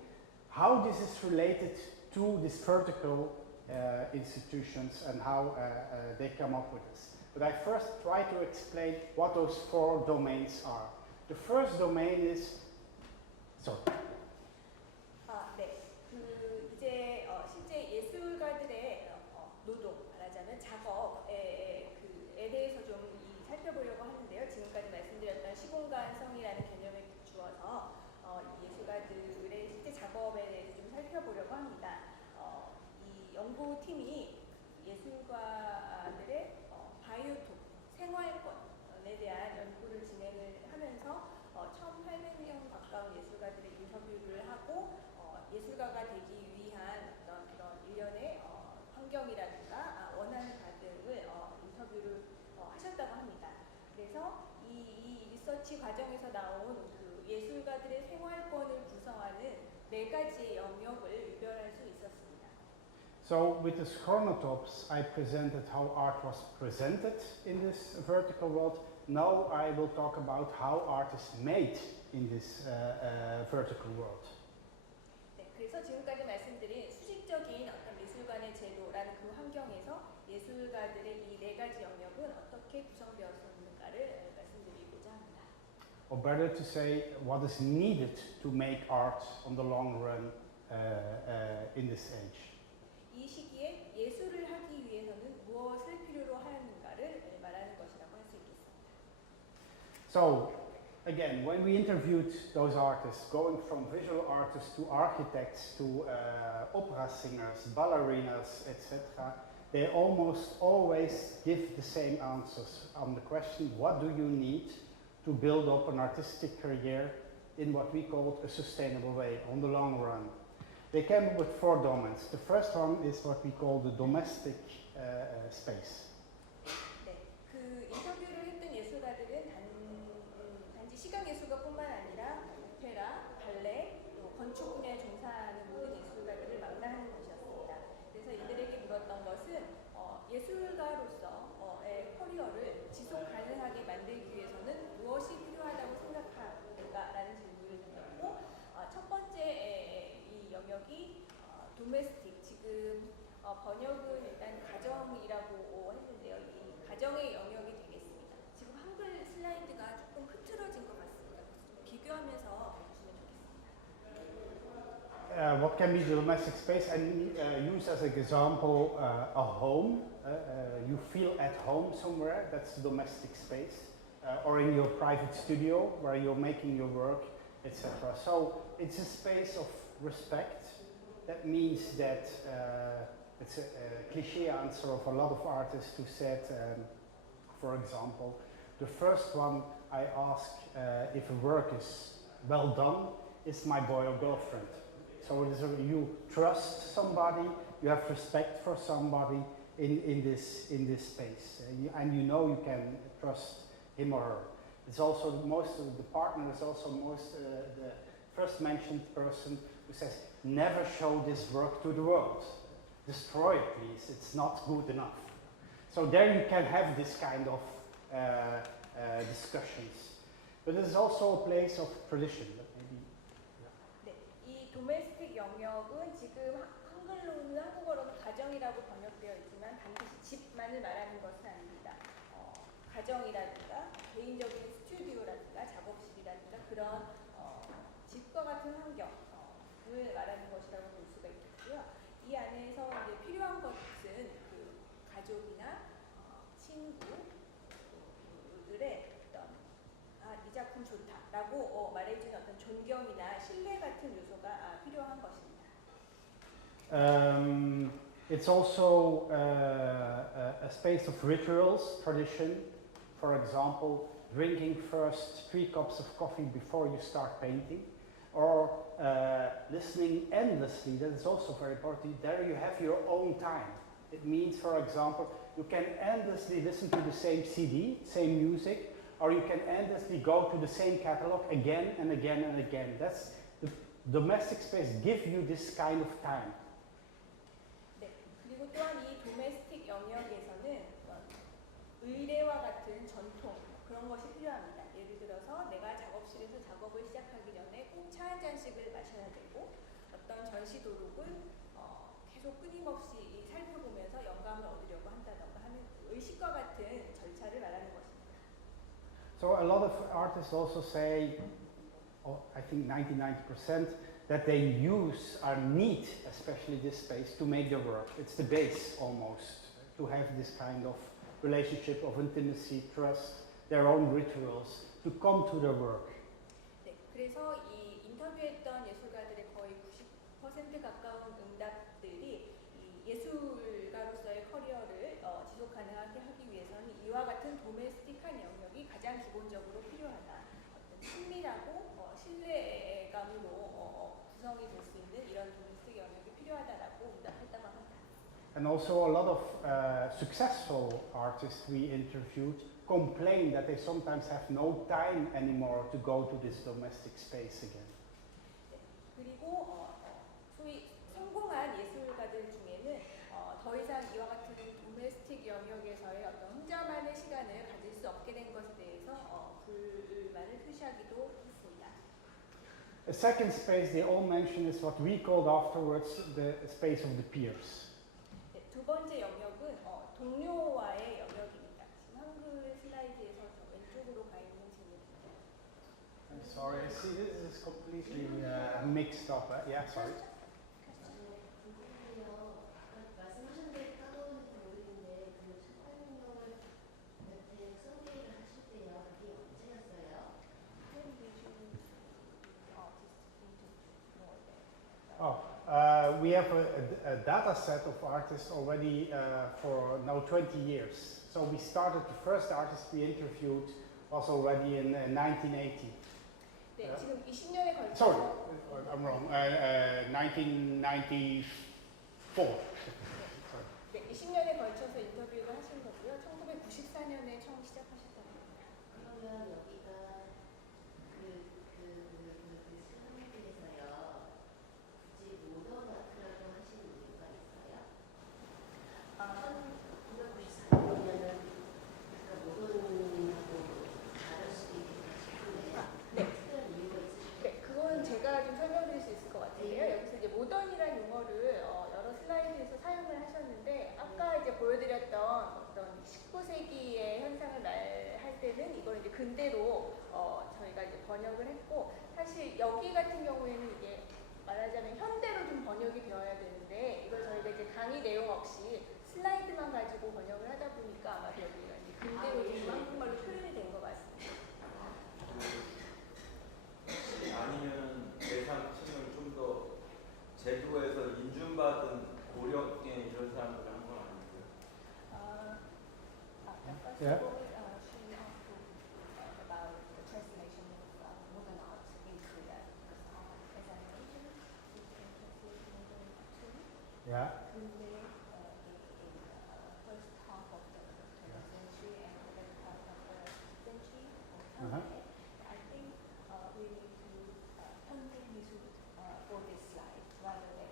how this is related to these vertical institutions and how they come up with this. But I first try to explain what those 4 domains are. The first domain is, sorry. 네. 이제 실제 예술가들의 노동, 말하자면 작업에 대해서 좀 살펴보려고 하는데요. 지금까지 말씀드렸던 시공간성이라는 개념에 비추어서 예술가들의 실제 작업에 대해서 좀 살펴보려고 합니다. 이 연구팀이 예술가들의 바이오톱, 생활권에 대한 연구를 진행을 하면서 1,800명 가까운 예술가들의 인터뷰를 하고 예술가가 되기 위한 어떤 그런 일련의 환경이라든가 원하는 바 등을 인터뷰를 하셨다고 합니다. 그래서 이 리서치 과정에서 나온 그 예술가들의 생활권을 구성하는 4가지의 영역을 유별할 수 있었습니다. So with the chronotops, I presented how art was presented in this vertical world. Now I will talk about how art is made in this vertical world. 네, 그래서 지금까지 말씀드린 수직적인 어떤 미술관의 제도라는 그 환경에서 예술가들의 이 4가지 영역은 어떻게 구성되었는가를 말씀드리고자 합니다. Or better to say, what is needed to make art on the long run in this age. 이 시기에 예술을 하기 위해서는 무엇을 필요로 하였는가를 말하는 것이라고 할 수 있겠습니다. So, again, when we interviewed those artists, going from visual artists to architects to opera singers, ballerinas, etc., they almost always give the same answers on the question, what do you need to build up an artistic career in what we called a sustainable way, on the long run? They came up with 4 domains. The first one is what we call the domestic space. 네, 그 인터뷰를 했던 예술가들은 단지 시각 예술가뿐만 아니라 오페라, 발레, 또 건축 분야에 종사하는 모든 예술가들을 망라하는 것이었습니다. 그래서 이들에게 물었던 것은 예술가로서 도메스틱 지금 번역은 일단 가정이라고 했는데요. 이 가정의 영역이 되겠습니다. 지금 한글 슬라이드가 조금 흐트러진 것 같습니다. 좀 비교하면서 보시면 좋겠습니다. What can be the domestic space? And use as an example a home. You feel at home somewhere. That's the domestic space. Or in your private studio where you're making your work, etc. So it's a space of respect. That means that it's a cliché answer of a lot of artists who said, for example, the first one I ask if a work is well done is my boy or girlfriend. So it is you trust somebody, you have respect for somebody in this space, and you know you can trust him or her. It's also most of the partner is also the first mentioned person who says, never show this work to the world. Destroy it, please. It's not good enough. So there you can have this kind of discussions. But it is also a place of tradition. That maybe. 네, 이 도메스틱 영역은 지금 한글로는 한국어로는 가정이라고 번역되어 있지만 반드시 집만을 말하는 것은 아닙니다. 가정이라든가 개인적인 스튜디오라든가 작업실이라든가 그런 집과 같은 환경을 말하는 것이라고 볼 수가 있겠고요. 이 안에서 이제 필요한 것은 그 가족이나 친구들의 어떤 이 작품 좋다라고 말해주는 어떤 존경이나 신뢰 같은 요소가 필요한 것입니다. It's also a space of rituals, tradition. For example, drinking first 3 cups of coffee before you start painting, or listening endlessly. That is also very important. There you have your own time. It means, for example, you can endlessly listen to the same CD, same music, or you can endlessly go to the same catalog again and again and again. That's the domestic space gives you this kind of time. 네, 그리고 또한 이 도메스틱 영역에서는 의례와 같은 전통 그런 것이 필요합니다. 예를 들어서 내가 작업실에서 작업을 시작하기 전에 꼭 차 한 잔씩을 마셔야 되고 어떤 전시 도록을 계속 끊임없이 살펴보면서 영감을 얻으려고 한다던가 하는 의식과 같은 절차를 말하는 것입니다. So a lot of artists also say, I think 90% that they use or need, especially this space, to make their work. It's the base almost to have this kind of relationship of intimacy, trust, their own rituals, to come to their work. 네, 그래서 이 인터뷰했던 예술가들의 거의 90% 가까운 응답들이 이 예술가로서의 커리어를 지속 가능하게 하기 위해서는 이와 같은 도메스틱한 영역이 가장 기본적으로 필요하다. 어떤 친밀하고 신뢰감으로 구성이 될 수 있는 이런 도메스틱 영역이 필요하다라고 응답했다고 합니다. And also a lot of successful artists we interviewed complain that they sometimes have no time anymore to go to this domestic space again. 네, 그리고 소위 성공한 예술가들 중에는 더 이상 이와 같은 도메스틱 영역에서의 어떤 혼자만의 시간을 가질 수 없게 된 것에 대해서 불만을 표시하기도 했습니다. A second space they all mention is what we called afterwards the space of the peers. 네, 두 번째 영역은 동료와의 영역입니다. 지금 한글 슬라이드에서 저 왼쪽으로 가 있는 질문입니다. I'm sorry, I see this is completely mixed up. Yeah, sorry. We have a data set of artists already for now 20 years. So we started, the first artist we interviewed was already in 1980. 네, 지금 20년에 걸쳐서 Sorry, I'm wrong. 1994. 네, 20년에 걸쳐서 인터뷰를 하신 거고요. 1994년에 처음 시작하셨다고 합니다. 그러면 여기가 슬라이드에서요. 굳이 모던 아트라고 하시는 이유가 있어요? 1994년이면은 모던하고 다를 수도 있겠다 싶은데 네. 특별한 이유가 있으실까요? 네, 그건 제가 좀 설명드릴 수 있을 것 같은데요. 여기서 이제 모던이라는 용어를 경우에는 이걸 이제 근대로 저희가 이제 번역을 했고, 사실 여기 같은 경우에는 이게 말하자면 현대로 좀 번역이 되어야 되는데, 이걸 저희가 이제 강의 내용 없이 슬라이드만 가지고 번역을 하다 보니까 아마도 여기가 이제 근대로 좀 한국말로 표현이 된 것 같습니다. 아니면 대상층을 좀 더 제도에서 인준받은 고령의 이런 사람들 한 건 아니고요. Yeah. Yeah. Uh-huh. I think we need to 현대미술 for this slide rather than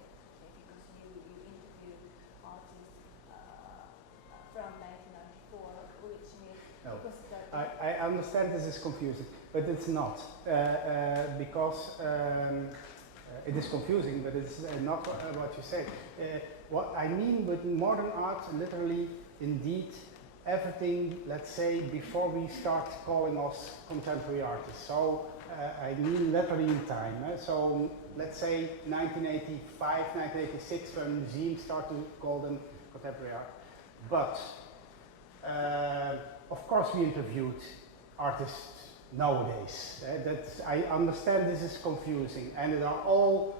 because you interviewed artists from 1994, which means No. because I understand this is confusing, but it's not because it is confusing, but it's not what you say. What I mean with modern art, literally, indeed, everything, let's say, before we start calling us contemporary artists. So I mean literally in time. So let's say 1985, 1986, when museums start to call them contemporary art. But of course we interviewed artists nowadays. I understand this is confusing, and they are all,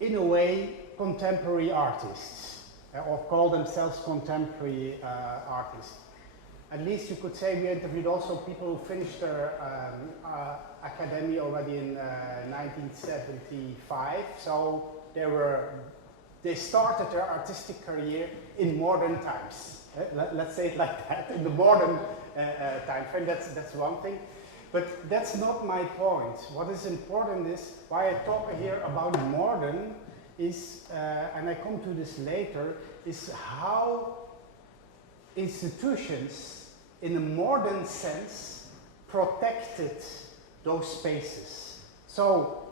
in a way, contemporary artists, or call themselves contemporary artists. At least you could say we interviewed also people who finished their academy already in 1975. So they started their artistic career in modern times. Let's say it like that, in the modern time frame. That's one thing. But that's not my point. What is important is, why I talk here about modern is, and I come to this later, is how institutions, in a modern sense, protected those spaces. So,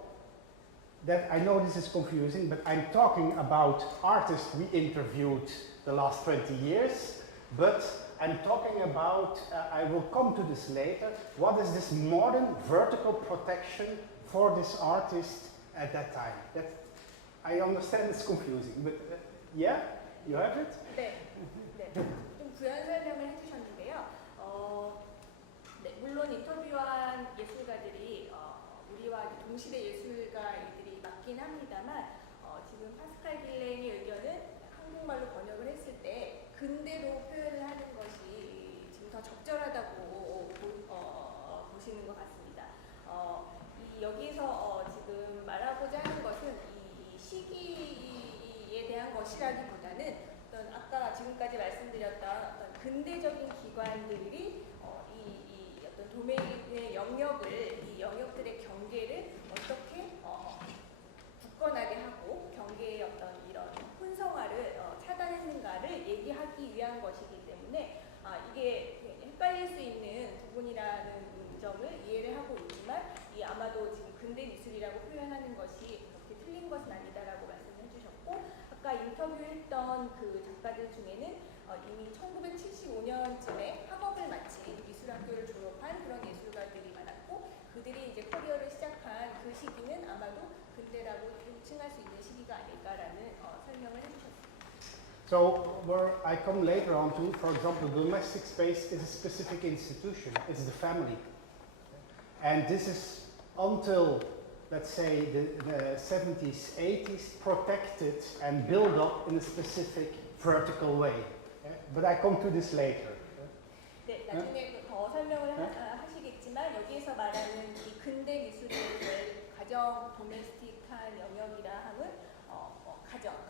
that I know this is confusing, but I'm talking about artists we interviewed the last 20 years, but I'm talking about, I will come to this later, what is this modern vertical protection for this artist at that time? I understand it's confusing, but yeah, you have it? 네, 좀 부연 설명을 해주셨는데요. 네, 물론 인터뷰한 예술가들이 우리와 동시대 예술가들이 맞긴 합니다만, 지금 파스칼 길렌의 의견은 한국말로 번역을 했을 때 근대로 표현을 하는 것이 지금 더 적절하다고 보시는 것 같습니다. 여기서 지금 말하고자 하는 것은 이 시기에 대한 것이라기보다는 어떤 아까 지금까지 말씀드렸던 어떤 근대적인 기관들이 이 어떤 도메인의 영역을, 이 영역들의 경계를 어떻게 굳건하게 하고 경계의 어떤 이런 혼성화를 차단했는가를 얘기하기 위한 것이기 때문에 이게 헷갈릴 수 있는 부분이라는 점을 이해를 하고 있지만, 이 아마도 지금 근대 미술이라고 표현하는 것이 그렇게 틀린 것은 아니다라고 말씀을 해주셨고, 아까 인터뷰했던 그 작가들 중에는 이미 1975년쯤에 학업을 마친 미술학교를 졸업한 그런 예술가들이 많았고, 그들이 이제 커리어를 시작한 그 시기는 아마도 근대라고 칭할 수 있는 시기가 아닐까라는 설명을 해주셨습니다. So, where I come later on to, for example, the domestic space is a specific institution, it's the family. And this is until, let's say, the 70s, 80s, protected and built up in a specific vertical way. But I come to this later. 네, 나중에 더 설명을 하시겠지만, 여기에서 말하는 이 근대 미술의 가정, 도메스틱한 영역이라 함은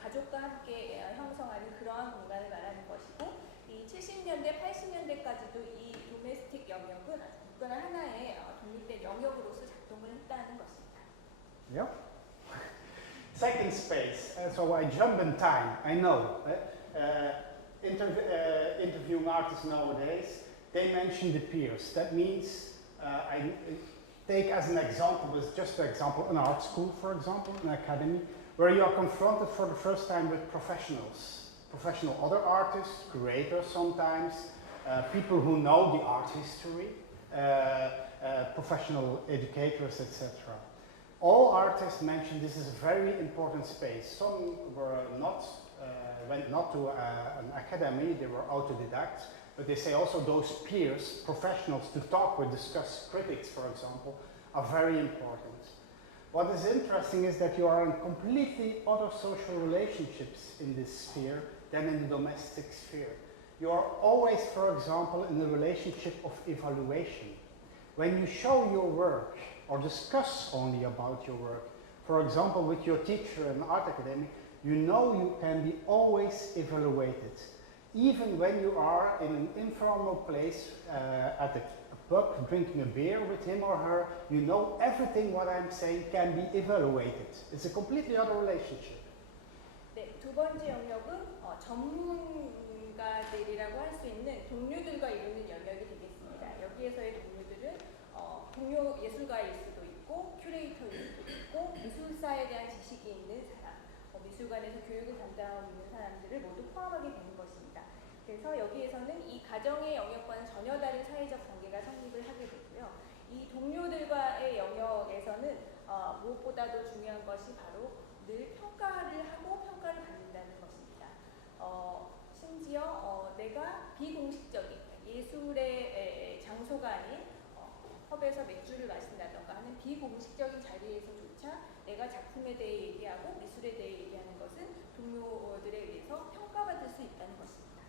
가족과 함께 형성하는 그러한 공간을 말하는 것이고, 이 70년대, 80년대까지도 이 도메스틱 영역은 아주 굳건한 하나의 독립된 영역으로서 작동을 했다는 것입니다. Yeah. Second space. So I jump in time. I know. Interviewing artists nowadays, they mention the peers. That means I take as an example, as just an example, an art school, for example, an academy, where you are confronted for the first time with professionals, professional other artists, curators sometimes, people who know the art history, professional educators, etc. All artists mentioned this is a very important space. Some were not, went not to an academy, they were autodidacts, but they say also those peers, professionals to talk with, discuss, critics for example, are very important. What is interesting is that you are in completely other social relationships in this sphere than in the domestic sphere. You are always, for example, in a relationship of evaluation. When you show your work or discuss only about your work, for example, with your teacher in art academy, you know you can be always evaluated. Even when you are in an informal place at a pub drinking a beer with him or her, you know everything what I'm saying can be evaluated. It's a completely other relationship. 네, 두 번째 영역은 전문가들이라고 할 수 있는 동료들과 이루는 영역이 되겠습니다. 여기에서의 동료들은 동료 예술가일 수도 있고 큐레이터일 수도 있고 미술사에 대한 지식이 있는 사람, 미술관에서 교육을 담당하고 있는 사람들을 모두 포함하게 되는 것입니다. 그래서 여기에서는 이 가정의 영역과는 전혀 다른 사회적 관계가 성립을 하게 되고요. 이 동료들과의 영역에서는 무엇보다도 중요한 것이 바로 늘 평가를 하고 평가를 받는다는 것입니다. 심지어 내가 비공식적인 예술의 장소가 아닌 펍에서 맥주를 마신다던가 하는 비공식적인 자리에서조차 내가 작품에 대해 얘기하고 미술에 대해 얘기하는 것은 동료들에 의해서 평가받을 수 있다는 것입니다.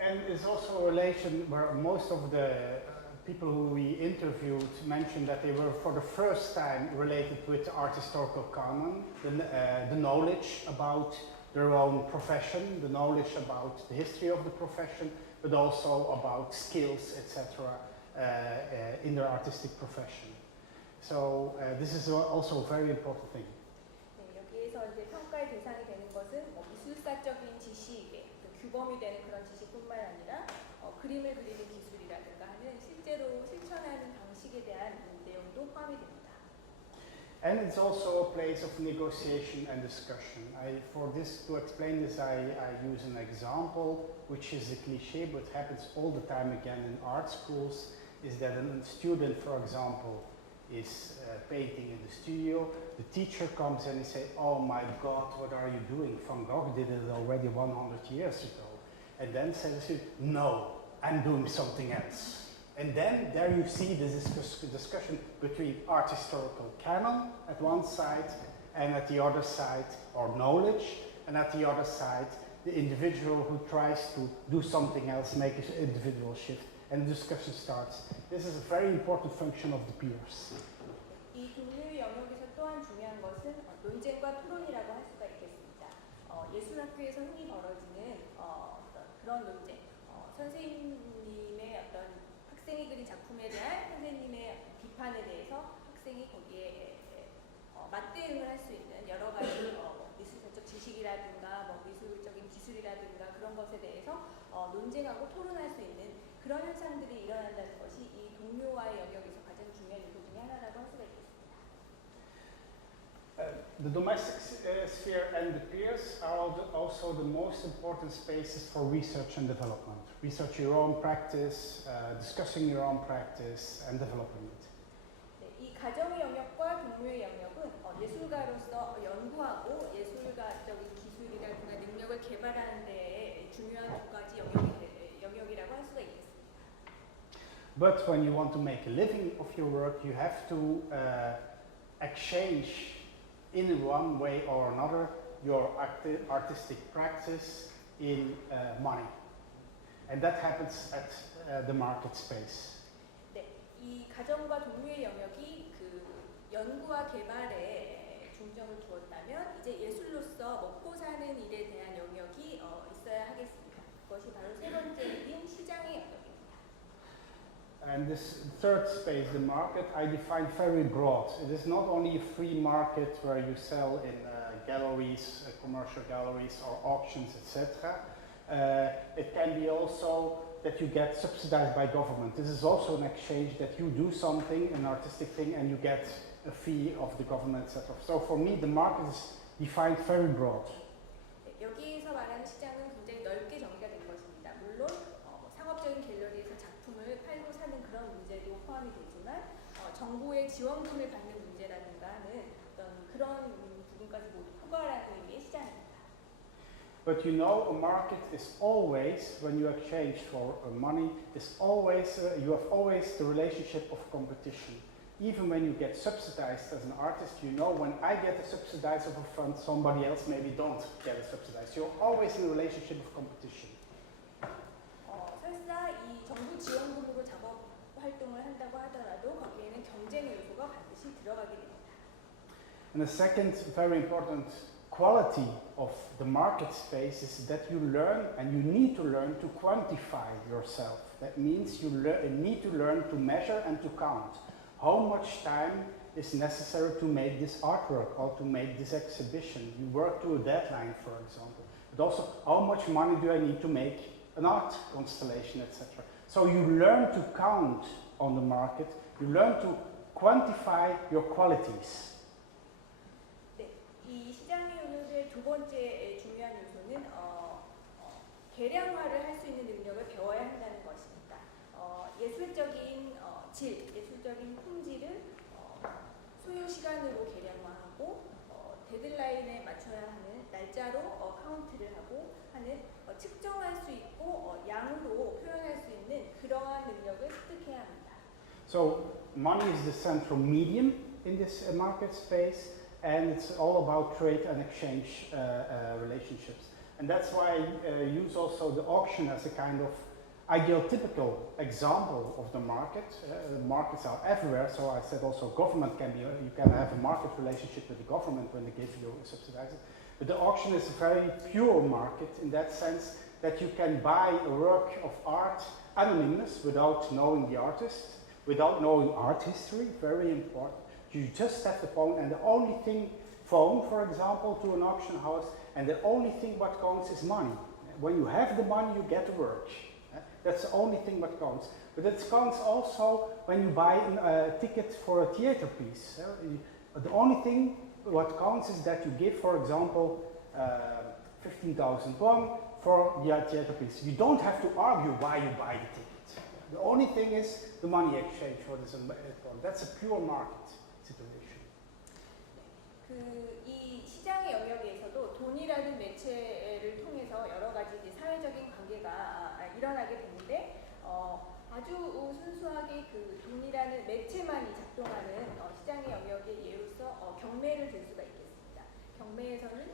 And it's also a relation where most of the people who we interviewed mentioned that they were for the first time related with the art historical canon, the knowledge about their own profession, the knowledge about the history of the profession, but also about skills, etc. In their artistic profession. So this is also a very important thing. 네, 여기에서 이제 평가의 대상이 되는 것은 미술사적인 지식에 규범이 되는 그런 지식뿐만 아니라 그림을 그리는 기술이라든가 하는 실제로 실천하는 방식에 대한 내용도 포함이 됩니다. And it's also a place of negotiation and discussion. For this, to explain this, I use an example, which is a cliché, but happens all the time again in art schools, is that a student, for example, is painting in the studio. The teacher comes and he says, "Oh my God, what are you doing? Van Gogh did it already 100 years ago." And then says the student, "No, I'm doing something else." And then there you see the discussion between art historical canon at one side and at the other side, or knowledge, and at the other side, the individual who tries to do something else, make an individual shift, and the discussion starts. This is a very important function of the peers. 이 동료의 영역에서 또한 중요한 것은 논쟁과 토론이라고 할 수가 있겠습니다. 예술학교에서 흔히 벌어지는 그런 논쟁, 선생님의 어떤 학생이 그린 작품에 대한 선생님의 비판에 대해서 학생이 거기에 맞대응을 할 수 있는 여러 가지 미술적 지식이라든가 미술적인 기술이라든가 그런 것에 대해서 논쟁하고 토론할 수 있는 그런 현상들이 일어난다는 것이 이 동료와의 영역에서 가장 중요한 요소 중에 하나라고 할 수가 있겠습니다. The domestic sphere and the peers are also the most important spaces for research and development. Research your own practice, discussing your own practice, and developing it. 네, 이 가정의 영역과 동료의 영역은 예술가로서 연구하고 예술가적인 기술이라든가 능력을 개발하는 데에 중요한 두 가지 영역이라고 할 수가 있겠습니다. But when you want to make a living of your work, you have to exchange in one way or another your artistic practice in money. And that happens at the market space. 네, 이 가정과 동료의 영역이 그 연구와 개발에 중점을 두었다면 이제 예술로서 먹고 사는 일에 대한 영역이 있어야 하겠습니다. 그것이 바로 세 번째인 시장의 영역입니다. And this third space, the market, I define very broad. It is not only a free market where you sell in galleries, commercial galleries or auctions, etc. It can be also that you get subsidized by government. This is also an exchange that you do something, an artistic thing, and you get a fee of the government, etc. So for me, the market is defined very broad. 네, 여기에서 말하는 시장은 굉장히 넓게 정의가 된 것입니다. 물론 그런 문제도 포함이 되지만 정부의 지원금을 받는 문제라든가 하는 어떤 그런 부분까지 모두 포괄하는 의미의 시장입니다. But you know, a market is always, when you exchange for money, is always, you have always the relationship of competition. Even when you get subsidized as an artist, you know, when I get a subsidized of a fund, somebody else maybe don't get a subsidized. You're always in a relationship of competition. 설사 이 정부 지원금으로 작업 활동을 한다고 하더라도 거기에는 경쟁 요소가 반드시 들어가게 됩니다. And the second very important quality of the market space is that you learn, and you need to learn, to quantify yourself. That means you need to learn to measure and to count. How much time is necessary to make this artwork or to make this exhibition? You work to a deadline, for example. But also, how much money do I need to make an art constellation, etc. So you learn to count on the market. You learn to quantify your qualities. 이 시장의 영역의 두 번째 중요한 요소는 계량화를 할 수 있는 능력을 배워야 한다는 것입니다. 예술적인 질, 예술적인 품질을 소요 시간으로 계량화하고 데드라인에 맞춰야 하는 날짜로 카운트를 하고 하는 측정할 수 있고 양으로 표현할 수 있는 그러한 능력을 습득해야 합니다. So money is the central medium in this market space. And it's all about trade and exchange relationships. And that's why I use also the auction as a kind of ideal typical example of the market. Markets are everywhere, so I said also government can be, you can have a market relationship with the government when they give you subsidizing. But the auction is a very pure market in that sense that you can buy a work of art anonymous without knowing the artist, without knowing art history, very important. You just have the phone, and the only thing, phone for example, to an auction house, and the only thing what counts is money. When you have the money, you get the work. That's the only thing what counts. But it counts also when you buy a ticket for a theater piece. The only thing what counts is that you give, for example, 15,000 won for the theater piece. You don't have to argue why you buy the ticket. The only thing is the money exchange for this. That's a pure market situation. 이 시장의 영역에서도 돈이라는 매체를 통해서 여러 가지 이제 사회적인 관계가 일어나게 되는데 아주 순수하게 그 돈이라는 매체만이 작동하는 시장의 영역의 예로서 경매를 들 수가 있겠습니다. 경매에서는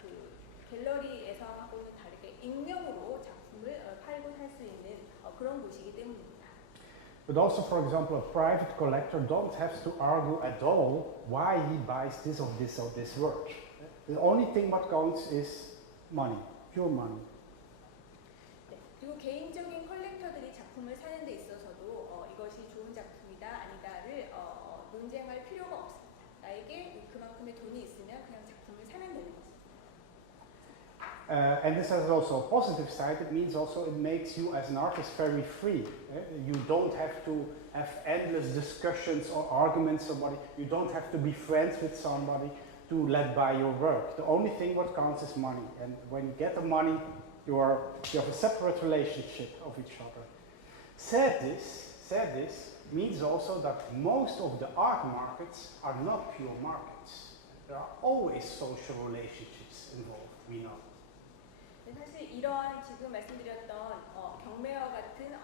그 갤러리에서 하고는 다르게 익명으로 작품을 팔고 살 수 있는 그런 곳이기 때문입니다. But also, for example, a private collector don't have to argue at all why he buys this or this or this work. The only thing what counts is money, pure money. 네, 그리고 개인적인 컬렉터들이 작품을 사는 데 있어서도 이것이 좋은 작품이다 아니다를 논쟁할 필요가 없습니다. 나에게 그만큼의 돈이 있으면 그냥 작품을 사면 되는 것입니다. And this has also a positive side. It means also it makes you as an artist very free. You don't have to have endless discussions or arguments with somebody. You don't have to be friends with somebody to let buy your work. The only thing what counts is money. And when you get the money, you have a separate relationship of each other. Said this means also that most of the art markets are not pure markets. There are always social relationships involved, we know. 사실 이러한 지금 말씀드렸던 경매와 같은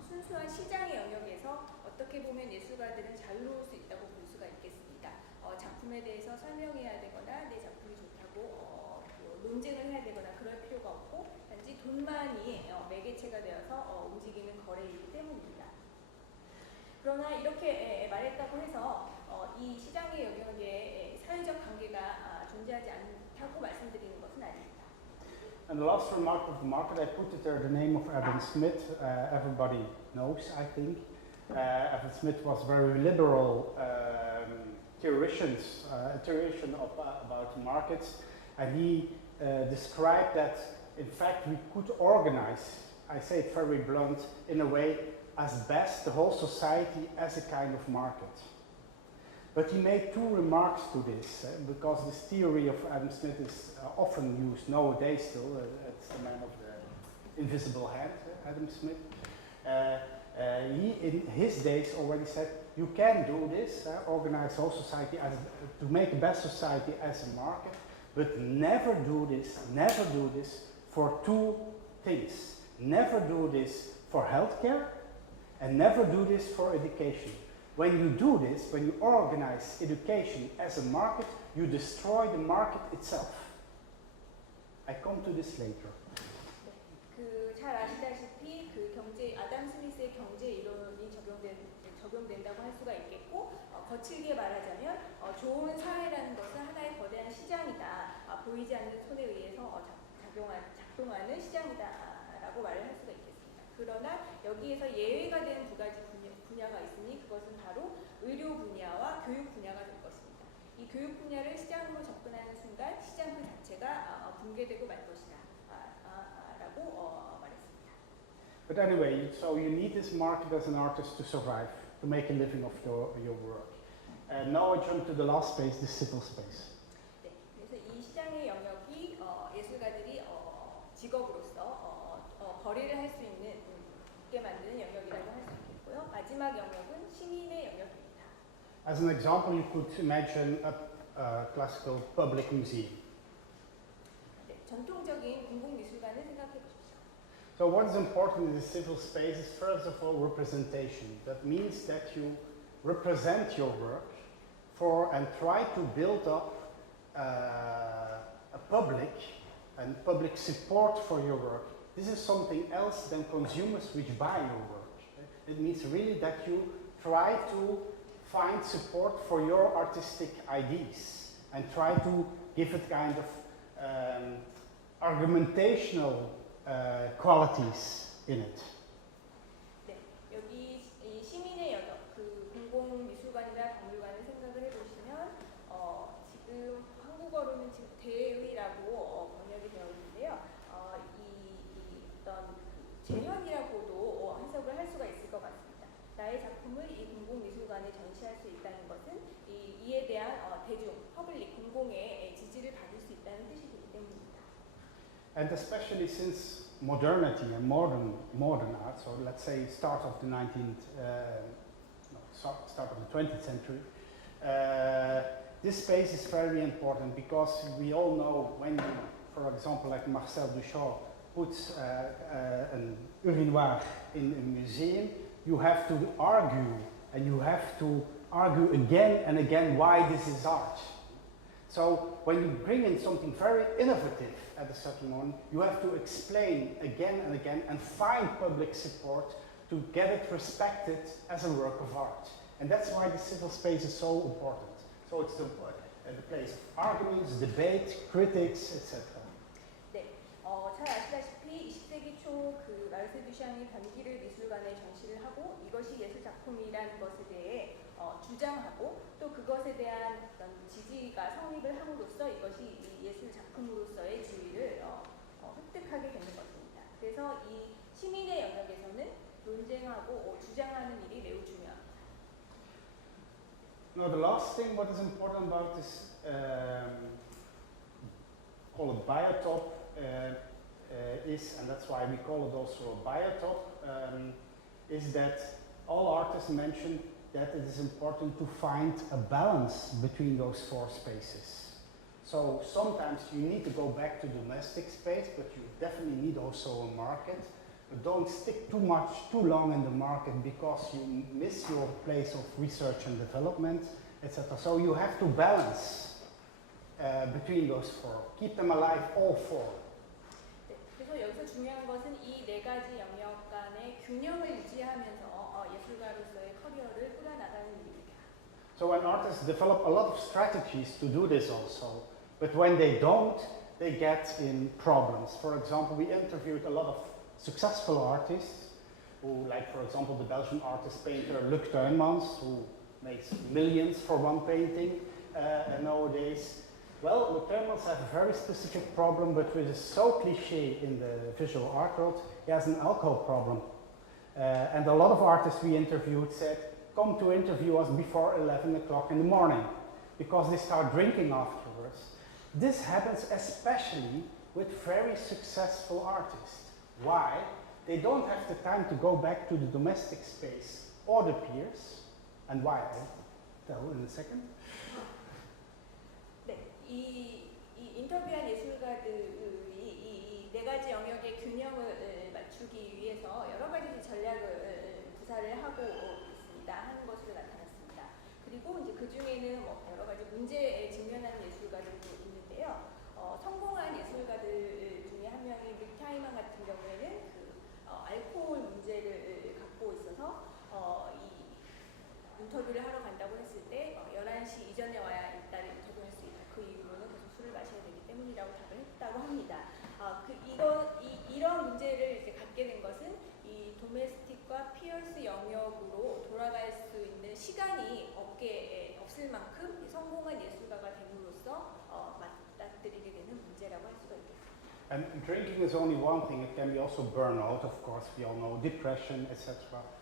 순수한 시장의 영역에서 어떻게 보면 예술가들은 자유로울 수 있다고 볼 수가 있겠습니다. 작품에 대해서 설명해야 되거나 내 작품이 좋다고 논쟁을 해야 되거나 그럴 필요가 없고 단지 돈만이 매개체가 되어서 움직이는 거래이기 때문입니다. 그러나 이렇게 말했다고 해서 이 시장의 영역에 사회적 관계가 존재하지 않다고 말씀드리는 것은 아닙니다. And the last remark of the market, I put it there, the name of Adam Smith, everybody knows, I think. Adam Smith was very liberal theoretician about markets, and he described that, in fact, we could organize, I say it very blunt, in a way, as best the whole society as a kind of market. But he made two remarks to this, because this theory of Adam Smith is often used nowadays still. It's the man of the invisible hand, Adam Smith. He, in his days, already said, you can do this, organize whole society to make a best society as a market, but never do this for two things. Never do this for healthcare, and never do this for education. When you do this, when you organize education as a market, you destroy the market itself. I come to this later. 잘 아시다시피 아담 스미스의 경제 이론이 적용된다고 할 수가 있겠고, 거칠게 말하자면 좋은 사회라는 것은 하나의 거대한 시장이다. 보이지 않는 손에 의해서 작동하는 시장이다라고 말을 할 수가 있겠습니다. 그러나 여기에서 예외가 되는 두 가지 분야가 있으니 그것은 바로 의료 분야와 교육 분야가 될 것입니다. 이 교육 분야를 시장으로 접근하는 순간 시장 그 자체가 붕괴되고 말 것이다 라고 말했습니다. But anyway, so you need this market as an artist to survive, to make a living of your work. And now I jump to the last space, the civil space. 네, 그래서 이 시장의 영역이 예술가들이 직업으로서 거래를 할 수 있게 만드는 영역이라고 할 수 있겠고요. 마지막 영역은 시민의 영역입니다. As an example, you could imagine a classical public museum. 네, 전통적인 공공미술관을 생각해 보십시오. So what is important in the civil space is first of all representation. That means that you represent your work and try to build up a public support for your work. This is something else than consumers which buy your work. It means really that you try to find support for your artistic ideas and try to give it kind of argumentational qualities in it. 네, 여기 이 시민의 영역, 공공미술관이나 박물관을 생각을 해보시면 지금 한국어로는 지금 대의라고 번역이 되어 있는데요. 어떤 재현이라고도 해석을 할 수가 있을 것 같습니다. 나의 작품을 이 공공미술관에 전시할 수 있다는 것은 이에 대한 대중, 퍼블릭, 공공의 지지를 받을 수 있다는 뜻이 되기 때문입니다. And especially since modernity and modern art, so let's say start of the 20th century, this space is very important because we all know when you, for example, like Marcel Duchamp puts an urinoir in a museum, you have to argue, and you have to argue again and again why this is art. So when you bring in something very innovative at a certain moment, you have to explain again and again and find public support to get it respected as a work of art. And that's why the civil space is so important. So it's the place of arguments, debate, critics, etc. 네, 잘 아시다시피 20세기 초 마르셀 듀샹이 변기를 미술관에 전시를 하고 이것이 예술 작품이라는 것에 대해 주장하고 또 그것에 대한 어떤 지지가 성립을 함으로써 이것이 예술 작품으로서의 지위를 획득하게 되는 것입니다. 그래서 이 시민의 영역에서는 논쟁하고 주장하는 일이 매우 중요합니다. Now the last thing what is important about this call it biotop is, and that's why we call it also a biotop, is that all artists mentioned that it is important to find a balance between those four spaces. So sometimes you need to go back to domestic space, but you definitely need also a market. But don't stick too long in the market because you miss your place of research and development, etc. So you have to balance between those four. Keep them alive, all four. 네, 그래서 여기서 중요한 것은 이 네 가지 영역 간의 균형을 유지하면서 예술가로서의 커리어를 꾸려나가는 일입니다. So when artists develop a lot of strategies to do this also, but when they don't, they get in problems. For example, we interviewed a lot of successful artists who, like for example, the Belgian artist painter Luc Tuynmans, who makes millions for one painting nowadays. Well, Luc Tuynmans has a very specific problem, but which is so cliché in the visual art world. He has an alcohol problem. And a lot of artists we interviewed said, come to interview us before 11 o'clock in the morning, because they start drinking afterwards. This happens especially with very successful artists. Why? they don't have the time to go back to the domestic space or the peers, and why I'll tell in a second. 네, 이 인터뷰한 예술가들이 이 네 가지 영역의 균형을 맞추기 위해서 여러 가지 전략을 구사를 하고 있습니다. 하는 것으로 나타났습니다. 그리고 이제 그 중에는 뭐 여러 가지 문제에 직면하는 예술가들도 있는데요. 성공한 예술가들 중에 한 명인 릭타이만 같은 경우에는 알코올 문제를 갖고 있어서 이 인터뷰를 하러 간다고 했을 때 11시 이전에 와야 일단은 인터뷰할 수 있다. 그 이후로는 계속 술을 마셔야 되기 때문이라고 답을 했다고 합니다. 이런 문제를 이제 갖게 된 것은 이 도메스틱과 피어스 영역으로 돌아갈 수 있는 시간이 없을 만큼 성공한 예술가가 됨으로써 맞닥뜨리게 되는 문제라고 할 수가 있겠습니다. And drinking is only one thing, it can be also burnout, of course, we all know, depression, etc.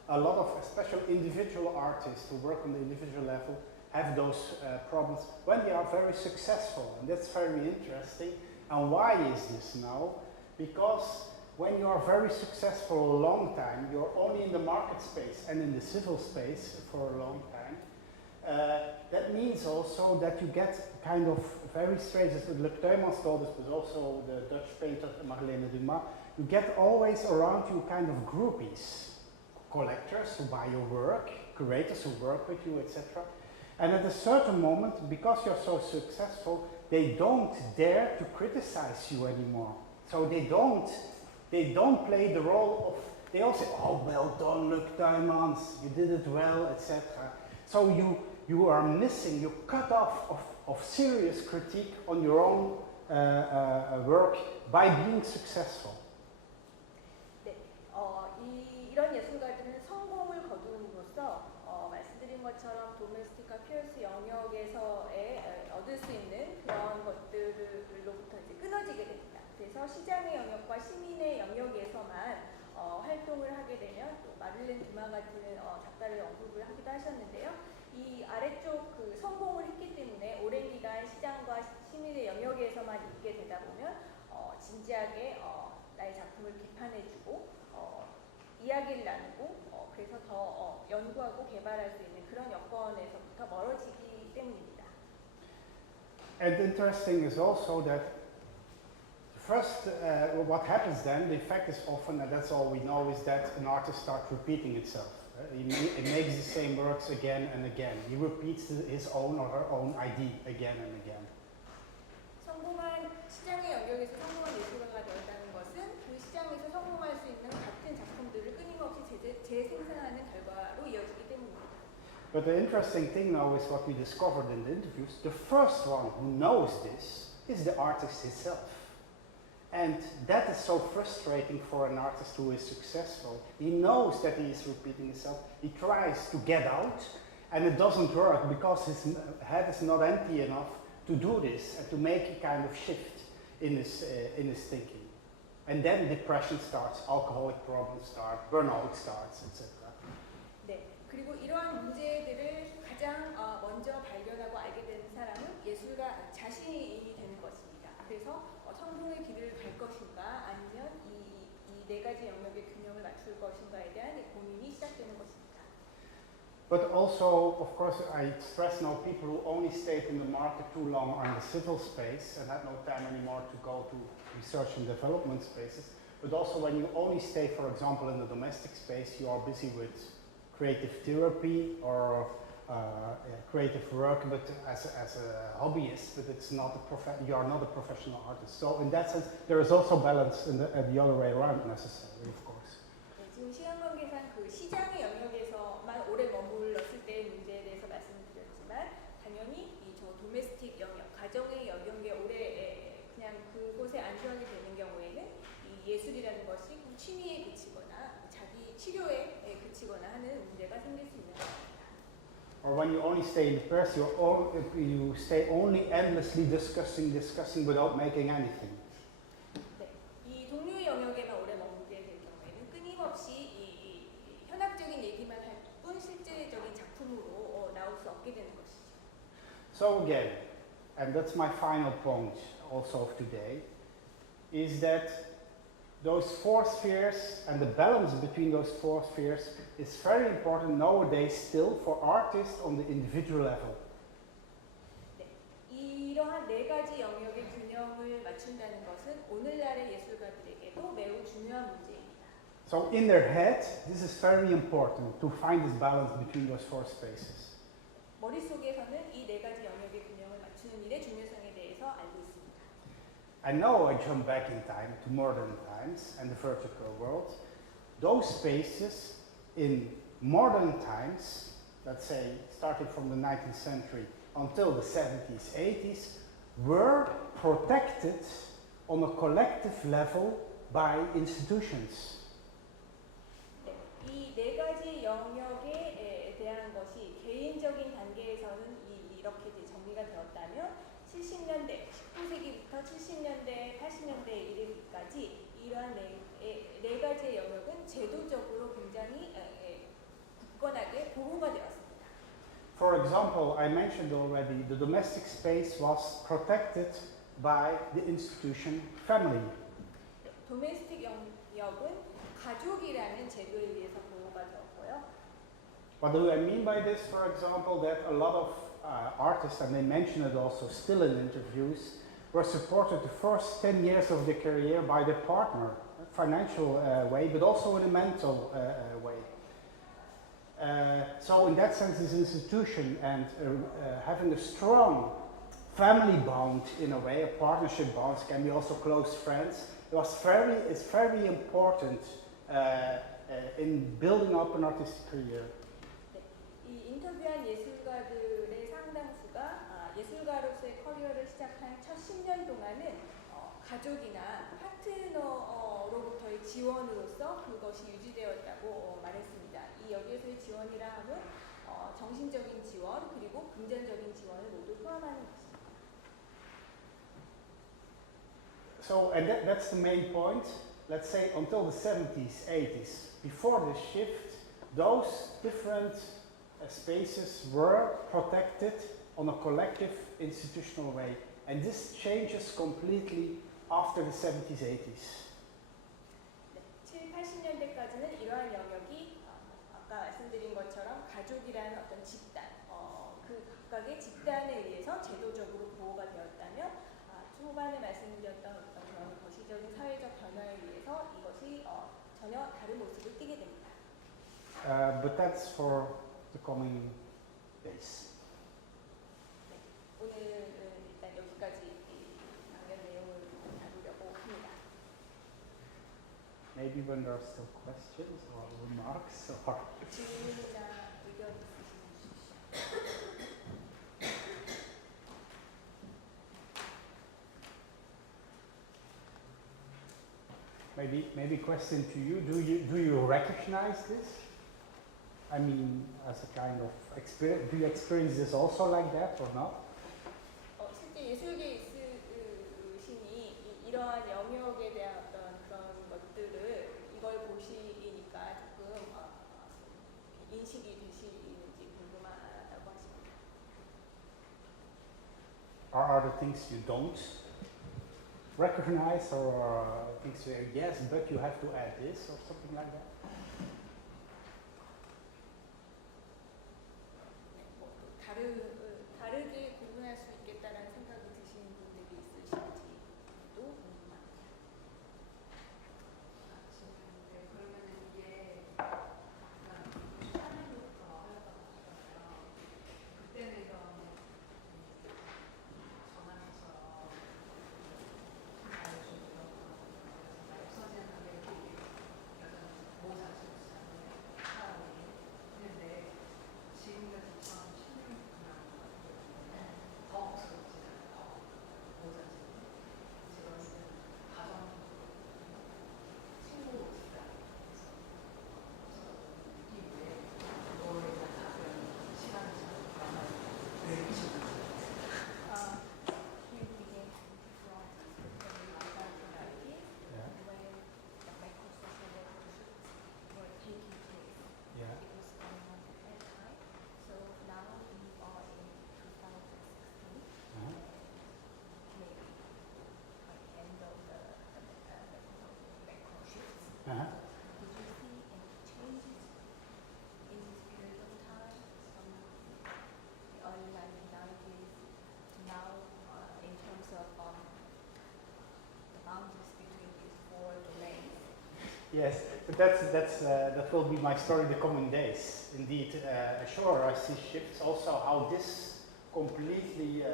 A lot of, especially individual artists who work on the individual level, have those problems when they are very successful, and that's very interesting. And why is this now? Because when you are very successful a long time, you're only in the market space and in the civil space for a long time. That means also that you get kind of very strange, as Luc Tuymans told us, but also the Dutch painter Marlene Dumas, you get always around you kind of groupies, collectors who buy your work, curators who work with you, etc. And at a certain moment, because you're so successful, they don't dare to criticize you anymore. So they don't play the role of, they all say, oh, well done, Luc Tuymans, you did it well, etc. So you are missing, you're cut off of serious critique on your own work by being successful. 네, 이런 예술가들은 성공을 거두므로써 말씀드린 것처럼 도메스틱과 피어스 영역에서의 얻을 수 있는 그런 것들로부터 이제 끊어지게 됩니다. 그래서 시장의 영역과 시민의 영역에서만 활동을 하게 되면 또 마를렌 두마 같은 작가를 언급을 하기도 하셨는데요. 이 아래쪽 성공을 했기 때문에 오랜 기간 시장과 시민의 영역에서만 있게 되다 보면 진지하게 나의 작품을 비판해주고 이야기를 나누고 그래서 더 연구하고 개발할 수 있는 그런 여건에서부터 멀어지기 때문입니다. And interesting is also that first, what happens then, the effect is often, and that's all we know, is that an artist starts repeating itself. He makes the same works again and again. He repeats his own or her own idea again and again. 성공한 시장의 영역에서 성공한 예술가가 되었다는 것은 그 시장에서 성공할 수 있는 같은 작품들을 끊임없이 재생산하는 결과로 이어지기 때문입니다. But the interesting thing now is what we discovered in the interviews. The first one who knows this is the artist himself. And that is so frustrating for an artist who is successful. He knows that he is repeating himself. He tries to get out, and it doesn't work because his head is not empty enough to do this and to make a kind of shift in his thinking. And then depression starts, alcoholic problems start, burnout starts, etc. 네, 그리고 이러한 문제들을 가장 먼저 발견하고 알게 되는 사람은 예술가 자신이 되는 것입니다. 그래서 성공의 길을 갈 것인가 아니면 이 네 가지 영역의 균형을 맞출 것인가에 대한 고민이 시작되는 것입니다. But also, of course, I stress now people who only stayed in the market too long are in the civil space and had no time anymore to go to research and development spaces. But also when you only stay, for example, in the domestic space, you are busy with creative therapy or creative work, but as a hobbyist, but it's not you are not a professional artist. So in that sense, there is also balance in the other way around necessary, of course. 네, 지금 시간관계상 그 시장의 영역에서만 오래 머물렀을 때의 문제에 대해서 말씀드렸지만 당연히 이 저 도메스틱 영역, 가정의 영역에 오래 그냥 그곳에 안주하게 되는 경우에는 이 예술이라는 것이 취미에 그치거나 자기 치료에 그치거나 하는 문제가 생길 수 있는 것입니다. Or when you only stay in the press, you stay only endlessly discussing without making anything. 네, 이 동료의 영역에만 오래 머물게 될 경우에는 끊임없이 이 현학적인 얘기만 할 뿐 실제적인 작품으로 나올 수 없게 되는 것이죠. So again, and that's my final point also of today, is that those four spheres and the balance between those four spheres is very important nowadays still for artists on the individual level. 네, 이러한 네 가지 영역의 균형을 맞춘다는 것은 오늘날의 예술가들에게도 매우 중요한 문제입니다. So in their head, this is very important to find this balance between those four spaces. 머릿속에서는 이 네 가지 영역의 균형을 맞추는 일의 중요성에 대해서 알고 있습니다. I know I jump back in time to modern times and the vertical world. Those spaces in modern times, let's say starting from the 19th century until the 70s, 80s, were protected on a collective level by institutions. 이 네 가지 영역에 대한 것이 개인적인 단계에서는 이렇게 정리가 되었다면 70년대, 19세기부터 70년대, 80년대에 이르기까지 이러한 네 가지의 영역은 제도적으로 굉장히 굳건하게 보호가 되었습니다. For example, I mentioned already the domestic space was protected by the institution family. 도메스틱 영역은 가족이라는 제도에 의해서 보호가 되었고요. What do I mean by this? For example, that a lot of artists, and they mention it also still in interviews, were supported the first 10 years of their career by their partner, financial way, but also in a mental way. So in that sense, this institution and having a strong family bond in a way, a partnership bonds can be also close friends. It's very important in building up an artistic career. 네, 이 인터뷰한 예술가들의 상당수가 예술가로서의 커리어를 시작한 첫 10년 동안은 가족이나 파트너로부터의 지원으로서 그것이 유지되었다고 말했습니다. 이 여기에서의 지원이라 함은 정신적인 지원 그리고 금전적인 지원을 모두 포함하는 것입니다. So, and that's the main point. Let's say until the 70s, 80s, before the shift, those different spaces were protected on a collective institutional way. And this changes completely after the 70s, 80s. 네, 7, 80년대까지는 이러한 영역이 아까 말씀드린 것처럼 가족이라는 어떤 집단, 그 각각의 집단에 의해서 제도적으로 보호가 되었다면 초반에 말씀드렸던 어떤 그런 거시적인 사회적 변화에 의해서 이것이 전혀 다른 모습을 띠게 됩니다. But that's for the coming days. 네, 오늘은 일단 여기까지 강연 내용을 다루려고 합니다. Maybe when there are still questions or remarks or... 질문이나 의견 있으시면 주십시오. Maybe question to you. Do you recognize this? I mean, as a kind of experience, do you experience this also like that or not? 실제 예술계에 있으시니 이러한 영역에 대한 어떤 그런 것들을 이걸 보시니까 조금 인식이 되시는지 궁금하다고 하십니다. Are there things you don't recognize or things you yes, but you have to add this or something like that? 다르게 구분할 수 있겠다라는 생각이 드시는 분들이 있으신지도 궁금합니다. 네, 그러면 이게 약간 98년도부터 하였다고 하시잖아요. 그때는 이런 전환처럼 알려주고 없어지는 가격이 여전히 모자라지 않는 사람이 있는데 지금까지 2016년 Did you see any changes in this period of time from the early 1990s to now in terms of the boundaries between these four domains? Yes, but that will be my story the coming days. Indeed, sure, I see shifts. Also, how this completely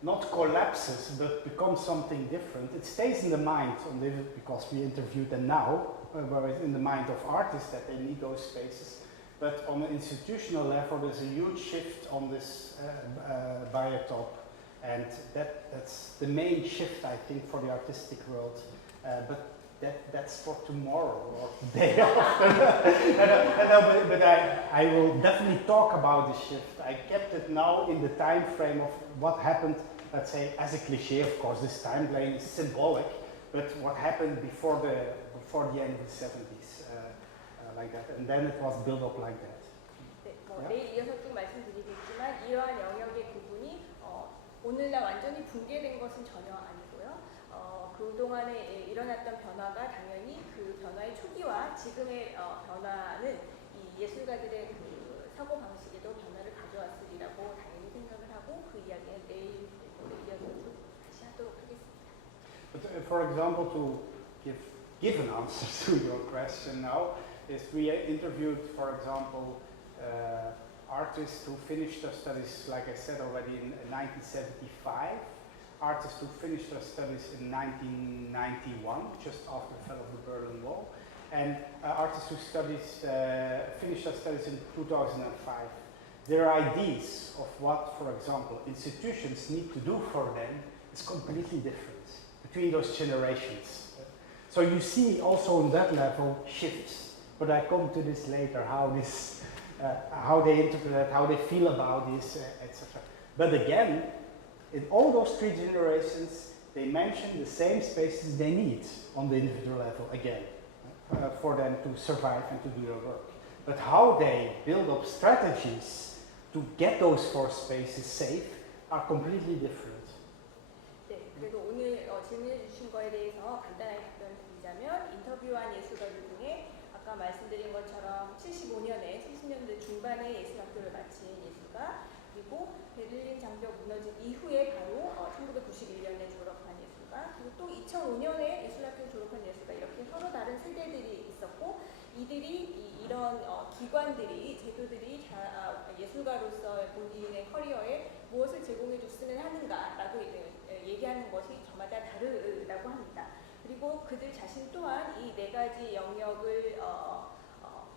not collapses, but becomes something different. It stays in the mind on this because we interviewed them now, where it's in the mind of artists that they need those spaces. But on an institutional level, there's a huge shift on this biotop, and that's the main shift, I think, for the artistic world. But that's for tomorrow or the day after. But I will definitely talk about the shift. I kept it now in the time frame of what happened, let's say, as a cliche, of course, this timeline is symbolic, but what happened before the end of the 70s, like that. And then it was built up like that. 네, 내일 이어서 또 말씀드리겠지만 이러한 영역의 구분이 오늘날 완전히 붕괴된 것은 전혀 아니고요. 그동안에 일어났던 변화가 당연히 그 변화의 초기와 지금의 변화는 이 예술가들의 그 사고 방식에도 변화를 가져왔으리라고 당연히 생각을 하고 그 이야기는 내일 이어서 다시 하도록 하겠습니다. But for example, to give an answer to your question now, is we interviewed, for example, artists who finished their studies, like I said already, in 1975. Artists who finished their studies in 1991, just after the fall of the Berlin Wall, and artists who finished their studies in 2005. Their ideas of what, for example, institutions need to do for them is completely different between those generations. So you see also on that level shifts, but I come to this later, how they interpret it, how they feel about this, etc. But again, in all those three generations, they mention the same spaces they need on the individual level again, for them to survive and to do their work. But how they build up strategies to get those four spaces safe are completely different. 네, 그래도 오늘 질문해 주신 거에 대해서 간단하게 답변 드리자면 인터뷰한 예술가들 중에 아까 말씀드린 것처럼 75년에 70년대 중반에 예술학교를 마친 예술가, 그리고 베를린 장벽 무너진 이후에 바로 1991년에 졸업한 예술가, 그리고 또 2005년에 예술학교를 졸업한 예술가, 이렇게 서로 다른 세대들이 있었고, 이들이 이런 기관들이, 제도들이 예술가로서 본인의 커리어에 무엇을 제공해 줬으면 하는가라고 얘기하는 것이 저마다 다르다고 합니다. 그리고 그들 자신 또한 이 네 가지 영역을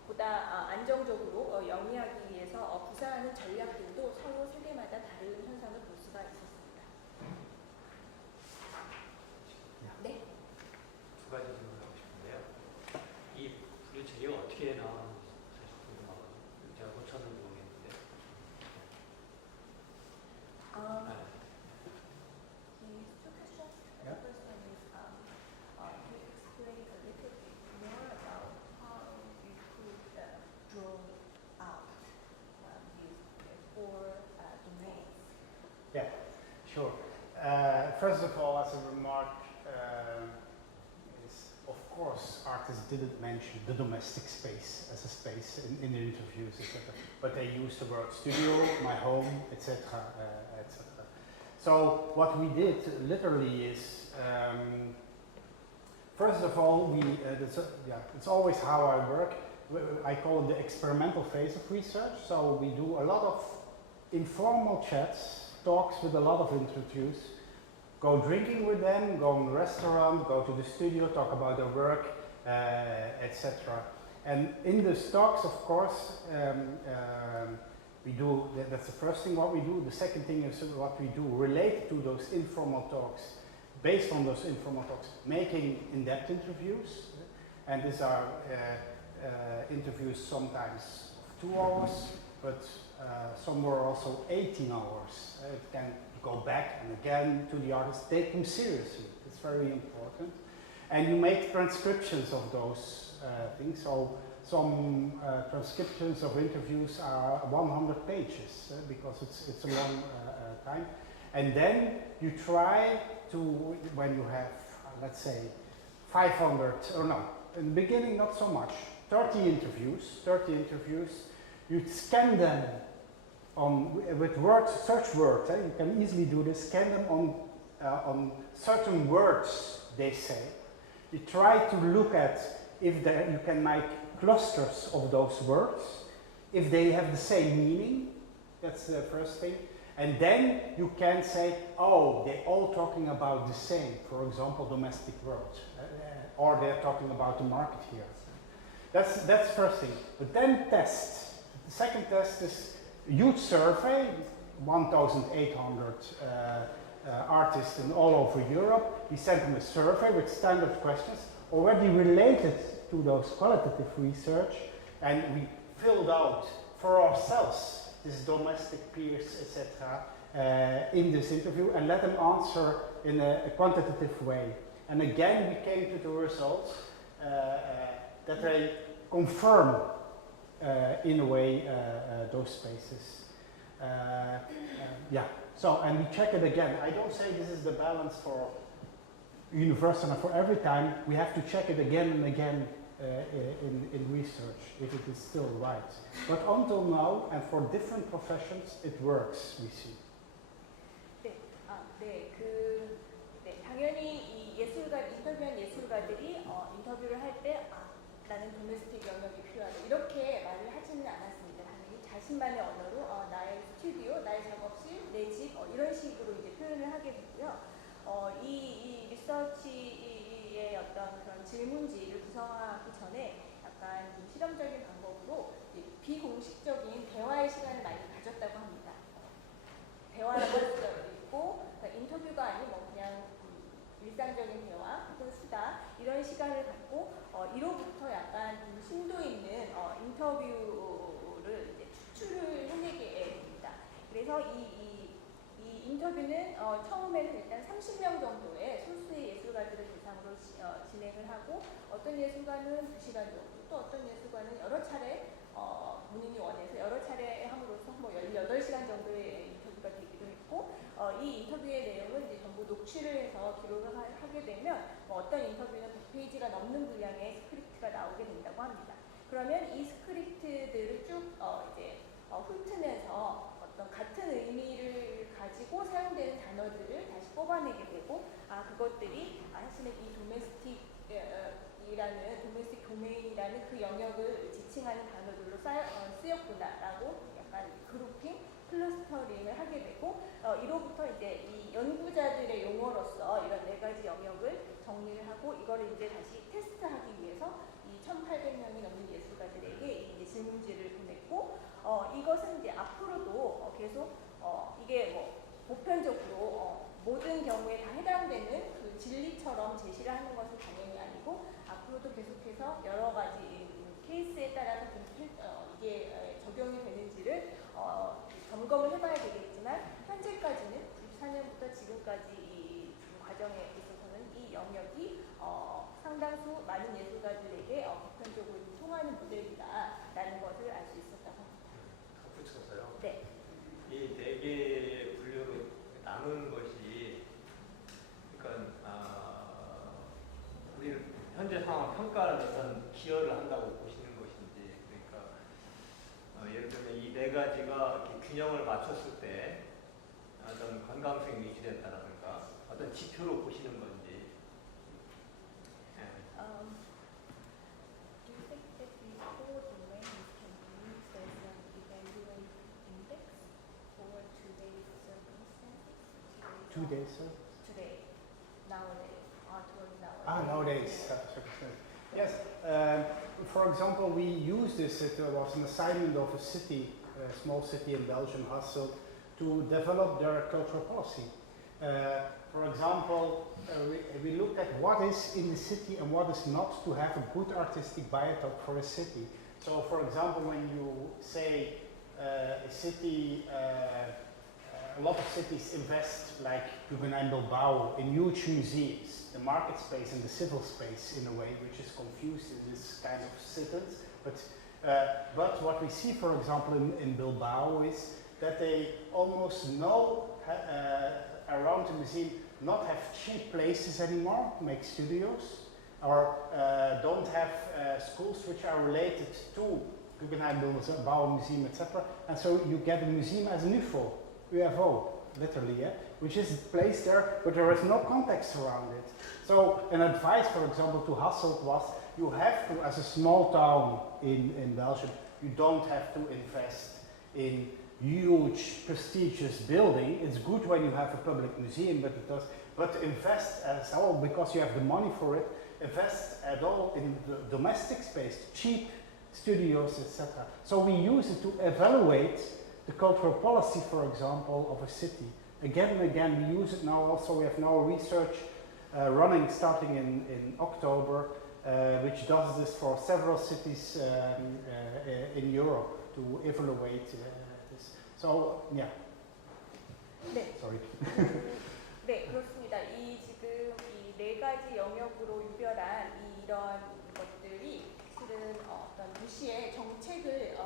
보다 안정적으로 영위하기 위해서 구사하는 전략들도 서로 세대마다 다른 현상을 볼 수가 있었습니다. 네. 두 가지 질문하고 싶은데요. 이 분류책이 어떻게 나왔는지 사실 궁금하거든요. 제가 놓쳤는지 모르겠는데. Two questions. The first one is, can you explain a little bit more about how you could draw out these four domains? Yeah, sure. First of all, as a remark, is of course artists didn't mention the domestic space as a space in the interviews, etc. But they used the word studio, my home, etc., etc. So what we did literally is, first of all, it's always how I work. I call it the experimental phase of research. So we do a lot of informal chats, talks with a lot of interviews, go drinking with them, go in the restaurant, go to the studio, talk about their work, etc. And in the talks, of course, we do, that's the first thing what we do. The second thing is what we do related to those informal talks, based on those informal talks, making in-depth interviews. And these are interviews sometimes of 2 hours, but some were also 18 hours. It can go back and again to the artist, take them seriously. It's very important. And you make transcriptions of those things. So some transcriptions of interviews are 100 pages because it's a long time. And then you try to, when you have, let's say, 500, or no, in the beginning, not so much. 30 interviews. You scan them with search words. You can easily do this. Scan them on certain words they say. You try to look at if you can make clusters of those words, if they have the same meaning. That's the first thing. And then you can say, oh, they're all talking about the same, for example, domestic words, or they're talking about the market here. That's first thing. But then test. The second test is a huge survey, 1,800 artists in all over Europe. We sent them a survey with standard questions already related to those qualitative research, and we filled out for ourselves this domestic peers, etc., in this interview, and let them answer in a quantitative way. And again, we came to the results that they confirm, in a way, those spaces. Yeah. So, and we check it again. I don't say this is the balance for universal and for every time. We have to check it again and again in research if it is still right. But until now, and for different professions, it works, we see. 당연히 이 인터뷰한 예술가들이 인터뷰를 할 때 나는 도메스틱 영역이 필요하다 이렇게 말을 하지는 않았습니다. 당연히 자신만의 언어로 나의 스튜디오, 나의 작업실, 내 집 이런 식으로 이제 표현을 하게 됐고요. 이 리서치의 어떤 그런 질문지를 구성하기 전에 약간 좀 실험적인 방법으로 비공식적인 대화의 시간을 많이 가졌다고 합니다. 대화라고 할 수도 있고 그러니까 인터뷰가 아닌 뭐 그냥 일상적인 대화 혹은 수다 이런 시간을 갖고 이로부터 약간 좀 심도 있는 인터뷰를 이제 추출을 해내게 됩니다. 그래서 이 인터뷰는 처음에는 일단 30명 정도의 소수의 예술가들을 대상으로 진행을 하고 어떤 예술가는 2시간 정도 또 어떤 예술가는 여러 차례 본인이 원해서 여러 차례 함으로써 뭐 18시간 정도의 인터뷰가 되기도 했고 이 인터뷰의 내용은 이제 전부 녹취를 해서 기록을 하게 되면 어떤 인터뷰는 100페이지가 넘는 분량의 스크립트가 나오게 된다고 합니다. 그러면 이 스크립트들을 쭉 이제 훑으면서 어떤 같은 의미를 가지고 사용되는 단어들을 다시 뽑아내게 되고 그것들이 사실은 이 도메스틱 도메인이라는 그 영역을 지칭하는 단어들로 쓰였구나라고 약간 그룹핑, 클러스터링을 하게 되고 이로부터 이제 이 연구자들의 용어로서 이런 4가지 영역을 정리를 하고 이거를 이제 다시 테스트하기 위해서 이 1,800명이 넘는 예술가들에게 이제 질문지를 보냈고 이것은 이제 앞으로도 계속 이게 뭐 보편적으로 모든 경우에 다 해당되는 그 진리처럼 제시를 하는 것은 당연히 아니고 앞으로도 계속해서 여러 가지 케이스에 따라서 이게 적용이 되는지를 점검을 해봐야 되겠지만 현재까지는 94년부터 지금까지 이 과정에 있어서는 이 영역이 상당수 많은 예술가들에게 보편적으로 통하는 모델이다라는 것을 알 수 있었다고 합니다. 덧붙여서요. 네. 이 4개의 분류로 나누는 것이 그러니까 우리는 현재 상황 평가를 어떤 기여를 한다고 보시는 것인지 그러니까 예를 들면 이 4가지가 이렇게 균형을 맞췄을 때 어떤 건강성이 유지된다든가 어떤 지표로 보시는 건지. Do you think that these 4 domains can be used as an evaluate index for today's circumstances? Today, sir? Today, nowadays, towards nowadays. Nowadays. Yes. For example, we use this. It was an assignment of a city, a small city in Belgium, Hasselt, to develop their cultural policy. For example, we looked at what is in the city and what is not to have a good artistic biotope for a city. So, for example, when you say a city, a lot of cities invest, like Gielen Bilbao, in huge museums, the market space and the civil space in a way, which is confused in this kind of sentence. But what we see, for example, in Bilbao is that they almost know around the museum not have cheap places anymore, make studios, or don't have have schools which are related to Guggenheim Baumuseum, etc. And so you get a museum as an UFO, literally, yeah, which is placed there, but there is no context around it. So an advice, for example, to Hasselt was, you have to, as a small town in Belgium, you don't have to invest in huge, prestigious building. It's good when you have a public museum, but invest as all, because you have the money for it, invest at all in the domestic space, cheap studios, etc. So we use it to evaluate the cultural policy, for example, of a city. Again and again, we use it now also. We have now research running starting in October, which does this for several cities in Europe to evaluate this. So, yeah. 네. Sorry. 네, 그렇습니다. 지금 이 네 가지 영역으로 유별한 이런 것들이 실은 어떤 도시의 정책을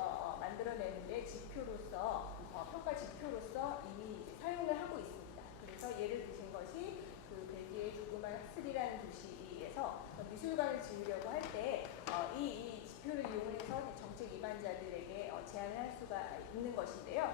만들어내는데 지표로서 평가 지표로서 이미 사용을 하고 있습니다. 그래서 예를 드신 것이 그 벨기에 조그만 하슬이라는 도시에서 미술관을 지으려고 할 때 이 지표를 이용해서 정책 위반자들에게 제안을 할 수가 있는 것인데요.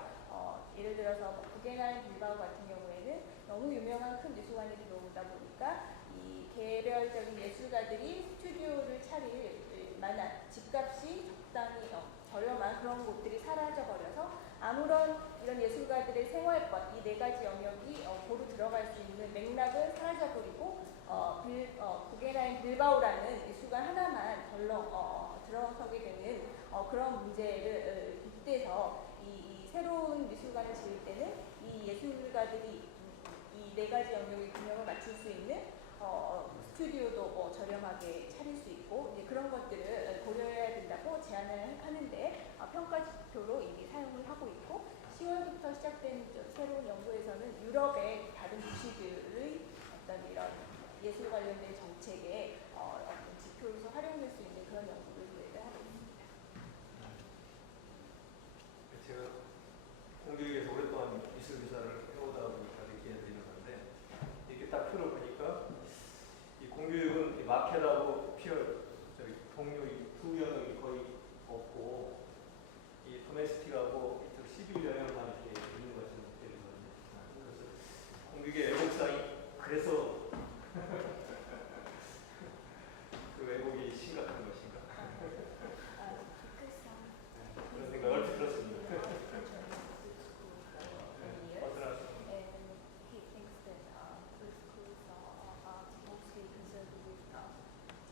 예를 들어서 구겐하임 빌바오 같은 경우에는 너무 유명한 큰 미술관이 들어오다 보니까 이 개별적인 예술가들이 스튜디오를 차릴 만한 집값이 적당히 저렴한 그런 곳들이 사라져 버려서 아무런 이런 예술가들의 생활권, 이 네 가지 영역이 고루 들어갈 수 있는 맥락은 사라져 버리고 구겐하임 빌바오라는 미술관 하나만 덜렁 들어서게 되는 그런 문제를 빗대서 이 새로운 미술관을 지을 때는 이 예술가들이 이 네 가지 영역의 균형을 맞출 수 있는 스튜디오도 저렴하게 차릴 수 있고 이제 그런 것들을 고려해야 된다고 제안을 하는데 평가 지표로 이미 사용을 하고 있고 10월부터 시작된 새로운 연구에서는 유럽의 다른 도시들의 어떤 이런 예술 관련된 정책에 어떤 지표로서 활용될 수 있는 그런 연구를 하고 있습니다. 제가 공교육에서 오랫동안 미술 교사를 해오다 보니까 느끼는 건데 이렇게 딱 표를 보니까 이 공교육은 이 마켓하고 동료의 두 영역이 거의 없고 이 도메스틱하고 이쪽 11영역만 이렇게 있는 것처럼 느껴지거든요. 그래서 공교육의 왜곡상이 그래서 그 왜곡이 심각한 것인가? 그런 생각을 얼핏 들었습니다.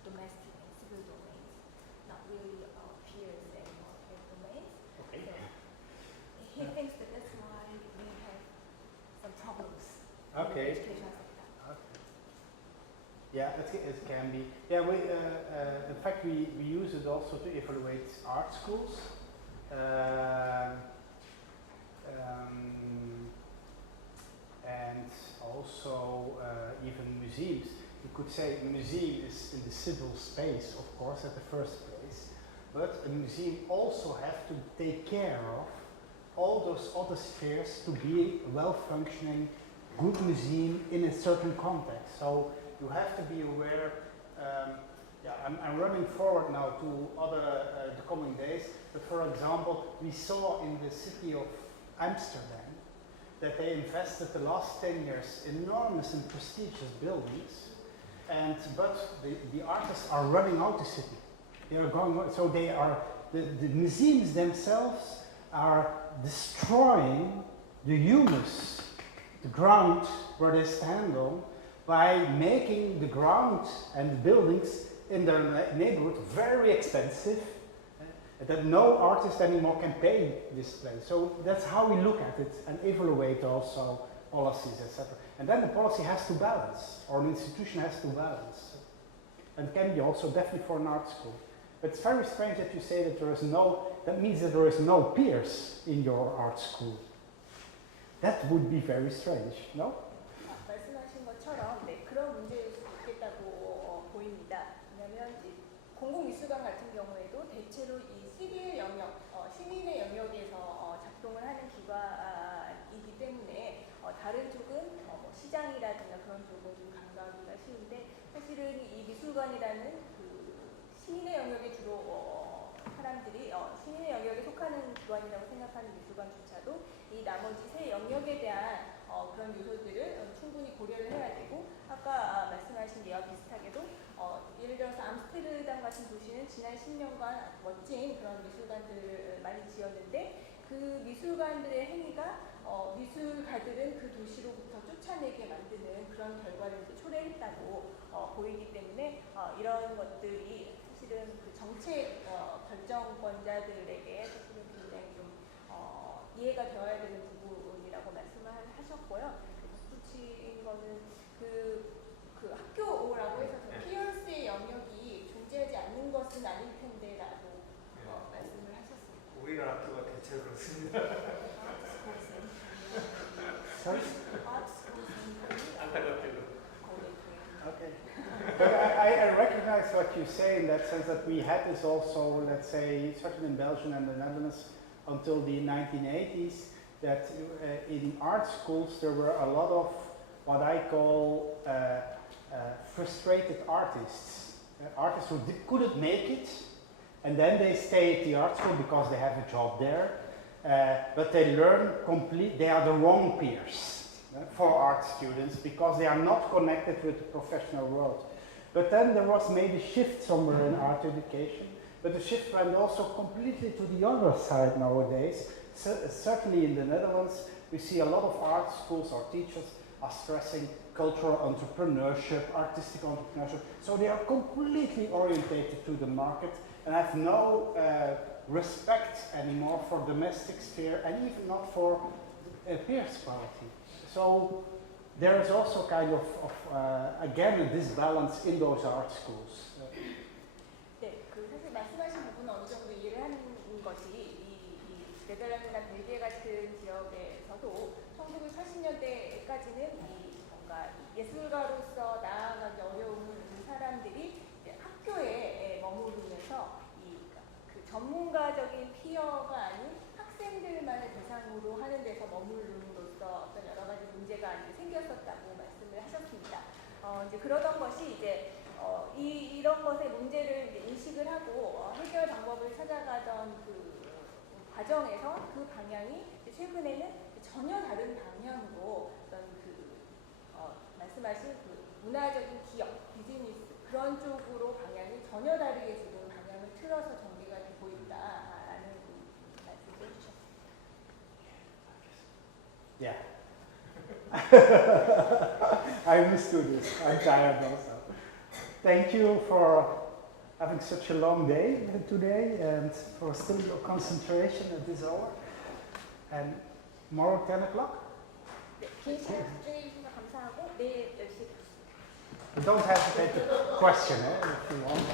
Domestic and civil domains, not really peers anymore in domains. Okay. So he thinks that that's why we have some problems in Okay. the education sector. Okay. Yeah, it can be. Yeah, in fact, we use it also to evaluate art schools. And also even museums. You could say a museum is in the civil space, of course, at the first place, but a museum also has to take care of all those other spheres to be a well-functioning, good museum in a certain context. So you have to be aware. I'm running forward now to the coming days, but for example, we saw in the city of Amsterdam that they invested the last 10 years enormous and prestigious buildings, but the artists are running out the city. They are going, so they are, the museums themselves are destroying the humus, the ground where they stand on, by making the ground and the buildings in their neighborhood very expensive, that no artist anymore can pay this place. So that's how we look at it and evaluate also policies, etc. And then the policy has to balance, or an institution has to balance. And it can be also definitely for an art school. But it's very strange that you say that there is no, that means that there is no peers in your art school. That would be very strange, no? 말씀하신 것처럼 그런 문제일 수 있겠다고 보입니다. 왜냐하면 공공미술관 같은 경우에도 대체로 이 시리의 영역, 시민의 영역에서 작동을 하는 기관이기 때문에 다른 쪽은 시장이라든가 그런 쪽은 좀 간과하기가 쉬운데 사실은 이 미술관이라는 그 시민의 그런 요소들을 충분히 고려를 해야 되고 아까 말씀하신 예와 비슷하게도 예를 들어서 암스테르담 같은 도시는 지난 10년간 멋진 그런 미술관들을 많이 지었는데 그 미술관들의 행위가 미술가들은 그 도시로부터 쫓아내게 만드는 그런 결과를 이제 초래했다고 보이기 때문에 이런 것들이 사실은 그 정책 결정권자들에게 사실은 굉장히 좀 이해가 되어야 되는 부분이라고 말씀을 하셨고요. 덧붙인 거는 그 학교라고 해서 피어스의 영역이 존재하지 않는 것은 아닐 텐데라고 말씀을 하셨습니다. 우리나라 학교가 대체로 그렇습니다. Sorry? 안타깝게도. Okay. But I recognize what you say in that sense that we had this also, let's say, certainly in Belgium and the Netherlands until the 1980s, that in art schools there were a lot of what I call frustrated artists. Artists who couldn't make it, and then they stay at the art school because they have a job there, but they learn they are the wrong peers for art students because they are not connected with the professional world. But then there was maybe a shift somewhere in art education, but the shift went also completely to the other side nowadays. So, certainly in the Netherlands, we see a lot of art schools or teachers are stressing cultural entrepreneurship, artistic entrepreneurship, so they are completely orientated to the market and have no respect anymore for domestic sphere and even not for peers quality. So there is also kind of again a disbalance in those art schools. 네, 사실 말씀하신 부분은 어느 정도 이해를 하는 것이 이 네덜란드나 벨기에 같은 지역에서도 1980년대까지는 뭔가 예술가로서 나아가기 어려운 사람들이 이제 학교에 머무르면서 그 전문가적인 피어가 아닌 학생들만을 대상으로 하는 데서 머무름으로써 어떤 여러 가지 문제가 이제 생겼었다고 말씀을 하셨습니다. 이제 그러던 것이 이제 이런 것의 문제를 이제 인식을 하고 해결 방법을 찾아가던 그 과정에서 그 방향이 최근에는 전혀 다른 방향으로 어떤 말씀하신 그 문화적인 기업, 비즈니스 그런 쪽으로 방향이 전혀 다르게 지금 방향을 틀어서 전개가 되고 있다라는 말씀을 해주셨습니다. Yeah. I understood this. I'm tired also. Thank you for having such a long day today and for still your concentration at this hour. And tomorrow 10 o'clock? 네, 긴 시간 해주셔서 감사하고 내일 10시에 뵙겠습니다. But don't hesitate to question if you want.